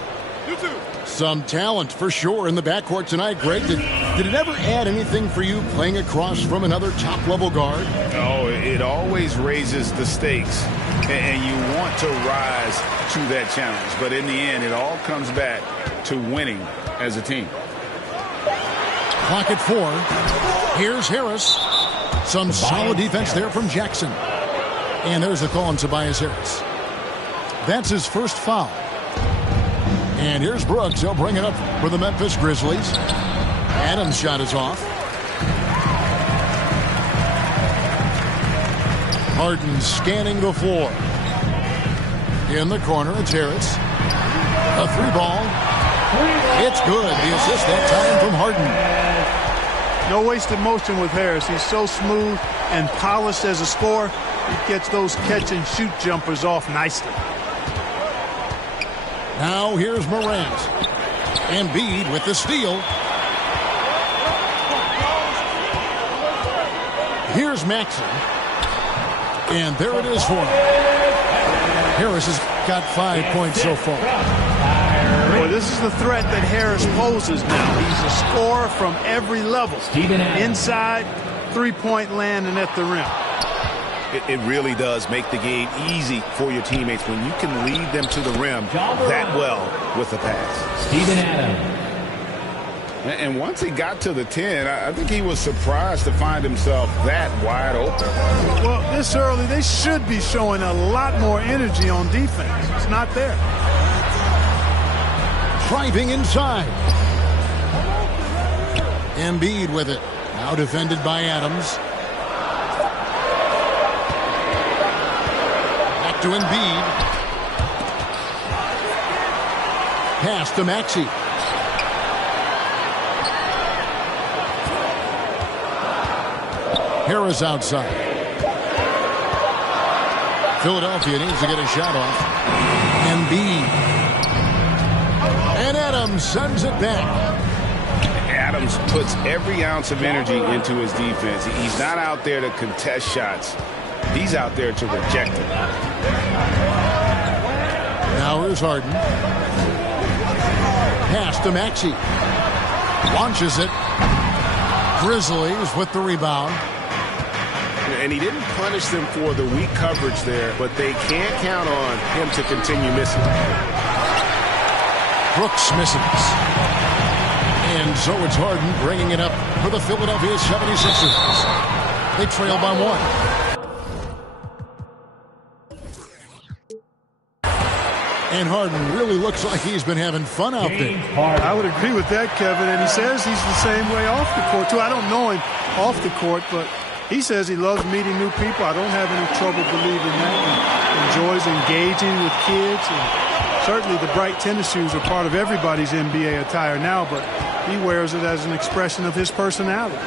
Some talent for sure in the backcourt tonight, Greg. Did it ever add anything for you playing across from another top-level guard? Oh, it always raises the stakes, and you want to rise to that challenge. But in the end, it all comes back to winning as a team. Clock at 4. Here's Harris. Some solid defense there from Jackson. And there's a call on Tobias Harris. That's his first foul. And here's Brooks. He'll bring it up for the Memphis Grizzlies. Adams' shot is off. Harden scanning the floor. In the corner, it's Harris. A three ball. It's good. The assist that time from Harden. No wasted motion with Harris. He's so smooth and polished as a scorer. He gets those catch-and-shoot jumpers off nicely. Now here's Morant. Embiid with the steal. Here's Maxson. And there it is for him. Harris has got 5 points so far. Boy, this is the threat that Harris poses now. He's a scorer from every level. Inside, three-point land, and at the rim. It really does make the game easy for your teammates when you can lead them to the rim that well with the pass. Steven Adams. And once he got to the 10, I think he was surprised to find himself that wide open. Well, this early, they should be showing a lot more energy on defense. It's not there. Driving inside. Embiid with it. Now defended by Adams. Back to Embiid. Pass to Maxey. Harris outside. Philadelphia needs to get a shot off. Embiid. And Adams sends it back. Adams puts every ounce of energy into his defense. He's not out there to contest shots. He's out there to reject them. Now here's Harden. pass to Maxey. Launches it. Grizzlies with the rebound. And he didn't punish them for the weak coverage there, but they can't count on him to continue missing. Brooks misses. And so it's Harden bringing it up for the Philadelphia 76ers. They trail by 1. And Harden really looks like he's been having fun out there. I would agree with that, Kevin. And he says he's the same way off the court, too. I don't know him off the court, but he says he loves meeting new people. I don't have any trouble believing that. He enjoys engaging with kids. And certainly the bright tennis shoes are part of everybody's NBA attire now, but he wears it as an expression of his personality.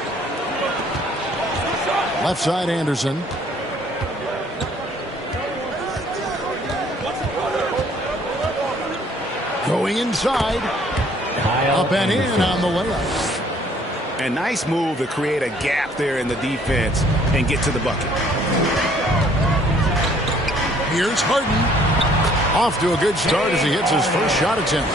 Left side, Anderson. Going inside. Up and in on the layup. A nice move to create a gap there in the defense and get to the bucket. Here's Harden. Off to a good start as he hits his first shot attempt.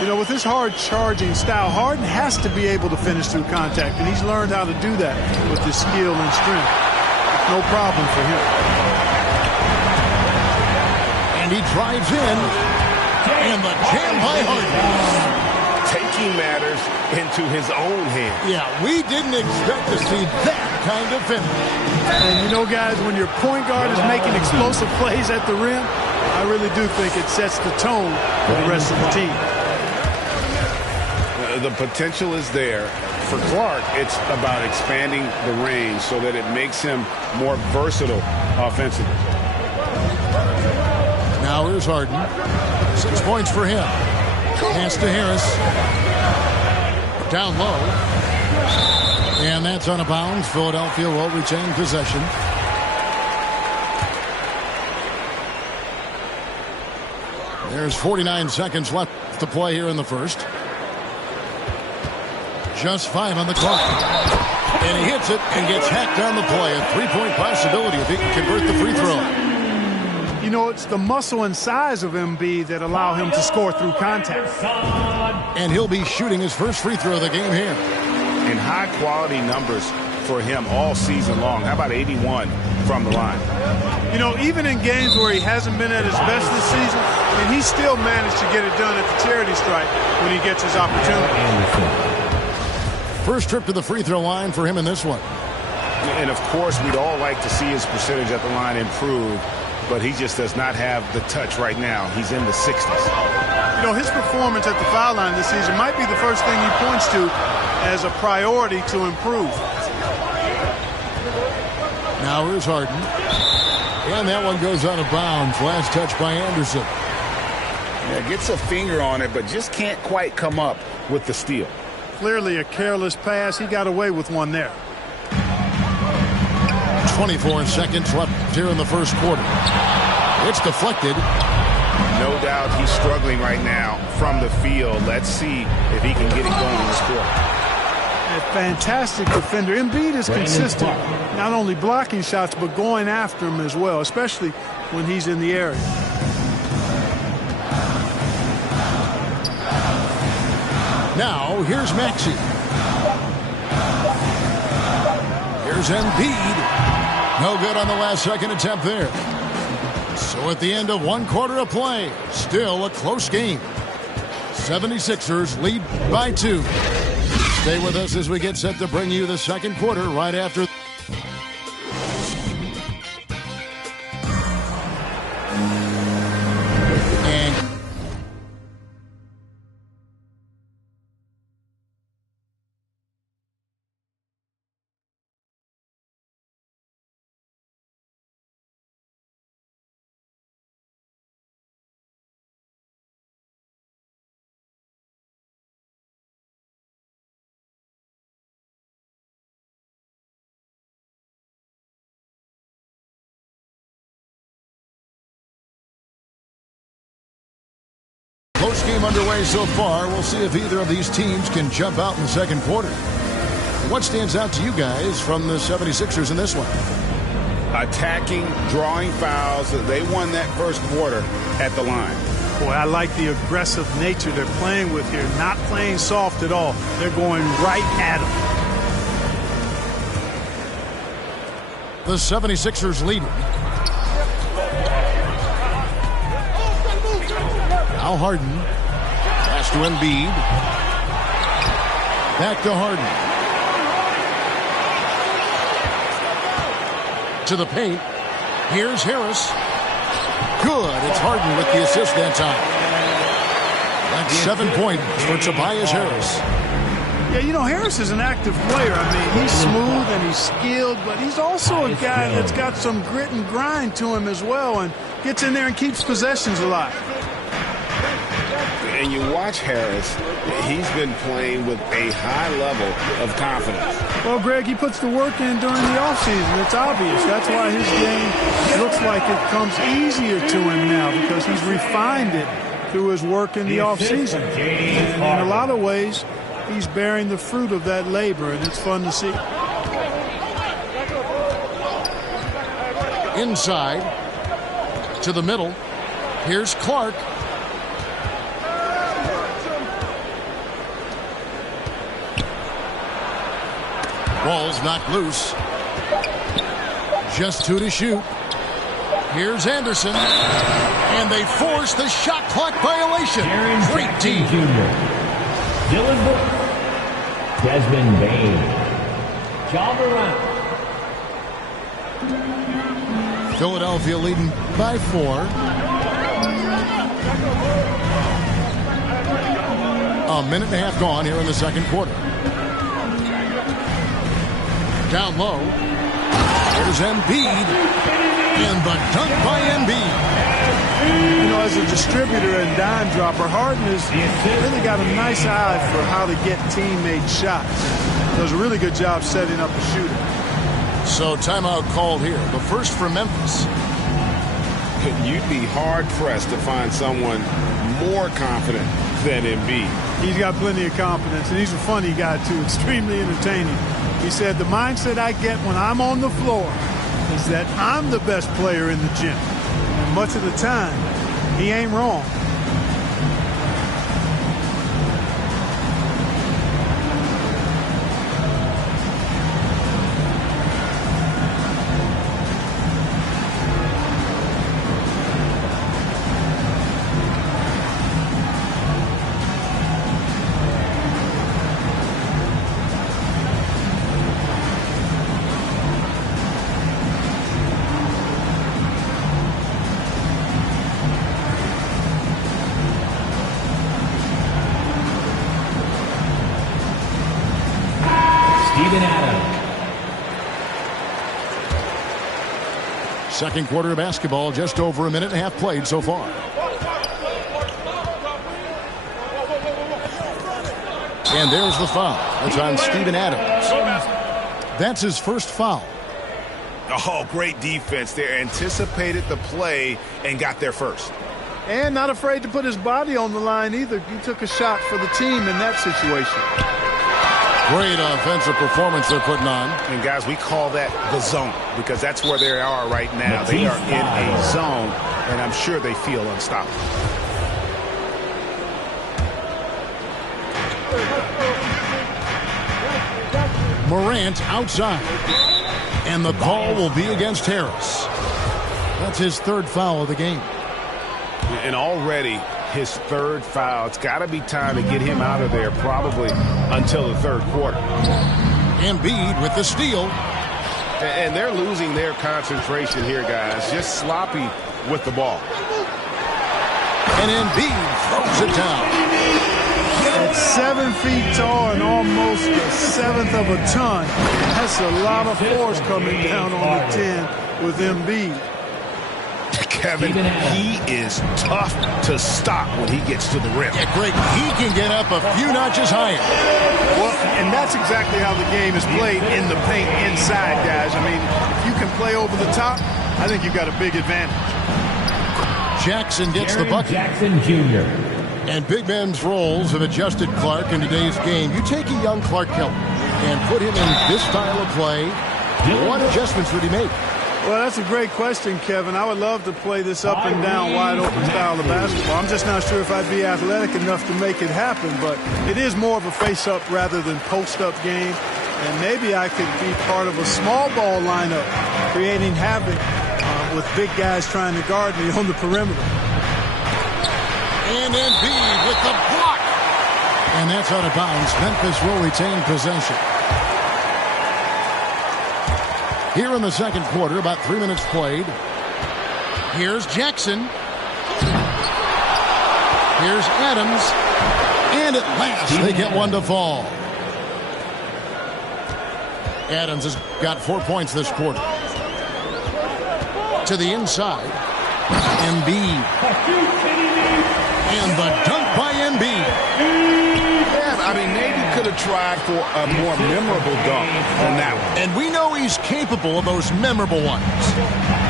You know, with his hard charging style, Harden has to be able to finish through contact, and he's learned how to do that with his skill and strength. It's no problem for him. And he drives in. And the jam by Harden. Taking matters into his own hands. Yeah, we didn't expect to see that kind of finish. And you know, guys, when your point guard is making explosive plays at the rim, I really do think it sets the tone for the rest of the team. The potential is there. For Clark, it's about expanding the range so that it makes him more versatile offensively. Now here's Harden. 6 points for him. Pass to Harris. Down low. And that's out of bounds. Philadelphia will retain possession. There's 49 seconds left to play here in the first. Just 5 on the clock. And he hits it and gets hacked on the play. A 3-point possibility if he can convert the free throw. You know, it's the muscle and size of Embiid that allow him to score through contact. And he'll be shooting his first free throw of the game here. And high-quality numbers for him all season long. How about 81 from the line? You know, even in games where he hasn't been at his best this season, I mean, he still managed to get it done at the charity stripe when he gets his opportunity. First trip to the free throw line for him in this one. And, of course, we'd all like to see his percentage at the line improve, but he just does not have the touch right now. He's in the 60s. You know, his performance at the foul line this season might be the first thing he points to as a priority to improve. Now here's Harden. And that one goes out of bounds. Last touch by Anderson. Yeah, gets a finger on it, but just can't quite come up with the steal. Clearly a careless pass. He got away with one there. 24 seconds left here in the first quarter. It's deflected. No doubt he's struggling right now from the field. Let's see if he can get it going in this quarter. A fantastic defender. Embiid is consistent, not only blocking shots, but going after them as well, especially when he's in the area. Now, here's Maxey. Here's Embiid. No good on the last second attempt there. So at the end of 1 quarter of play, still a close game. 76ers lead by 2. Stay with us as we get set to bring you the second quarter right after. Close game underway so far. We'll see if either of these teams can jump out in the second quarter. What stands out to you guys from the 76ers in this one? Attacking, drawing fouls. They won that first quarter at the line. Boy, I like the aggressive nature they're playing with here. Not playing soft at all. They're going right at him. The 76ers leading. Now Harden. Pass to Embiid. Back to Harden. To the paint. Here's Harris. Good. It's Harden with the assist that time. That's 7 points for Tobias Harris. Yeah, you know, Harris is an active player. I mean, he's smooth and he's skilled, but he's also a guy that's got some grit and grind to him as well and gets in there and keeps possessions alive. And you watch Harris, he's been playing with a high level of confidence. Well, Greg, he puts the work in during the offseason. It's obvious. That's why his game looks like it comes easier to him now because he's refined it through his work in the offseason. And in a lot of ways, he's bearing the fruit of that labor, and it's fun to see. Inside to the middle. Here's Clark. Ball's knocked loose. Just 2 to shoot. Here's Anderson. And they force the shot clock violation. Great team. Dylan Brooks, Desmond Bain, John Morant. Philadelphia leading by 4. A minute and a half gone here in the second quarter. Down low. Here's Embiid. And the dunk by Embiid. You know, as a distributor and dime dropper, Harden has really got a nice eye for how to get teammate shots. Does a really good job setting up a shooter. So timeout called here. The first for Memphis. You'd be hard-pressed to find someone more confident than Embiid. He's got plenty of confidence, and he's a funny guy, too. Extremely entertaining. He said, the mindset I get when I'm on the floor is that I'm the best player in the gym. And much of the time, he ain't wrong. Second quarter of basketball, just over a minute and a half played so far. And there's the foul. That's on Steven Adams. That's his first foul. Oh, great defense there. Anticipated the play and got there first. And not afraid to put his body on the line either. He took a shot for the team in that situation. Great offensive performance they're putting on. And, guys, we call that the zone because that's where they are right now. They are in a zone, and I'm sure they feel unstoppable. Morant outside. And the call will be against Harris. That's his third foul of the game. And already his third foul. It's got to be time to get him out of there probably until the third quarter. Embiid with the steal. And they're losing their concentration here, guys. Just sloppy with the ball. And Embiid throws it down. At 7 feet tall and almost a seventh of a ton, that's a lot of force coming down on the 10 with Embiid. Kevin, he is tough to stop when he gets to the rim. Yeah, Greg, he can get up a few notches higher. Well, and that's exactly how the game is played in the paint inside, guys. I mean, if you can play over the top, I think you've got a big advantage. Jackson gets the bucket. Jackson Jr. And big men's roles have adjusted Clark in today's game. You take a young Clark Keller and put him in this style of play. What adjustments would he make? Well, that's a great question, Kevin. I would love to play this up and down wide open style of basketball. I'm just not sure if I'd be athletic enough to make it happen, but it is more of a face-up rather than post-up game. And maybe I could be part of a small ball lineup, creating havoc with big guys trying to guard me on the perimeter. And Embiid with the block. And that's out of bounds. Memphis will retain possession. Here in the second quarter, about 3 minutes played. Here's Jackson. Here's Adams. And at last, they get one to fall. Adams has got 4 points this quarter. To the inside. Embiid. And the dunk by Embiid. Yeah, I mean, maybe could have tried for a more memorable dunk on that one. And we know he's capable of those memorable ones.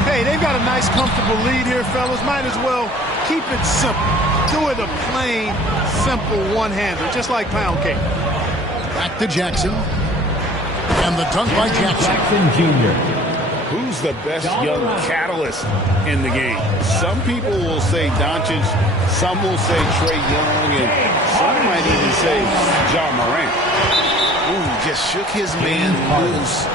Hey, they've got a nice, comfortable lead here, fellas. Might as well keep it simple. Do it a plain, simple one-hander, just like pound cake. Back to Jackson. And the dunk by Jackson. Jr. Who's the best young catalyst in the game? Some people will say Doncic, some will say Trae Young, and some might even say Ja Morant. Ooh, just shook his man loose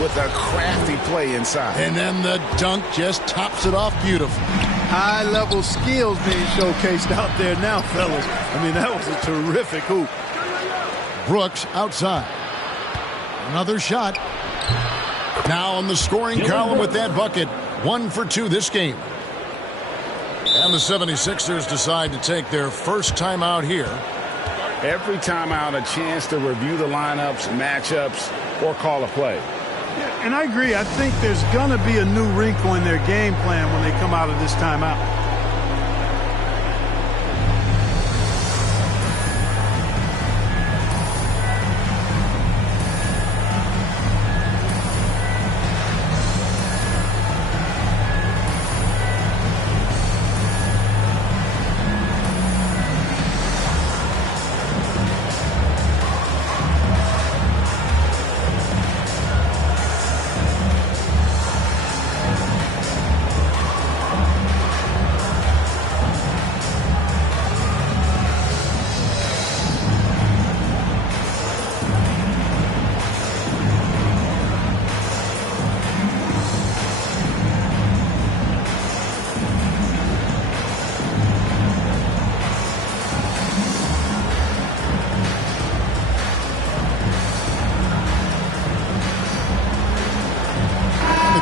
with a crafty play inside. And then the dunk just tops it off beautifully. High-level skills being showcased out there now, fellas. I mean, that was a terrific hoop. Brooks outside. Another shot. Now on the scoring column with that bucket. 1 for 2 this game. And the 76ers decide to take their first timeout here. Every timeout, a chance to review the lineups, matchups, or call a play. Yeah, and I agree. I think there's going to be a new wrinkle in their game plan when they come out of this timeout.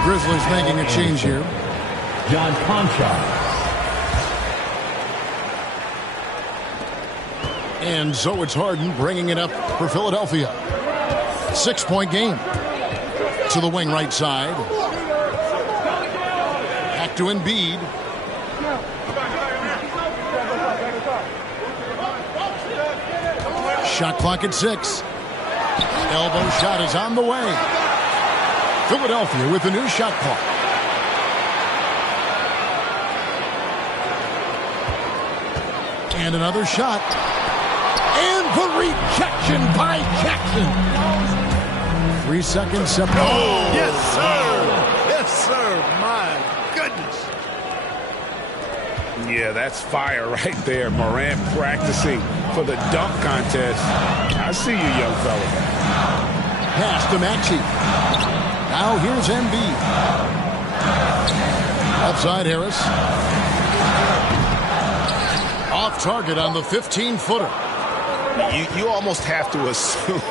Grizzlies making a change here. John Conchar. And so it's Harden bringing it up for Philadelphia. 6-point game. To the wing right side. Back to Embiid. Shot clock at 6. Elbow shot is on the way. Philadelphia with the new shot clock. And another shot. And the rejection by Jackson. 3 seconds separate. Oh! Yes, sir. Yes, sir. My goodness. Yeah, that's fire right there. Morant practicing for the dunk contest. I see you, young fella. Pass to Maxey. Now here's Embiid. Outside Harris. Off target on the 15-footer. You almost have to assume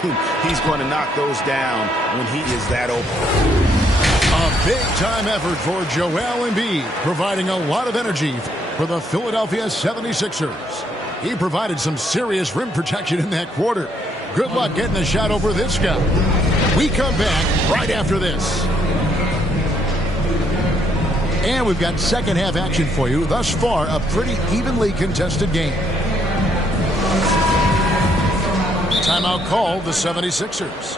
he's going to knock those down when he is that open. A big-time effort for Joel Embiid, providing a lot of energy for the Philadelphia 76ers. He provided some serious rim protection in that quarter. Good luck getting a shot over this guy. We come back right after this. And we've got second half action for you. Thus far, a pretty evenly contested game. Timeout called the 76ers.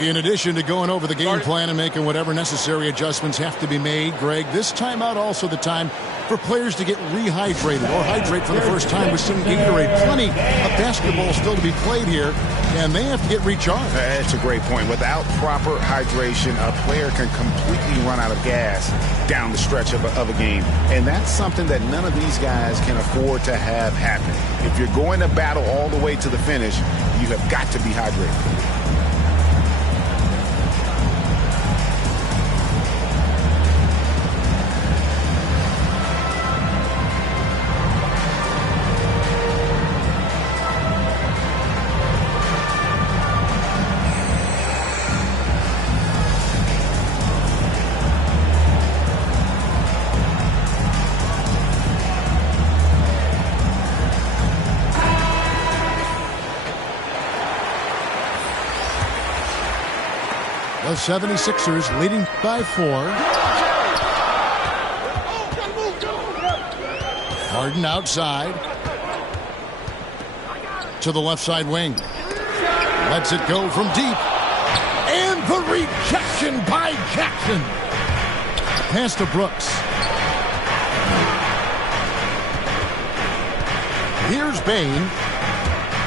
In addition to going over the game plan and making whatever necessary adjustments have to be made, Greg, this timeout also the time for players to get rehydrated or hydrate for the first time with some Gatorade. Plenty of basketball still to be played here, and they have to get recharged. That's a great point. Without proper hydration, a player can completely run out of gas down the stretch of a game. And that's something that none of these guys can afford to have happen. If you're going to battle all the way to the finish, you have got to be hydrated. The 76ers leading by 4. Harden outside. To the left side wing. Lets it go from deep. And the rejection by Jackson. Pass to Brooks. Here's Bain.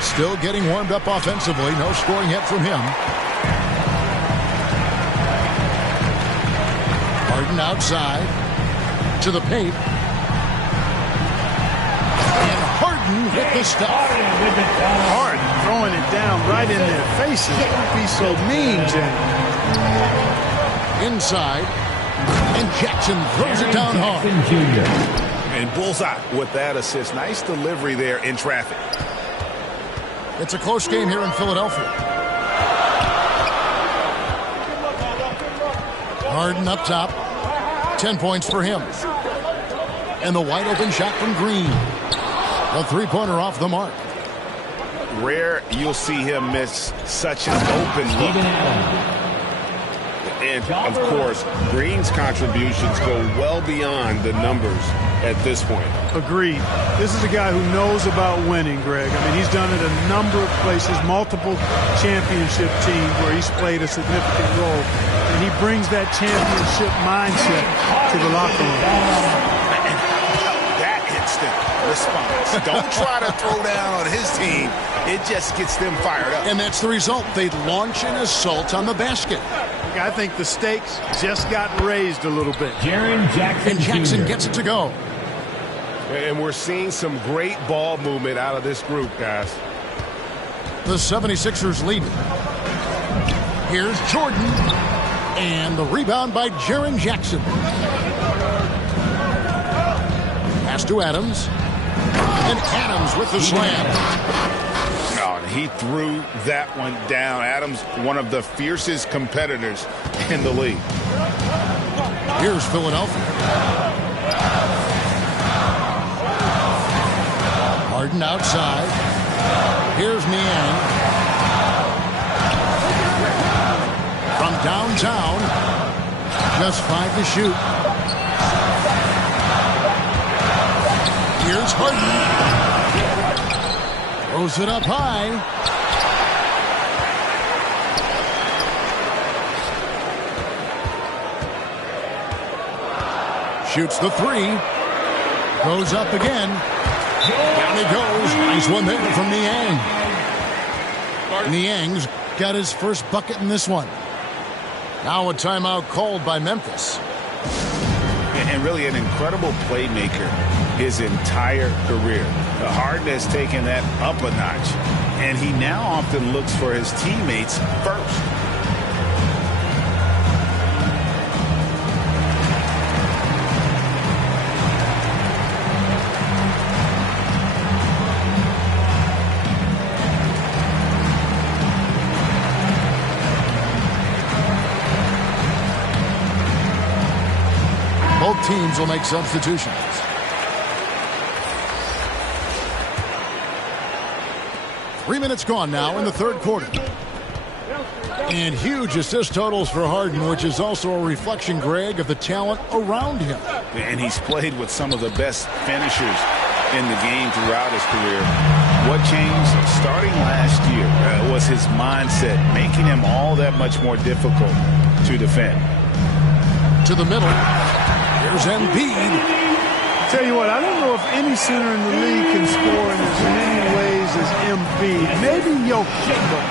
Still getting warmed up offensively. No scoring yet from him. Harden outside to the paint. And Harden with the stuff. Harden throwing it down right in their faces. Don't be so mean, James. Inside. And Jackson throws it down hard. And bullseye with that assist. Nice delivery there in traffic. It's a close game here in Philadelphia. Harden up top. 10 points for him. And the wide open shot from Green. A three-pointer off the mark. Rare you'll see him miss such an open look. And, of course, Green's contributions go well beyond the numbers at this point. Agreed. This is a guy who knows about winning, Greg. I mean, he's done it a number of places, multiple championship teams where he's played a significant role. And he brings that championship mindset to the locker room. And that instant response. Don't try to throw down on his team. It just gets them fired up. And that's the result. They launch an assault on the basket. I think the stakes just got raised a little bit. And Jackson gets it to go. And we're seeing some great ball movement out of this group, guys. The 76ers lead. Here's Jordan. And the rebound by Jaren Jackson. Pass to Adams. And Adams with the slam. Oh, he threw that one down. Adams, one of the fiercest competitors in the league. Here's Philadelphia. Harden outside. Here's Niang. From downtown. Just 5 to shoot. Here's Harden. Throws it up high. Shoots the three. Goes up again. Down he goes. Nice one there from Niang. Niang's got his first bucket in this one. Now a timeout called by Memphis. And really an incredible playmaker his entire career. Harden has taken that up a notch. And he now often looks for his teammates first. Both teams will make substitutions. Three minutes gone now in the third quarter. And huge assist totals for Harden, which is also a reflection, Greg, of the talent around him. And he's played with some of the best finishers in the game throughout his career. What changed starting last year was his mindset, making him all that much more difficult to defend. To the middle. Here's Embiid. Tell you what, I don't know if any center in the league can score in as many ways as Embiid. Maybe Jokic, but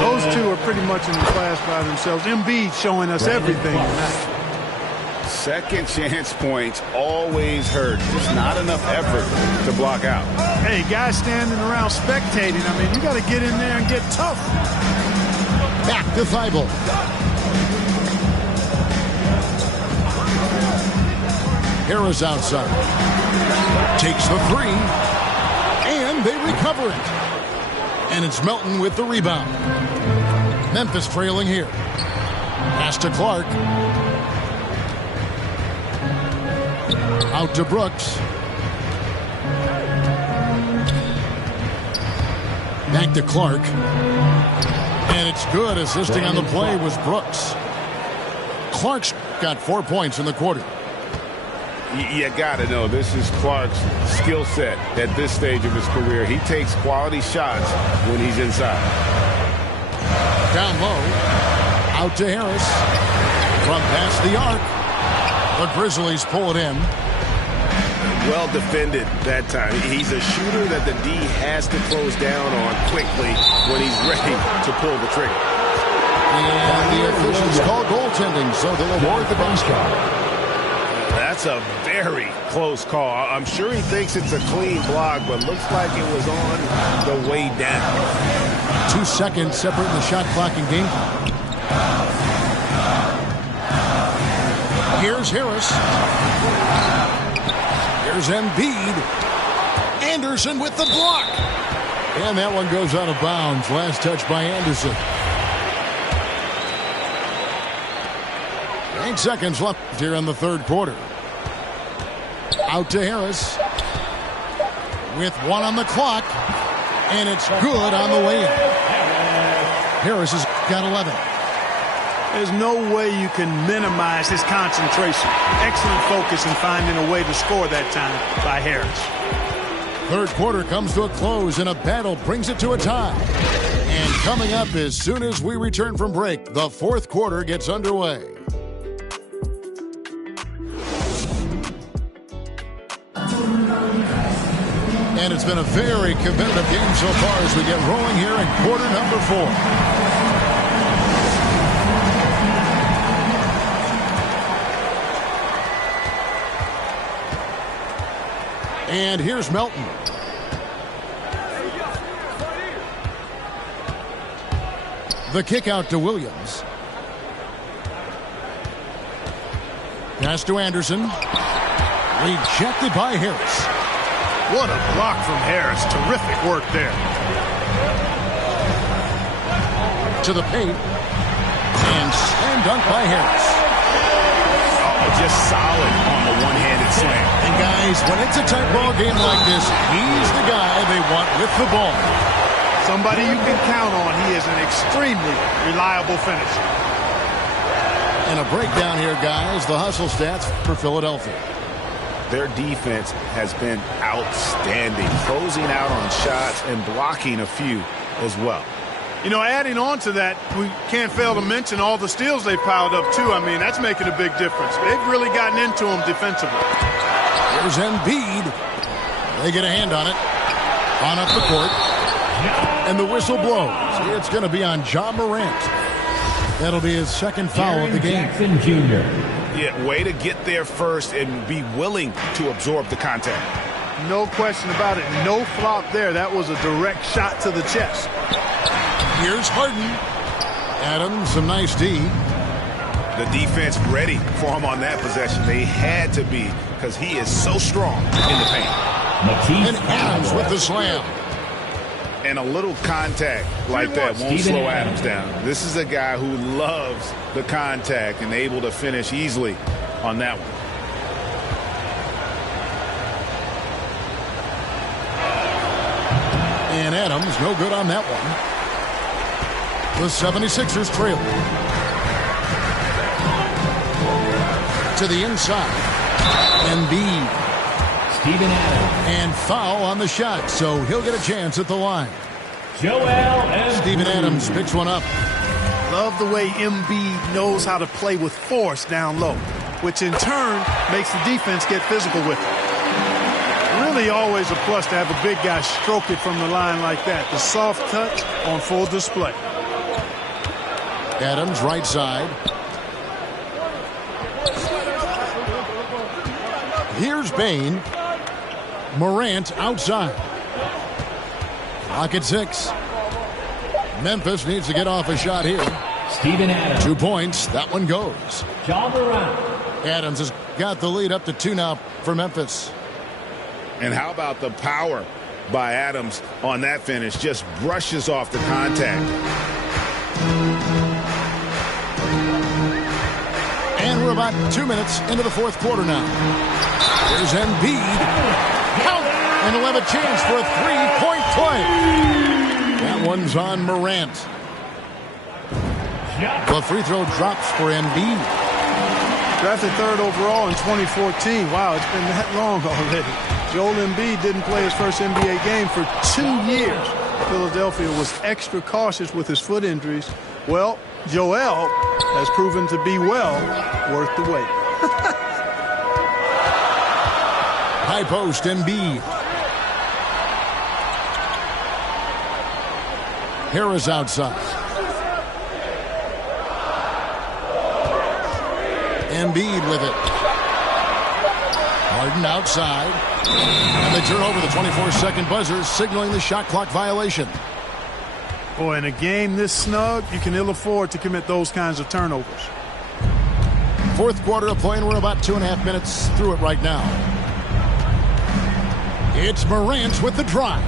those two are pretty much in the class by themselves. Embiid showing us everything tonight. Second chance points always hurt. Just not enough effort to block out. Hey, guys standing around spectating. I mean, you got to get in there and get tough. Back to Thibault. Harris outside. Takes the three. And they recover it. And it's Melton with the rebound. Memphis trailing here. Pass to Clark. Out to Brooks. Back to Clark. And it's good. Assisting on the play was Brooks. Clark's got 4 points in the quarter. You got to know, this is Clark's skill set at this stage of his career. He takes quality shots when he's inside. Down low. Out to Harris. From past the arc. The Grizzlies pull it in. Well defended that time. He's a shooter that the D has to close down on quickly when he's ready to pull the trigger. And the officials call goaltending, so they'll award the basket. That's a very close call. I'm sure he thinks it's a clean block, but looks like it was on the way down. 2 seconds separating the shot clock and game clock. Here's Harris. Here's Embiid. Anderson with the block. And that one goes out of bounds. Last touch by Anderson. 8 seconds left here in the third quarter. Out to Harris. With 1 on the clock. And it's good on the way in. Harris has got 11. There's no way you can minimize his concentration. Excellent focus in finding a way to score that time by Harris. Third quarter comes to a close, and a battle brings it to a tie. And coming up as soon as we return from break, the fourth quarter gets underway. And it's been a very competitive game so far as we get rolling here in quarter number 4. And here's Melton. The kick out to Williams. Pass to Anderson. Rejected by Harris. What a block from Harris. Terrific work there. To the paint. And slam dunk by Harris. Just solid on the one-handed slam. And guys, when it's a tight ball game like this, he's the guy they want with the ball. Somebody you can count on. He is an extremely reliable finisher. And a breakdown here, guys. The hustle stats for Philadelphia. Their defense has been outstanding, closing out on shots and blocking a few as well. You know, adding on to that, we can't fail to mention all the steals they've piled up, too. I mean, that's making a big difference. They've really gotten into them defensively. Here's Embiid. They get a hand on it. On up the court. And the whistle blows. It's going to be on Ja Morant. That'll be his second foul of the game. Jackson Jr. Yeah, way to get there first and be willing to absorb the contact. No question about it. No flop there. That was a direct shot to the chest. Here's Harden. Adams, some nice D. The defense ready for him on that possession. They had to be because he is so strong in the paint. And Adams with the slam. And a little contact like that won't slow Adams down. This is a guy who loves the contact and able to finish easily on that one. And Adams, no good on that one. The 76ers trail. To the inside. Embiid. And foul on the shot, so he'll get a chance at the line. Steven Adams picks one up. Love the way Embiid knows how to play with force down low, which in turn makes the defense get physical with it. Really always a plus to have a big guy stroke it from the line like that. The soft touch on full display. Adams right side. Here's Bain. Morant outside. Clock at 6. Memphis needs to get off a shot here. 2 points. That one goes. Adams has got the lead up to 2 now for Memphis. And how about the power by Adams on that finish? Just brushes off the contact. And we're about 2 minutes into the fourth quarter now. Here's Embiid. Count! And he'll have a chance for a 3-point play. That one's on Morant. The free throw drops for Embiid. Drafted 3rd overall in 2014. Wow, it's been that long already. Joel Embiid didn't play his first NBA game for 2 years. Philadelphia was extra cautious with his foot injuries. Well, Joel has proven to be well worth the wait. High post, Embiid. Harris outside. Embiid with it. Harden outside. And they turn over the 24-second buzzer, signaling the shot clock violation. Boy, in a game this snug, you can ill afford to commit those kinds of turnovers. Fourth quarter of play, and we're about 2.5 minutes through it right now. It's Morant with the drive.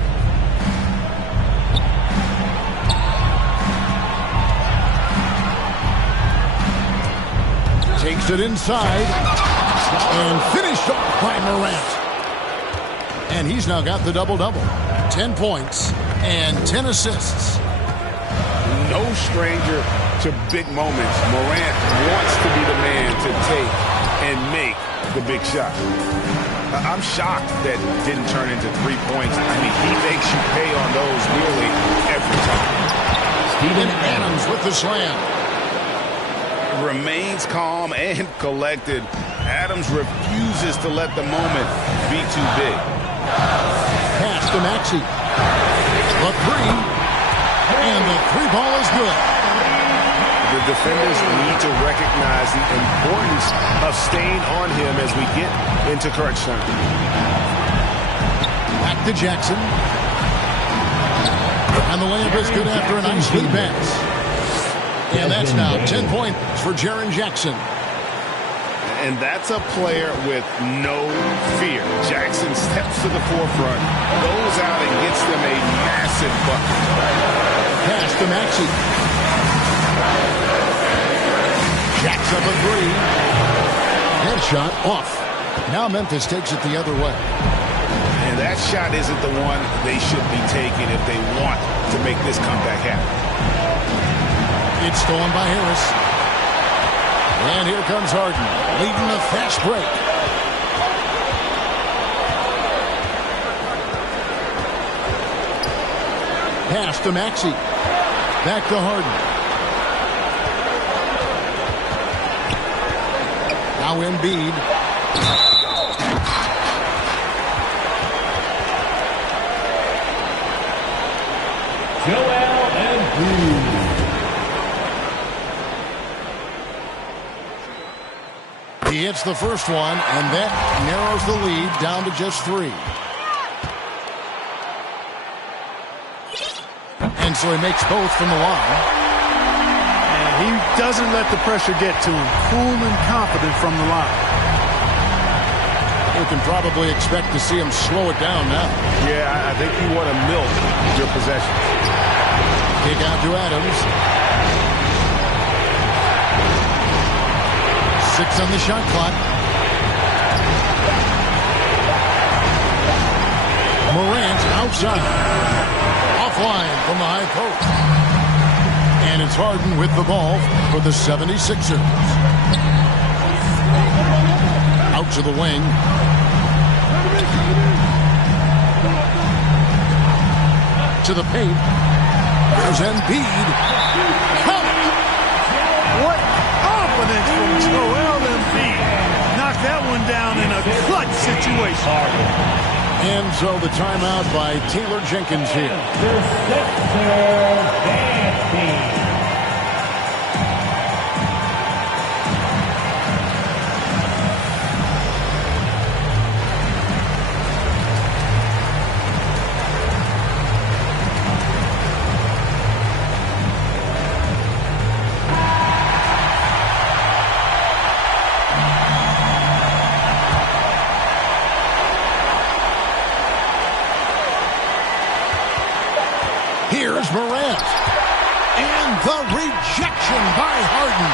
Takes it inside and finished off by Morant. And he's now got the double-double. 10 points and 10 assists. No stranger to big moments. Morant wants to be the man to take and make the big shot. I'm shocked that it didn't turn into 3 points. I mean, he makes you pay on those nearly every time. Steven Adams with the slam. Remains calm and collected. Adams refuses to let the moment be too big. Pass to Maxey. The 3. And the 3 ball is good. The defenders need to recognize the importance of staying on him as we get into crunch time. Back to Jackson. And the layup is good after a nice lead pass. And that's now 10 points for Jaren Jackson. And that's a player with no fear. Jackson steps to the forefront, goes out and gets them a massive bucket. Pass to Maxey. Jacks up a 3. Headshot off. Now Memphis takes it the other way. And that shot isn't the one they should be taking if they want to make this comeback happen. It's stolen by Harris. And here comes Harden, leading the fast break. Pass to Maxey. Back to Harden. Now Embiid. Joel Embiid. He hits the first one, and that narrows the lead down to just 3. And so he makes both from the line. And he doesn't let the pressure get to him. Cool and confident from the line. You can probably expect to see him slow it down now. Yeah, I think you want to milk your possession. Kick out to Adams. 6 on the shot clock. Morant outside. Offline from the high post. And it's Harden with the ball for the 76ers. Out to the wing. To the paint. There's Embiid. Count. What confidence from Joel Embiid. Knocked that one down in a clutch situation. And so the timeout by Taylor Jenkins here. Here's Morant. And the rejection by Harden.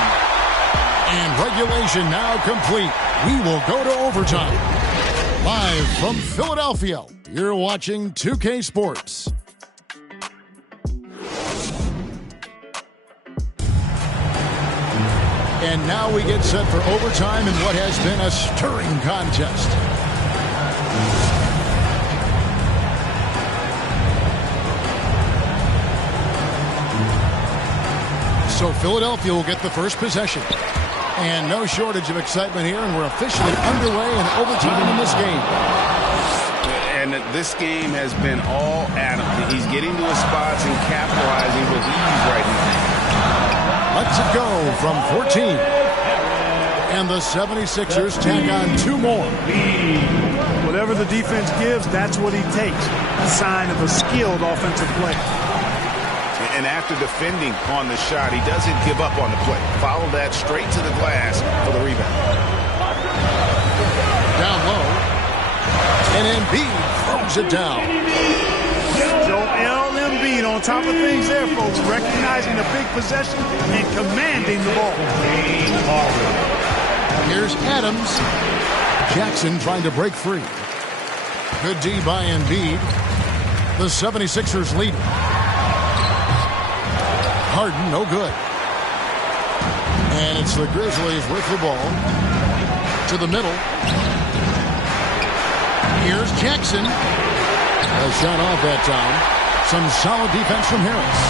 And regulation now complete. We will go to overtime. Live from Philadelphia, you're watching 2K Sports. And now we get set for overtime in what has been a stirring contest. So Philadelphia will get the first possession. And no shortage of excitement here, and we're officially underway in overtime in this game. And this game has been all Adam. He's getting to his spots and capitalizing with ease right now. Let's it go from 14. And the 76ers tack on 2 more. Whatever the defense gives, that's what he takes. A sign of a skilled offensive play. And after defending on the shot, he doesn't give up on the play. Follow that straight to the glass for the rebound. Down low. And Embiid throws it down. Joel Embiid on top of things there, folks. Recognizing the big possession and commanding the ball. Here's Adams. Jackson trying to break free. Good D by Embiid. The 76ers lead. Harden, no good. And it's the Grizzlies with the ball. To the middle. Here's Jackson. A shot off that time. Some solid defense from Harris.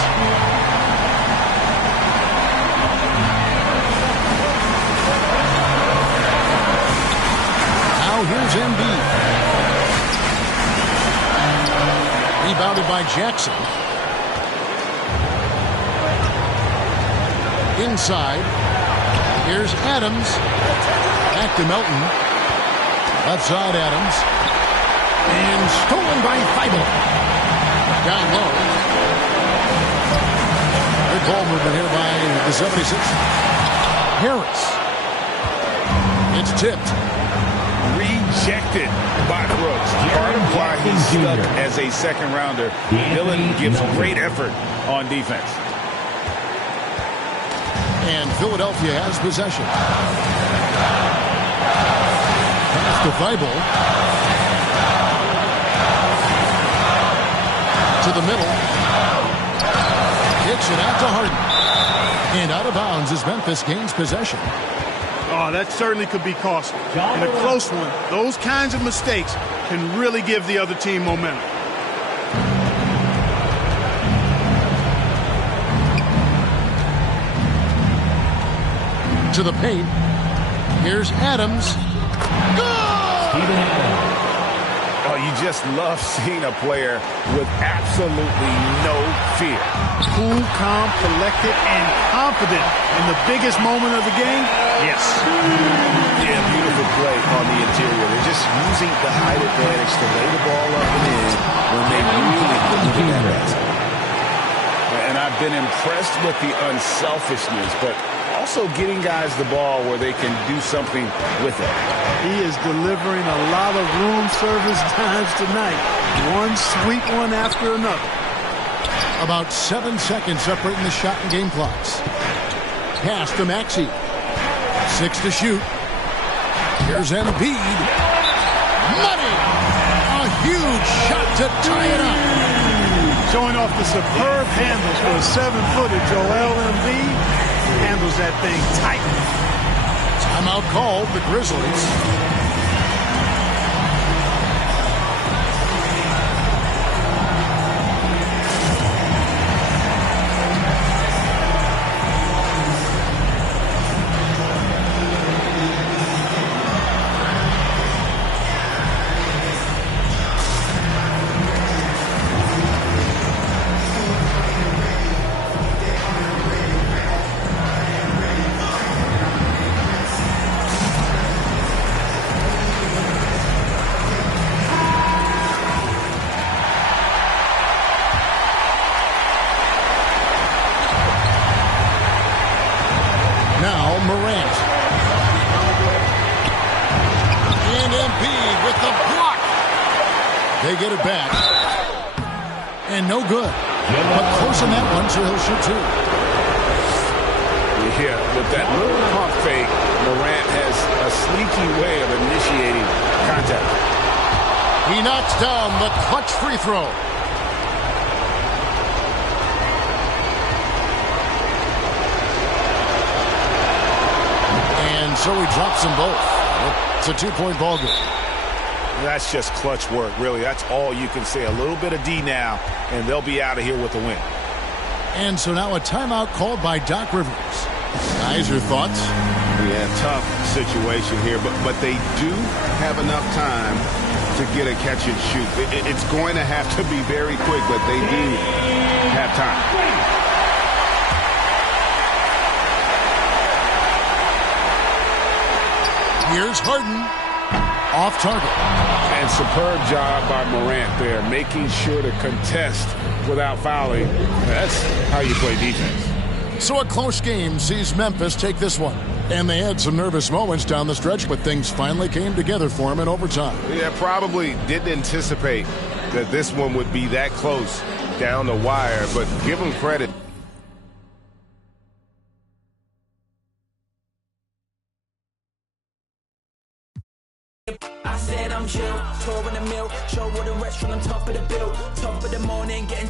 Now here's Embiid. Rebounded by Jackson. Inside. Here's Adams. Back to Melton. Left side Adams. And stolen by Thibault. Down low. Good ball movement here by the 76ers. Harris. It's tipped. Rejected by Brooks. Part of why he's stuck as a second rounder. Dillon gives great effort on defense. And Philadelphia has possession. Pass to Thibault. To the middle. Kicks it out to Harden. And out of bounds as Memphis gains possession. Oh, that certainly could be costly. In a close one, those kinds of mistakes can really give the other team momentum. To the paint. Here's Adams. Oh, you just love seeing a player with absolutely no fear. Cool, calm, collected, and confident in the biggest moment of the game. Yes. Yeah, beautiful play on the interior. They're just using the height advantage to lay the ball up and in when they really need that basket. And I've been impressed with the unselfishness, but also getting guys the ball where they can do something with it. He is delivering a lot of room service times tonight. One sweet one after another. About 7 seconds separating the shot and game clocks. Pass to Maxey. 6 to shoot. Here's Embiid. Money! A huge shot to tie it up. Showing off the superb handles for a 7-footer. Joel Embiid handles that thing tight. Timeout called, the Grizzlies. They get it back. And no good. But close in that one, so he'll shoot two. Yeah, with that little pump fake, Morant has a sneaky way of initiating contact. He knocks down the clutch free throw. And so he drops them both. It's a two-point ball game. That's just clutch work, really. That's all you can say. A little bit of D now, and they'll be out of here with a win. And so now a timeout called by Doc Rivers. Guys, your thoughts? Yeah, tough situation here, but they do have enough time to get a catch and shoot. It's going to have to be very quick, but they do have time. Here's Harden. Off target. And superb job by Morant there, making sure to contest without fouling. That's how you play defense. So a close game sees Memphis take this one. And they had some nervous moments down the stretch, but things finally came together for them in overtime. Yeah, probably didn't anticipate that this one would be that close down the wire, but give them credit. I said I'm chill, tour in the mill, show what the rest from them top of the bill, top of the morning, getting